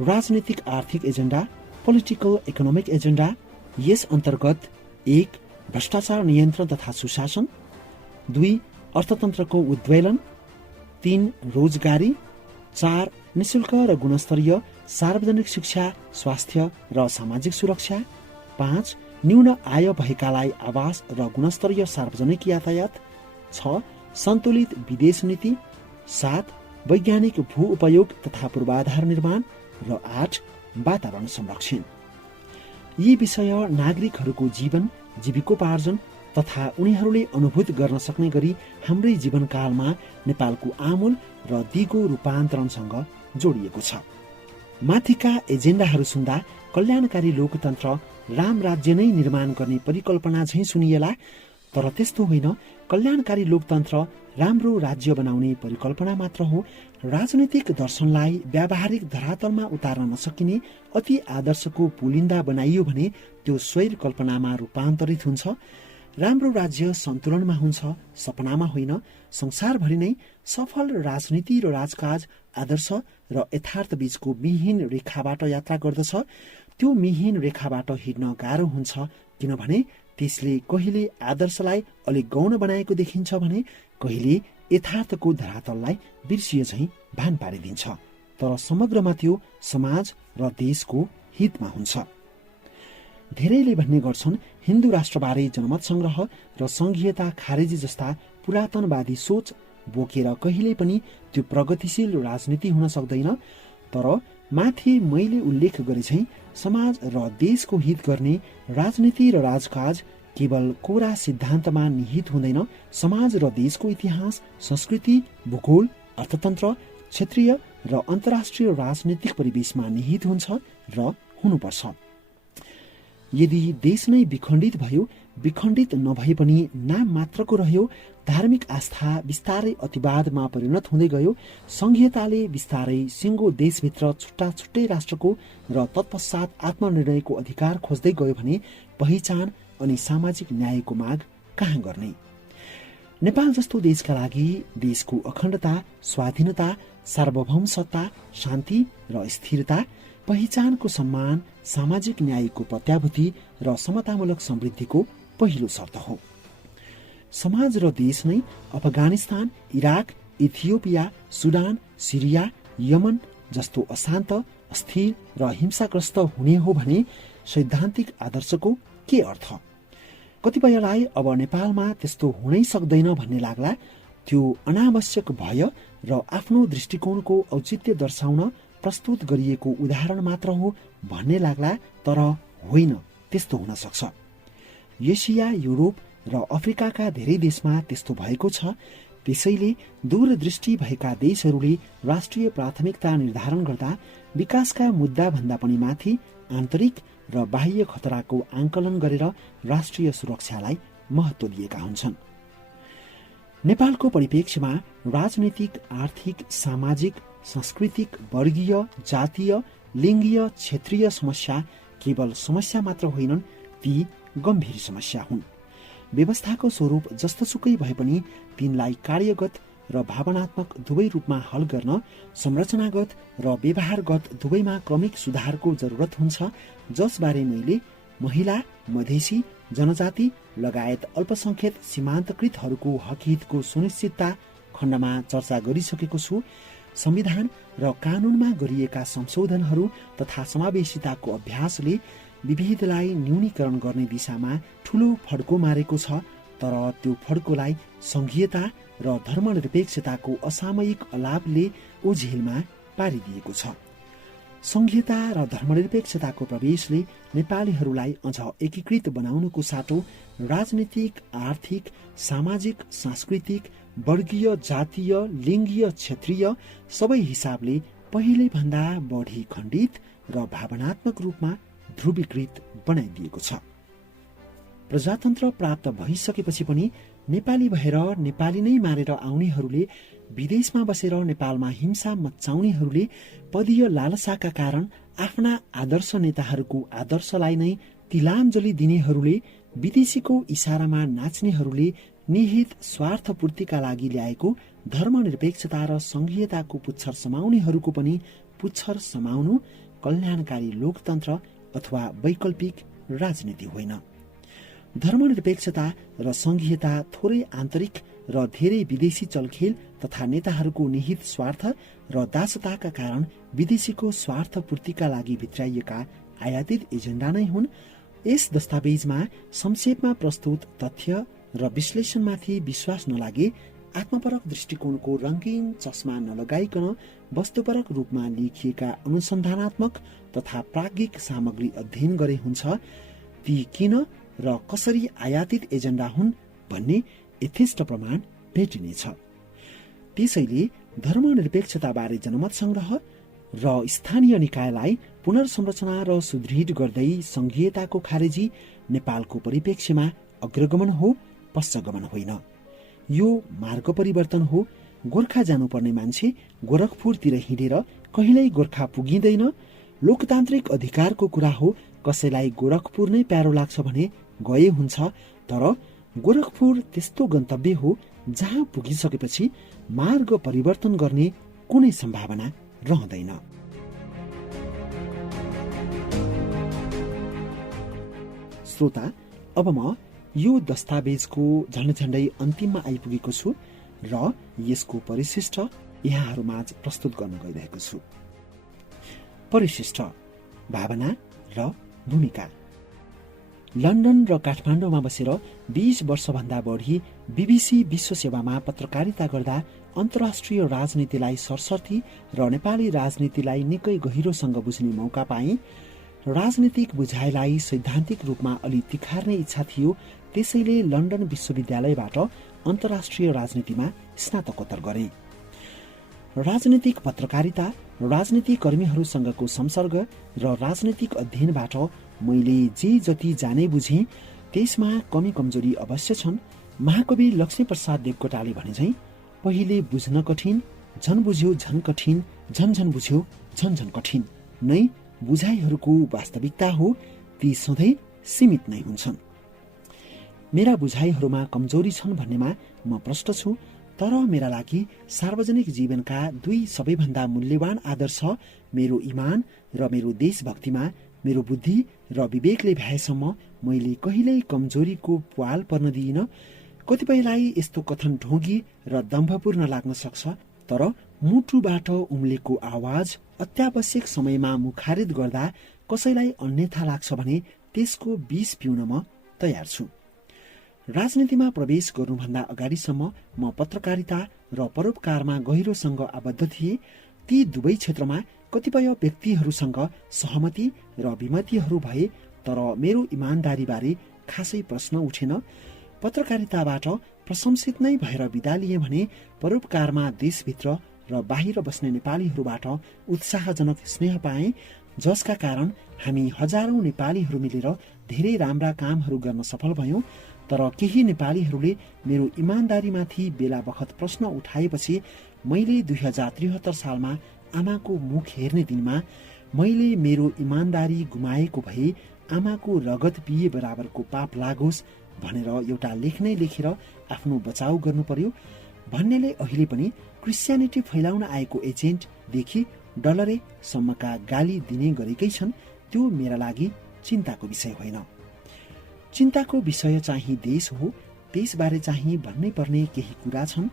राजनीतिक आर्थिक एजेन्डा, पोलिटिकल इकोनोमिक एजेन्डा। यस अन्तर्गत 1. भ्रष्टाचार नियन्त्रण तथा सुशासन। 2. अर्थतन्त्रको उद्वेलन। 3. रोजगारी। 4. निशुल्क र गुणस्तरीय सार्वजनिक शिक्षा, स्वास्थ्य र सामाजिक सुरक्षा। 5. न्यून आय भएकालाई आवास र गुणस्तरीय सार्वजनिक यातायात। 6. सन्तुलित विदेश नीति। 7. वैज्ञानिक भू उपयोग तथा पूर्वाधार निर्माण। र 8. वातावरण संरक्षण। यी विषय नागरिकहरूको जीवन, जीविकोपार्जन तथा उनीहरूले अनुभूत गर्न सक्ने गरी हाम्रै जीवनकालमा नेपालको आमूल र दिगो रूपान्तरणसँग जोडिएको छ। माथिका एजेन्डाहरू सुन्दा कल्याणकारी लोकतन्त्र, राम राज्य नै निर्माण गर्ने परिकल्पना झैं सुनिएला, तर त्यस्तो होइन। कल्याणकारी लोकतन्त्र राम्रो राज्य बनाउने परिकल्पना मात्र हो। राजनीतिक दर्शनलाई व्यावहारिक धरातलमा उतार्न नसकिने अति आदर्शको पुलिन्दा बनाइयो भने त्यो स्वैर कल्पनामा रूपान्तरित हुन्छ। राम्रो राज्य सन्तुलनमा हुन्छ, सपनामा होइन। संसारभरि नै सफल राजनीति र राजकाज आदर्श र यथार्थ बीचको मिहिन रेखाबाट यात्रा गर्दछ। त्यो मिहिन रेखाबाट हिँड्न गाह्रो हुन्छ, किनभने त्यसले कहिले आदर्शलाई अलिक गौण बनाएको देखिन्छ भने कहिले यथार्थको धरातललाई बिर्सिए झैं भान पारिदिन्छ। तर समग्रमा त्यो समाज र देशको हितमा हुन्छ। धेरैले भन्ने गर्छन् हिन्दू राष्ट्रबारे जनमत संग्रह र संघीयता खारेजी जस्ता पुरातनवादी सोच बोकेर कहिले पनि त्यो प्रगतिशील राजनीति हुन सक्दैन। तर माथि मैले उल्लेख गरे झैं समाज र देशको हित गर्ने राजनीति र राजकाज केवल कोरा सिद्धान्तमा निहित हुँदैन। समाज र देशको इतिहास, संस्कृति, भूगोल, अर्थतन्त्र, क्षेत्रीय र अन्तर्राष्ट्रिय राजनीतिक परिवेशमा निहित हुन्छ र हुनुपर्छ। यदि देश नै विखण्डित भयो, विखण्डित नभए पनि नाम मात्रको रह्यो, धार्मिक आस्था बिस्तारै अतिवादमा परिणत हुँदै गयो, संघीयताले बिस्तारै सिङ्गो देशभित्र छुट्टा छुट्टै राष्ट्रको र तत्पश्चात आत्मनिर्णयको अधिकार खोज्दै गयो भने पहिचान अनि सामाजिक न्यायको माग कहाँ गर्ने? नेपाल जस्तो देशका लागि देशको अखण्डता, स्वाधीनता, सार्वभौमसत्ता, शान्ति र स्थिरता, पहिचानको सम्मान, सामाजिक न्यायको प्रत्याभूति र समतामूलक समृद्धिको पहिलो शर्त हो। समाज र देश नै अफगानिस्तान, इराक, इथियोपिया, सुडान, सिरिया, यमन जस्तो अशान्त, अस्थिर र हिंसाग्रस्त हुने हो भने सैद्धान्तिक आदर्शको के अर्थ? कतिपयलाई अब नेपालमा त्यस्तो हुनै सक्दैन भन्ने लाग्ला। त्यो अनावश्यक भय र आफ्नो दृष्टिकोणको औचित्य दर्शाउन प्रस्तुत गरिएको उदाहरण मात्र हो भन्ने लाग्ला, तर होइन, त्यस्तो हुन सक्छ। एसिया, युरोप र अफ्रिकाका धेरै देशमा त्यस्तो भएको छ। त्यसैले दूरदृष्टि भएका देशहरूले राष्ट्रिय प्राथमिकता निर्धारण गर्दा विकासका मुद्दा भन्दा पनि माथि आन्तरिक र बाह्य खतराको आंकलन गरेर राष्ट्रिय सुरक्षालाई महत्त्व दिएका हुन्छन्। नेपालको परिप्रेक्ष्यमा राजनीतिक, आर्थिक, सामाजिक, सांस्कृतिक, वर्गीय, जातीय, लिङ्गीय, क्षेत्रीय समस्या केवल समस्या मात्र होइनन्, ती गम्भीर समस्या हुन्। व्यवस्थाको स्वरूप जस्तोसुकै भए पनि तिनलाई कार्यगत र भावनात्मक दुवै रूपमा हल गर्न संरचनागत र व्यवहारगत दुवैमा क्रमिक सुधारको जरुरत हुन्छ, जसबारे मैले महिला, मधेसी, जनजाति लगायत अल्पसंख्यक सीमान्तकृतहरूको हकहितको सुनिश्चितता खण्डमा चर्चा गरिसकेको छु। संविधान र कानूनमा गरिएका संशोधनहरू तथा समावेशिताको अभ्यासले विभेदलाई न्यूनीकरण गर्ने दिशामा ठूलो फड्को मारेको छ, तर त्यो फड्कोलाई संघीयता र धर्मनिरपेक्षताको असामयिक अलाभले ओझेलमा पारिदिएको छ। संघीयता र धर्मनिरपेक्षताको प्रवेशले नेपालीहरूलाई अझ एकीकृत बनाउनुको साटो राजनीतिक, आर्थिक, सामाजिक, सांस्कृतिक, वर्गीय, जातीय, लिङ्गीय, क्षेत्रीय सबै हिसाबले पहिले भन्दा बढी खण्डित र भावनात्मक रूपमा ध्रुवीकृत बनाइदिएको छ। प्रजातन्त्र प्राप्त भइसकेपछि पनि नेपाली भएर नेपाली नै मारेर आउनेहरूले विदेशमा बसेर नेपालमा हिंसा मच्चाउनेहरूले पदीय लालसाका कारण आफ्ना आदर्श नेताहरूको आदर्शलाई नै तिलाञ्जली दिनेहरूले विदेशीको इशारामा नाच्नेहरूले निहित स्वार्थपूर्तिका लागि ल्याएको धर्मनिरपेक्षता र संघीयताको पुच्छर समाउनेहरूको पनि पुच्छर समाउनु कल्याणकारी लोकतन्त्र अथवा वैकल्पिक राजनीति होइन। धर्मनिरपेक्षता र संघीयता थोरै आन्तरिक र धेरै विदेशी चलखेल तथा नेताहरूको निहित स्वार्थ र दासताका कारण विदेशीको स्वार्थपूर्तिका लागि भित्राइएका आयातित एजेन्डा नै हुन्। यस दस्तावेजमा संक्षेपमा प्रस्तुत तथ्य र विश्लेषणमाथि विश्वास नलागे आत्मपरक दृष्टिकोणको रंगीन चस्मा नलगाइकन वस्तुपरक रूपमा लेखिएका अनुसन्धानात्मक तथा प्राज्ञिक सामग्री अध्ययन गरे हुन्छ। ती किन र कसरी आयातित एजेन्डा हुन् भन्ने यथेष्ट प्रमाण भेटिनेछ। त्यसैले धर्मनिरपेक्षताबारे जनमत संग्रह र स्थानीय निकायलाई पुनर्संरचना र सुदृढ गर्दै संघीयताको खारेजी नेपालको परिप्रेक्ष्यमा अग्रगमन हो, पश्चगमन होइन। यो मार्ग परिवर्तन हो। गोर्खा जानुपर्ने मान्छे गोरखपुरतिर हिँडेर कहिल्यै गोर्खा पुगिँदैन। लोकतान्त्रिक अधिकारको कुरा हो। कसैलाई गोरखपुर नै प्यारो लाग्छ भने गए हुन्छ, तर गोरखपुर त्यस्तो गन्तव्य हो जहाँ पुगिसकेपछि मार्ग परिवर्तन गर्ने कुनै सम्भावना रहँदैन। श्रोता, अब म यो दस्तावेजको झन्डै अन्तिममा आइपुगेको छु र यसको परिशिष्ट यहाँहरूमाझ प्रस्तुत गर्न गइरहेको छु। परिशिष्ट, भावना र भूमिका। लन्डन र काठमाडौँमा बसेर 20 वर्षभन्दा बढी बीबीसी विश्व सेवामा पत्रकारिता गर्दा अन्तर्राष्ट्रिय राजनीतिलाई सरसर्ती र नेपाली राजनीतिलाई निकै गहिरोसँग बुझ्ने मौका पाएँ। राजनीतिक बुझाइलाई सैद्धान्तिक रूपमा अलि तिखार्ने इच्छा थियो। त्यसैले लन्डन विश्वविद्यालयबाट अन्तर्राष्ट्रिय राजनीतिमा स्नातकोत्तर गरे। राजनीतिक पत्रकारिता, राजनीतिक कर्मीहरूसँगको संसर्ग र राजनीतिक अध्ययनबाट मैले जे जति जाने बुझे त्यसमा कमी कमजोरी अवश्य छन्। महाकवि लक्ष्मीप्रसाद देवकोटाले भने झैं पहिले बुझ्न कठिन, झन बुझ्यो झन कठिन, झन झन बुझ्यो झन झन कठिन नै बुझाइहरूको वास्तविकता हो। ती सधैँ सीमित नै हुन्छन्। मेरा बुझाइहरूमा कमजोरी छन् भन्नेमा म प्रष्ट छु, तर मेरा लागि सार्वजनिक जीवनका दुई सबैभन्दा मूल्यवान आदर्श मेरो इमान र मेरो देशभक्तिमा मेरो बुद्धि र विवेकले भ्याएसम्म मैले कहिल्यै कमजोरीको प्वाल पर्न दिइन। कतिपयलाई यस्तो कथन ढोगी र दम्भपूर्ण लाग्न सक्छ, तर मुटुबाट उम्लेको आवाज अत्यावश्यक समयमा मुखारित गर्दा कसैलाई अन्यथा लाग्छ भने त्यसको विष पिउन म तयार छु। राजनीतिमा प्रवेश गर्नुभन्दा अगाडिसम्म म पत्रकारिता र परोपकारमा गहिरोसँग आबद्ध थिए। ती दुवै क्षेत्रमा कतिपय व्यक्तिहरूसँग सहमति र विमतिहरू भए, तर मेरो इमानदारीबारे खासै प्रश्न उठेन। पत्रकारिताबाट प्रशंसित नै भएर बिदा लिए भने परोपकारमा देशभित्र र बाहिर बस्ने नेपालीहरूबाट उत्साहजनक स्नेह पाए, जसका कारण हामी हजारौं नेपालीहरू मिलेर धेरै राम्रा कामहरू गर्न सफल भयौं। तर केही नेपालीहरूले मेरो इमानदारीमाथि बेला बखत प्रश्न उठाएपछि मैले 2073 सालमा आमाको मुख हेर्ने दिनमा मैले मेरो इमानदारी गुमाएको भए आमाको रगत पिए बराबरको पाप लागोस् भनेर एउटा लेख नै लेखेर आफ्नो बचाउ गर्नु पर्यो। भन्नेले अहिले पनि क्रिस्चियनिटी फैलाउन आएको एजेन्टदेखि डलरेसम्मका गाली दिने गरेकै छन्। त्यो मेरा लागि चिन्ताको विषय होइन। चिन्ताको विषय चाहिँ देश हो। देशबारे चाहिँ भन्नै पर्ने केही कुरा छन्।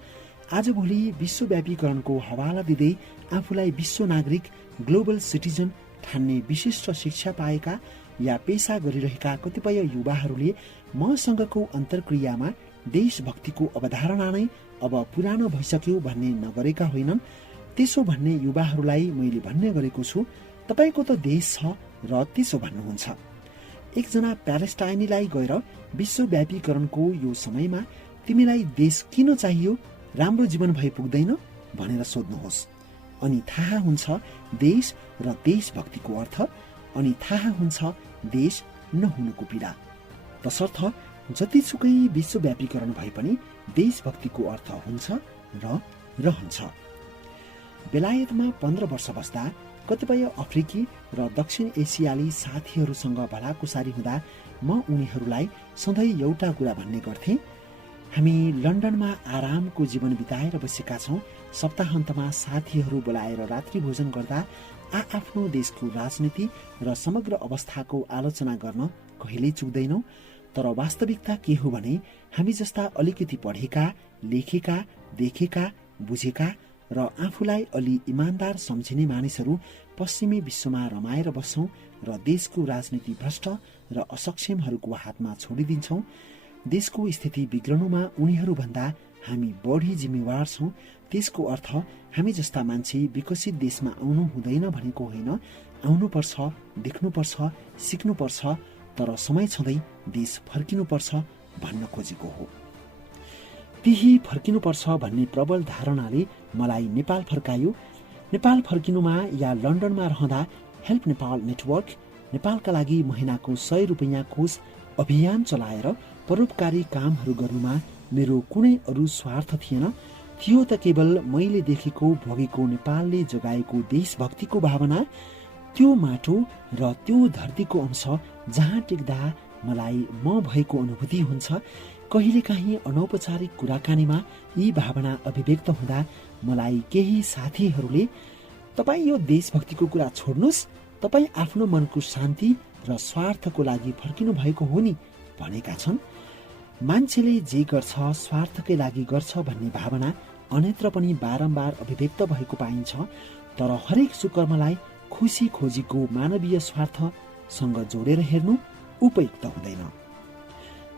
आजभोलि विश्वव्यापीकरणको हवाला दिँदै आफूलाई विश्व नागरिक, ग्लोबल सिटिजन ठान्ने विशिष्ट शिक्षा पाएका या पेशा गरिरहेका कतिपय युवाहरूले मसँगको अन्तर्क्रियामा देशभक्तिको अवधारणा नै अब पुरानो भइसक्यो भन्ने नगरेका होइनन्। त्यसो भन्ने युवाहरूलाई मैले भन्ने गरेको छु, तपाईको त देश छ र त्यसो भन्नुहुन्छ। एकजना प्यालेस्टाइनीलाई गएर विश्वव्यापीकरणको यो समयमा तिमीलाई देश किन चाहियो, राम्रो जीवन भए पुग्दैन भनेर सोध्नुहोस्। अनि थाहा हुन्छ देश र देशभक्तिको अर्थ, अनि थाहा हुन्छ देश नहुनुको पीडा। तसर्थ जतिसुकै विश्वव्यापीकरण भए पनि देशभक्तिको अर्थ हुन्छ र रहन्छ। बेलायतमा 15 वर्ष बस्दा कतिपय अफ्रिकी र दक्षिण एसियाली साथीहरूसँग भलाकुसारी हुँदा म उनीहरूलाई सधैँ एउटा कुरा भन्ने गर्थेँ, हामी लन्डनमा आरामको जीवन बिताएर बसेका छौँ। सप्ताहन्तमा साथीहरू बोलाएर रात्रि भोजन गर्दा आफ्नो देशको राजनीति र समग्र अवस्थाको आलोचना गर्न कहिल्यै चुक्दैनौँ। तर वास्तविकता के हो भने हामी जस्ता अलिकति पढेका, लेखेका, देखेका, बुझेका र आफूलाई अलि इमान्दार सम्झिने मानिसहरू पश्चिमी विश्वमा रमाएर बस्छौँ र देशको राजनीति भ्रष्ट र असक्षमहरूको हातमा छोडिदिन्छौँ। देशको स्थिति बिग्रनुमा उनीहरूभन्दा हामी बढी जिम्मेवार छौँ। त्यसको अर्थ हामी जस्ता मान्छे विकसित देशमा आउनु हुँदैन भनेको होइन। आउनुपर्छ, देख्नुपर्छ, सिक्नुपर्छ, तर समय छँदै देश फर्किनुपर्छ भन्न खोजेको हो। त्यही फर्किनुपर्छ भन्ने प्रबल धारणाले मलाई नेपाल फर्कायो। नेपाल फर्किनुमा या लन्डनमा रहँदा हेल्प नेपाल नेटवर्क नेपालका लागि महिनाको 100 रुपैयाँ कोष अभियान चलाएर परोपकारी कामहरू गर्नुमा मेरो कुनै अरू स्वार्थ थिएन। थियो त केवल मैले देखेको भोगेको नेपालले जगाएको देशभक्तिको भावना, त्यो माटो र त्यो धरतीको अंश जहाँ टेक्दा मलाई म भएको अनुभूति हुन्छ। कहिलेकाहीँ अनौपचारिक कुराकानीमा यी भावना अभिव्यक्त हुँदा मलाई केही साथीहरूले तपाईँ यो देशभक्तिको कुरा छोड्नुहोस्, तपाईँ आफ्नो मनको शान्ति र स्वार्थको लागि फर्किनु भएको हो नि भनेका छन्। मान्छेले जे गर्छ स्वार्थकै लागि गर्छ भन्ने भावना अन्यत्र पनि बारम्बार अभिव्यक्त भएको पाइन्छ। तर हरेक सुकर्मलाई खुसी खोजीको मानवीय स्वार्थसँग जोडेर हेर्नु उपयुक्त हुँदैन।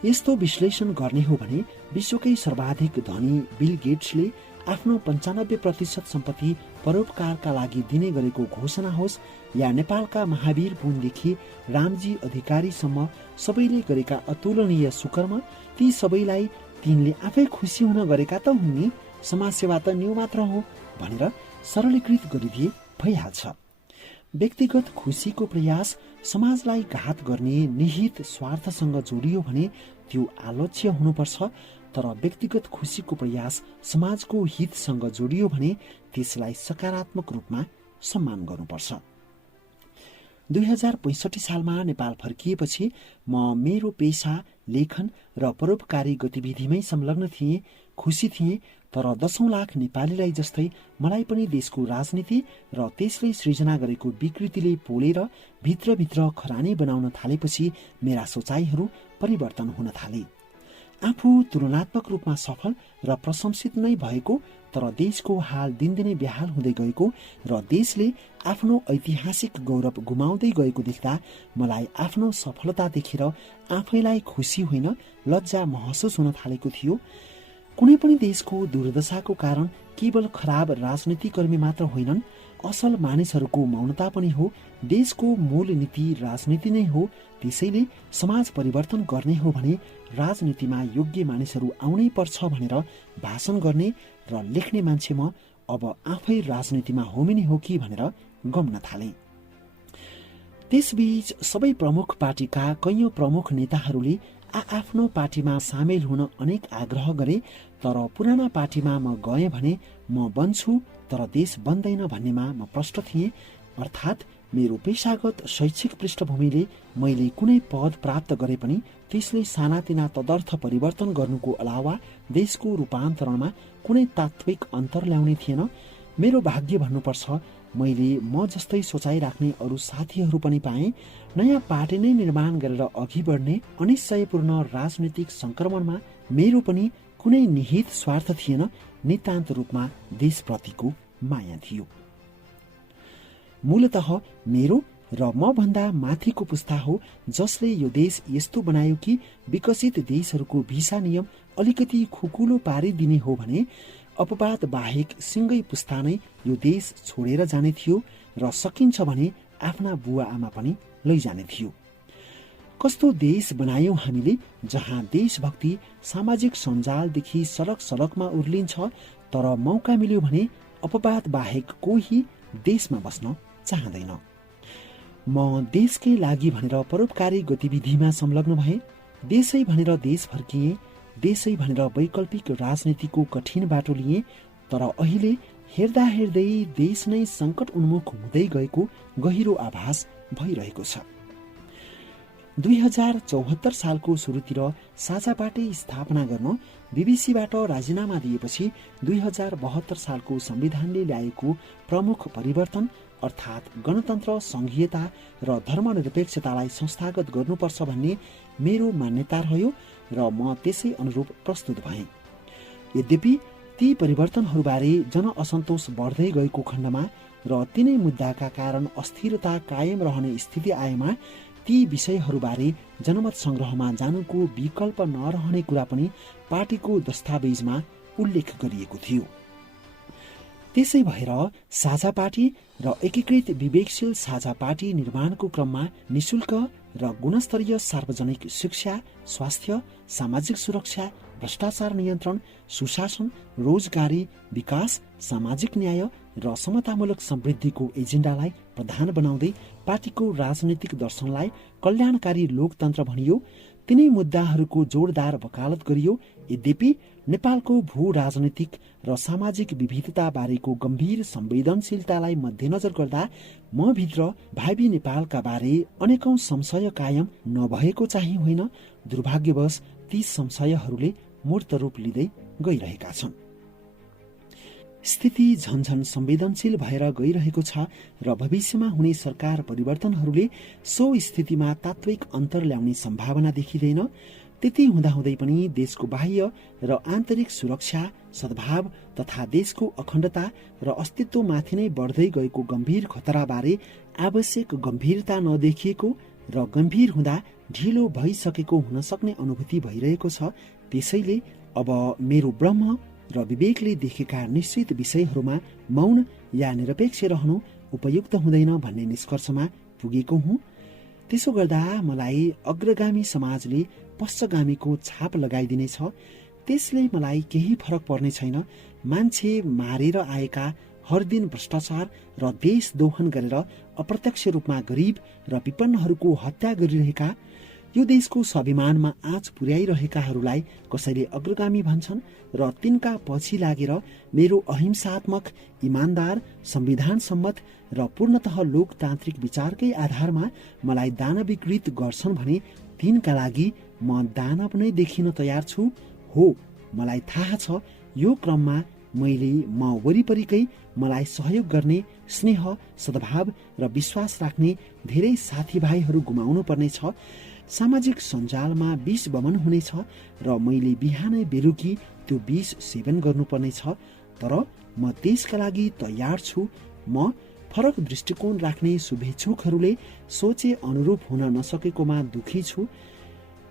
यस्तो विश्लेषण गर्ने हो भने विश्वकै सर्वाधिक धनी बिल गेट्सले आफ्नो 95% सम्पत्ति परोपकारका लागि दिने गरेको घोषणा होस् या नेपालका महावीर पुनदेखि रामजी अधिकारीसम्म सबैले गरेका अतुलनीय सुकर्म, ती सबैलाई तिनले आफै खुसी हुन गरेका त हुन् नि, समाजसेवा त न्यू मात्र हो भनेर सरलीकृत गरिदिए भइहाल्छ। व्यक्तिगत खुसीको प्रयास समाजलाई घात गर्ने निहित स्वार्थसँग जोडियो भने त्यो आलोच्य हुनुपर्छ। तर व्यक्तिगत खुसीको प्रयास समाजको हितसँग जोडियो भने त्यसलाई सकारात्मक रूपमा सम्मान गर्नुपर्छ। 2065 सालमा नेपाल फर्किएपछि म मेरो पेशा लेखन र परोपकारी गतिविधिमै संलग्न थिएँ, खुसी थिएँ। तर 10औं लाख नेपालीलाई जस्तै मलाई पनि देशको राजनीति र त्यसले सृजना गरेको विकृतिले पोलेर भित्रभित्र खरानी बनाउन थालेपछि मेरा सोचाइहरू परिवर्तन हुन थाले। आफू तुलनात्मक रूपमा सफल र प्रशंसित नै भएको, तर देशको हाल दिनदिनै बेहाल हुँदै गएको र देशले आफ्नो ऐतिहासिक गौरव गुमाउँदै गएको देख्दा मलाई आफ्नो सफलता देखेर आफैलाई खुसी होइन लज्जा महसुस हुन थालेको थियो। कुनै पनि देशको दुर्दशाको कारण केवल खराब राजनीतिकर्मी मात्र होइनन्, असल मानिसहरूको मौनता पनि हो। देशको मूल नीति राजनीति नै हो। त्यसैले समाज परिवर्तन गर्ने हो भने राजनीतिमा योग्य मानिसहरू आउनै पर्छ भनेर भाषण गर्ने र लेख्ने मान्छे म अब आफै राजनीतिमा होमिने हो कि भनेर गम्न थाले। त्यसबीच सबै प्रमुख पार्टीका कैयौं प्रमुख नेताहरूले आफ्नो पार्टीमा सामेल हुन अनेक आग्रह गरे। तर पुराना पार्टीमा म गएँ भने म बन्छु तर देश बन्दैन भन्नेमा म प्रष्ट थिएँ। अर्थात् मेरो पेशागत शैक्षिक पृष्ठभूमिले मैले कुनै पद प्राप्त गरे पनि त्यसले सानातिना तदर्थ परिवर्तन गर्नुको अलावा देशको रूपान्तरणमा कुनै तात्विक अन्तर ल्याउने थिएन। मेरो भाग्य भन्नुपर्छ, मैले म जस्तै सोचाइ राख्ने अरू साथीहरू पनि पाएँ। नयाँ पार्टी नै निर्माण गरेर अघि बढ्ने अनिश्चयपूर्ण राजनीतिक संक्रमणमा मेरो पनि कुनै निहित स्वार्थ थिएन, नितान्त रूपमा देशप्रतिको माया थियो। मूलतः मेरो र म भन्दा माथिको पुस्ता हो जसले यो देश यस्तो बनायो कि विकसित देशहरूको भिसा नियम अलिकति खुकुलो पारिदिने हो भने अपवाद बाहेक सिंगै पुस्ता नै यो देश छोडेर जाने थियो र सकिन्छ भने आफ्ना बुवा आमा पनि लैजाने थियो। कस्तो देश बनायौं हामीले जहाँ देशभक्ति सामाजिक सञ्जालदेखि सडक सडकमा उर्लिन्छ, तर मौका मिल्यो भने अपवाद बाहेक कोही देशमा बस्न चाहँदैन। म देशकै लागि भनेर परोपकारी गतिविधिमा संलग्न भएँ। देशै भनेर देश फर्किएँ, देशै भनेर वैकल्पिक राजनीतिको कठिन बाटो लिएँ, तर अहिले हेर्दा हेर्दै देश नै सङ्कट उन्मुख हुँदै गएको गहिरो आभास भइरहेको छ। 2074 सालको सुरुतिर साझा पार्टी स्थापना गर्न बीबीसीबाट राजीनामा दिएपछि 2072 सालको संविधानले ल्याएको प्रमुख परिवर्तन अर्थात् गणतन्त्र, संघीयता र धर्मनिरपेक्षतालाई संस्थागत गर्नुपर्छ भन्ने मेरो मान्यता रह्यो र म त्यसै अनुरूप प्रस्तुत भएँ। यद्यपि ती परिवर्तनहरूबारे जनअसन्तोष बढ्दै गएको खण्डमा र तिनै मुद्दाका कारण अस्थिरता कायम रहने स्थिति आएमा ती विषयहरूबारे जनमत संग्रहमा जानुको विकल्प नरहने कुरा पनि पार्टीको दस्तावेजमा उल्लेख गरिएको थियो। त्यसै भएर साझा पार्टी र एकीकृत विवेकशील साझा पार्टी निर्माणको क्रममा निशुल्क र गुणस्तरीय सार्वजनिक शिक्षा, स्वास्थ्य, सामाजिक सुरक्षा, भ्रष्टाचार नियन्त्रण, सुशासन, रोजगारी, विकास, सामाजिक न्याय र समतामूलक समृद्धिको एजेन्डालाई प्रधान बनाउँदै पार्टीको राजनैतिक दर्शनलाई कल्याणकारी लोकतन्त्र भनियो। तिनै मुद्दाहरूको जोडदार वकालत गरियो। यद्यपि नेपालको भू राजनैतिक र सामाजिक विविधता बारेको गम्भीर संवेदनशीलतालाई मध्यनजर गर्दा म भित्र भावी नेपालका बारे अनेकौं संशय कायम नभएको चाहिँ होइन। दुर्भाग्यवश ती संशयहरूले मूर्त रूप लिँदै गइरहेका छन्। स्थिति झन्झन संवेदनशील भएर गइरहेको छ र भविष्यमा हुने सरकार परिवर्तनहरूले सो स्थितिमा तात्विक अन्तर ल्याउने सम्भावना देखिँदैन। त्यति हुँदाहुँदै पनि देशको बाह्य र आन्तरिक सुरक्षा, सद्भाव तथा देशको अखण्डता र अस्तित्वमाथि नै बढ्दै गएको गम्भीर खतराबारे आवश्यक गम्भीरता नदेखिएको र गम्भीर हुँदा ढिलो भइसकेको हुन सक्ने अनुभूति भइरहेको छ। त्यसैले अब मेरो ब्रह्म र विवेकले देखेका निश्चित विषयहरूमा मौन या निरपेक्ष रहनु उपयुक्त हुँदैन भन्ने निष्कर्षमा पुगेको हुँ। त्यसो गर्दा मलाई अग्रगामी समाजले पश्चगामीको छाप लगाइदिनेछ। त्यसले मलाई केही फरक पर्ने छैन। मान्छे मारेर आएका, हर दिन भ्रष्टाचार र देश दोहन गरेर अप्रत्यक्ष रूपमा गरिब र विपन्नहरूको हत्या गरिरहेका, यो देशको स्वाभिमानमा आँच पुर्याइरहेकाहरूलाई कसैले अग्रगामी भन्छन् र तिनका पछि लागेर मेरो अहिंसात्मक, इमान्दार, संविधान सम्मत र पूर्णतः लोकतान्त्रिक विचारकै आधारमा मलाई दानवीकृत गर्छन् भने तिनका लागि म दानव नै देखिन तयार छु। हो, मलाई थाहा छ यो क्रममा मैले म वरिपरिकै मलाई सहयोग गर्ने, स्नेह, सद्भाव र विश्वास राख्ने धेरै साथीभाइहरू गुमाउनु पर्नेछ। सामाजिक सञ्जालमा विष बमन हुनेछ र मैले बिहानै बेलुकी त्यो विष सेवन गर्नुपर्नेछ। तर म त्यसका लागि तयार छु। म फरक दृष्टिकोण राख्ने शुभेच्छुकहरूले सोचे अनुरूप हुन नसकेकोमा दुखी छु।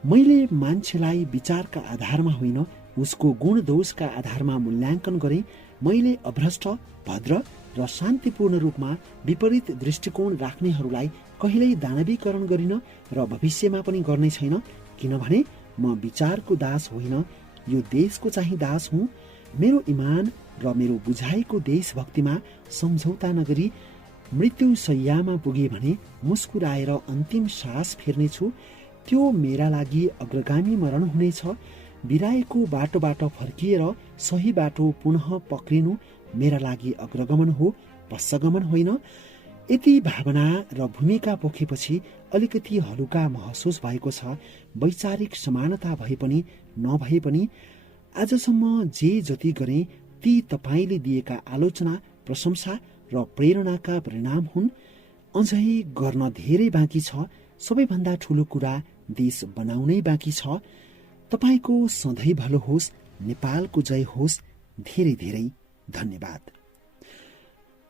मैले मान्छेलाई विचारका आधारमा होइन, उसको गुण दोषका आधारमा मूल्याङ्कन गरेँ। मैले अभ्रष्ट, भद्र र शान्तिपूर्ण रूपमा विपरीत दृष्टिकोण राख्नेहरूलाई कहिल्यै दानवीकरण गरिन र भविष्यमा पनि गर्ने छैन। किनभने म विचारको दास होइन, यो देशको चाहिँ दास हुँ। मेरो इमान र मेरो बुझाइको देशभक्तिमा सम्झौता नगरी मृत्यु शय्यामा पुगे भने मुस्कुराएर अन्तिम सास फेर्नेछु। त्यो मेरा लागि अग्रगामी मरण हुनेछ। बिराएको बाटोबाट फर्किएर सही बाटो पुनः पक्रिनु मेरा लागि अग्रगमन हो, पश्चगमन होइन। यति भावना र भूमिका पोखेपछि अलिकति हलुका महसुस भएको छ। वैचारिक समानता भए पनि नभए पनि आजसम्म जे जति गरे ती तपाईँले दिएका आलोचना, प्रशंसा र प्रेरणाका परिणाम हुन्। अझै गर्न धेरै बाँकी छ। सबैभन्दा ठूलो कुरा देश बनाउनै बाँकी छ। तपाईको सधैँ भलो होस्, नेपालको जय होस्। धेरै धेरै धन्यवाद।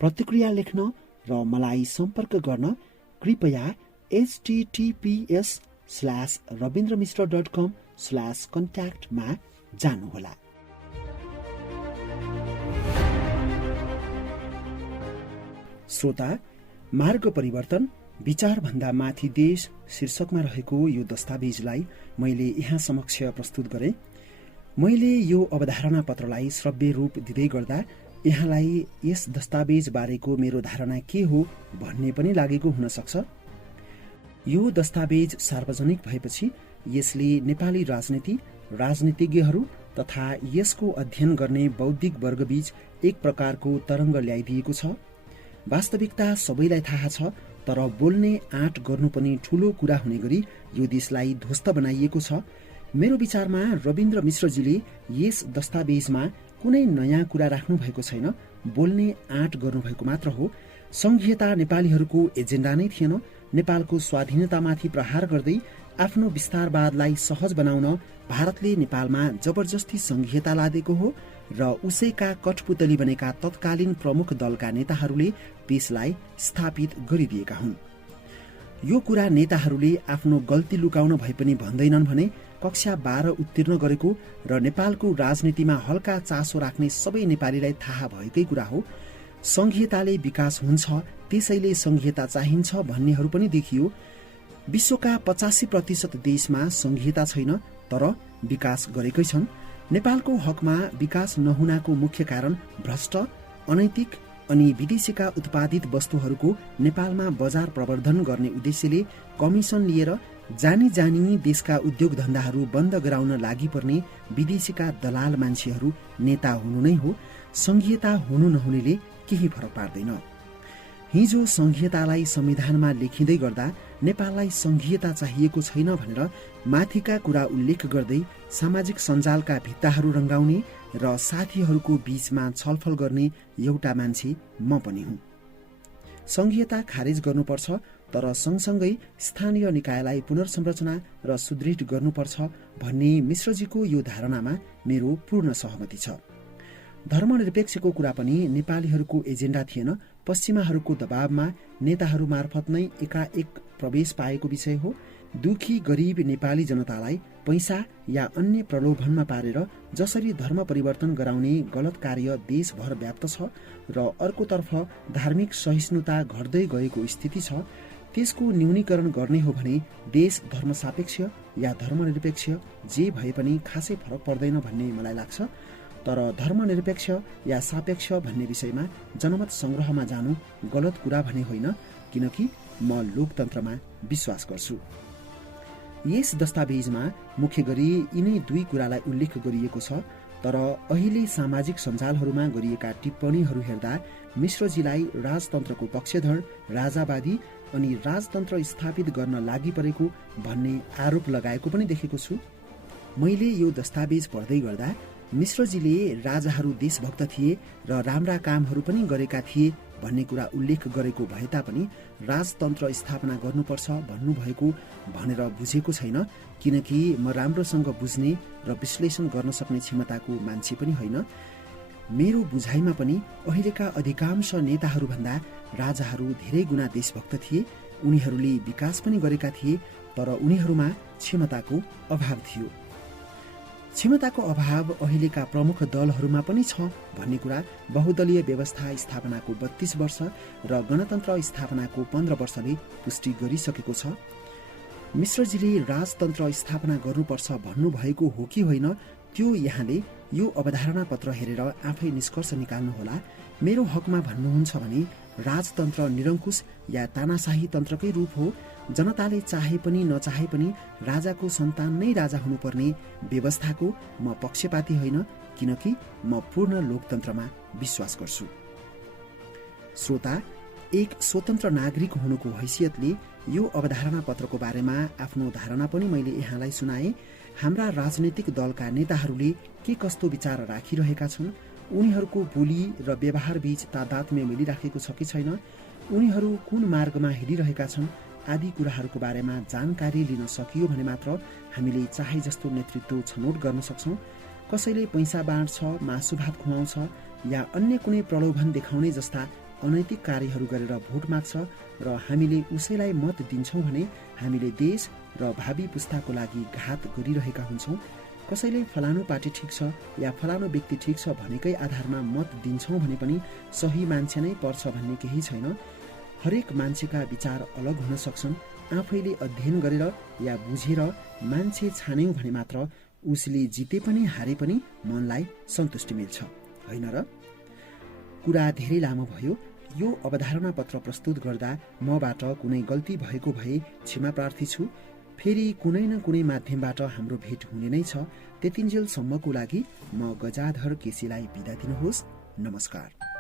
प्रतिक्रिया लेख्न र मलाई सम्पर्क गर्न कृपया https://ravindramisra.com/contact मा जानुहोला। श्रोता, मार्ग परिवर्तन, विचारभन्दा माथि देश शीर्षकमा रहेको यो दस्तावेजलाई मैले यहाँ समक्ष प्रस्तुत गरेँ। मैले यो अवधारणा पत्रलाई श्रव्य रूप दिँदै गर्दा यहाँलाई यस दस्तावेज बारेको मेरो धारणा के हो भन्ने पनि लागेको हुन सक्छ। यो दस्तावेज सार्वजनिक भएपछि यसले नेपाली राजनीति, राजनीतिज्ञहरू तथा यसको अध्ययन गर्ने बौद्धिक वर्गबीच एक प्रकारको तरङ्ग ल्याइदिएको छ। वास्तविकता सबैलाई थाहा छ, तर बोल्ने आँट गर्नु पनि ठूलो कुरा हुने गरी यो देशलाई ध्वस्त बनाइएको छ। मेरो विचारमा रविन्द्र मिश्रजीले यस दस्तावेजमा कुनै नयाँ कुरा राख्नु भएको छैन, बोल्ने आँट गर्नुभएको मात्र हो। संघीयता नेपालीहरूको एजेन्डा नै थिएन। नेपालको स्वाधीनतामाथि प्रहार गर्दै आफ्नो विस्तारवादलाई सहज बनाउन भारतले नेपालमा जबरजस्ती संघीयता लादेको हो र उसैका कठपुतली बनेका तत्कालीन प्रमुख दलका नेताहरूले त्यसलाई स्थापित गरिदिएका हुन्। यो कुरा नेताहरूले आफ्नो गल्ती लुकाउन भए पनि भन्दैनन् भने कक्षा 12 उत्तीर्ण गरेको र नेपालको राजनीतिमा हल्का चासो राख्ने सबै नेपालीलाई थाहा भएकै कुरा हो। संघीयताले विकास हुन्छ, त्यसैले संघीयता चाहिन्छ भन्नेहरू पनि देखियो। विश्वका 85% देशमा संघीयता छैन, तर विकास गरेकै छन्। नेपालको हकमा विकास नहुनाको मुख्य कारण भ्रष्ट, अनैतिक अनि विदेशीका उत्पादित वस्तुहरूको नेपालमा बजार प्रवर्धन गर्ने उद्देश्यले कमिसन लिएर जानी जानी देशका उद्योग धन्दाहरू बन्द गराउन लागि पर्ने विदेशीका दलाल मान्छेहरू नेता हुनु नै हो। संघीयता हुनु नहुनेले केही फरक पार्दैन। हिजो संघीयतालाई संविधानमा लेखिँदै गर्दा नेपाललाई संघीयता चाहिएको छैन भनेर माथिका कुरा उल्लेख गर्दै सामाजिक सञ्जालका भित्ताहरू रंगाउने र साथीहरूको बीचमा छलफल गर्ने एउटा मान्छे म पनि हुँ। संघीयता खारेज गर्नुपर्छ, तर सँगसँगै स्थानीय निकायलाई पुनर्संरचना र सुदृढ गर्नुपर्छ भन्ने मिश्रजीको यो धारणामा मेरो पूर्ण सहमति छ। धर्मनिरपेक्षको कुरा पनि नेपालीहरूको एजेन्डा थिएन, पश्चिमाहरूको दबावमा नेताहरू मार्फत नै एकाएक प्रवेश पाएको विषय हो। दुखी गरिब नेपाली जनतालाई पैसा या अन्य प्रलोभनमा पारेर जसरी धर्म परिवर्तन गराउने गलत कार्य देशभर व्याप्त छ र अर्कोतर्फ धार्मिक सहिष्णुता घट्दै गएको स्थिति छ, त्यसको न्यूनीकरण गर्ने हो भने देश धर्मसापेक्ष या धर्मनिरपेक्ष जे भए पनि खासै फरक पर्दैन भन्ने मलाई लाग्छ। तर धर्मनिरपेक्ष या सापेक्ष भन्ने विषयमा जनमत संग्रहमा जानु गलत कुरा भने होइन, किनकि म लोकतन्त्रमा विश्वास गर्छु। यस दस्तावेजमा मुख्य गरी यिनै दुई कुरालाई उल्लेख गरिएको छ, तर अहिले सामाजिक सञ्जालहरूमा गरिएका टिप्पणीहरू हेर्दा मिश्रजीलाई राजतन्त्रको पक्षधर, राजावादी अनि राजतन्त्र स्थापित गर्न लागि परेको भन्ने आरोप लगाएको पनि देखेको छु। मैले यो दस्तावेज पढ्दै गर्दा मिश्रजीले राजाहरू देशभक्त थिए र राम्रा कामहरू पनि गरेका थिए भन्ने कुरा उल्लेख गरेको भए तापनि राजतन्त्र स्थापना गर्नुपर्छ भन्नुभएको भनेर बुझेको छैन, किनकि म राम्रोसँग बुझ्ने र विश्लेषण गर्न सक्ने क्षमताको मान्छे पनि होइन। मेरो बुझाइमा पनि अहिलेका अधिकांश नेताहरूभन्दा राजाहरू धेरै गुणा देशभक्त थिए। उनीहरूले विकास पनि गरेका थिए, तर उनीहरूमा क्षमताको अभाव थियो। क्षमताको अभाव अहिलेका प्रमुख दलहरूमा पनि छ भन्ने कुरा बहुदलीय व्यवस्था स्थापनाको 32 वर्ष र गणतन्त्र स्थापनाको 15 वर्षले पुष्टि गरिसकेको छ। मिश्रजीले राजतन्त्र स्थापना गर्नुपर्छ भन्नुभएको हो कि होइन, त्यो यहाँले यो अवधारणा पत्र हेरेर आफै निष्कर्ष निकाल्नुहोला। मेरो हकमा भन्नुहुन्छ भने राजतन्त्र निरङ्कुश या तानाशाही तन्त्रकै रूप हो। जनताले चाहे पनि नचाहे पनि राजाको सन्तान नै राजा हुनुपर्ने व्यवस्थाको म पक्षपाती होइन, किनकि म पूर्ण लोकतन्त्रमा विश्वास गर्छु। श्रोता, एक स्वतन्त्र नागरिक हुनुको हैसियतले यो अवधारणा पत्रको बारेमा आफ्नो धारणा पनि मैले यहाँलाई सुनाएँ। हाम्रा राजनैतिक दलका नेताहरूले के कस्तो विचार राखिरहेका छन्, उनीहरूको बोली र व्यवहार बीच तादात्म्य मिलिराखेको छ कि छैन, उनीहरू कुन मार्गमा हिँडिरहेका छन् आदि कुराहरूको बारेमा जानकारी लिन सकियो भने मात्र हामीले चाहे जस्तो नेतृत्व छनौट गर्न सक्छौँ। कसैले पैसा बाँड्छ, मासु भात खुवाउँछ या अन्य कुनै प्रलोभन देखाउने जस्ता अनैतिक कार्यहरू गरेर भोट माग्छ र हामीले उसैलाई मत दिन्छौँ भने हामीले देश र भावी पुस्ताको लागि घात गरिरहेका हुन्छौँ। कसैले फलानु पार्टी ठिक छ या फलानु व्यक्ति ठिक छ भनेकै आधारमा मत दिन्छौँ भने पनि सही मान्छे नै पर्छ भन्ने केही छैन। हरेक मान्छेका विचार अलग हुन सक्छन्। आफैले अध्ययन गरेर या बुझेर मान्छे छान्यौं भने मात्र उसले जिते पनि हारे पनि मनलाई सन्तुष्टि मिल्छ, होइन र? कुरा धेरै लामो भयो। यो अवधारणा पत्र प्रस्तुत गर्दा मबाट कुनै गल्ती भएको भए क्षमा प्रार्थी छु। फेरि कुनै न कुनै माध्यमबाट हाम्रो भेट हुने नै छ। त्यतिन्जेलसम्मको लागि म गजाधर केसीलाई बिदा दिनुहोस्। नमस्कार।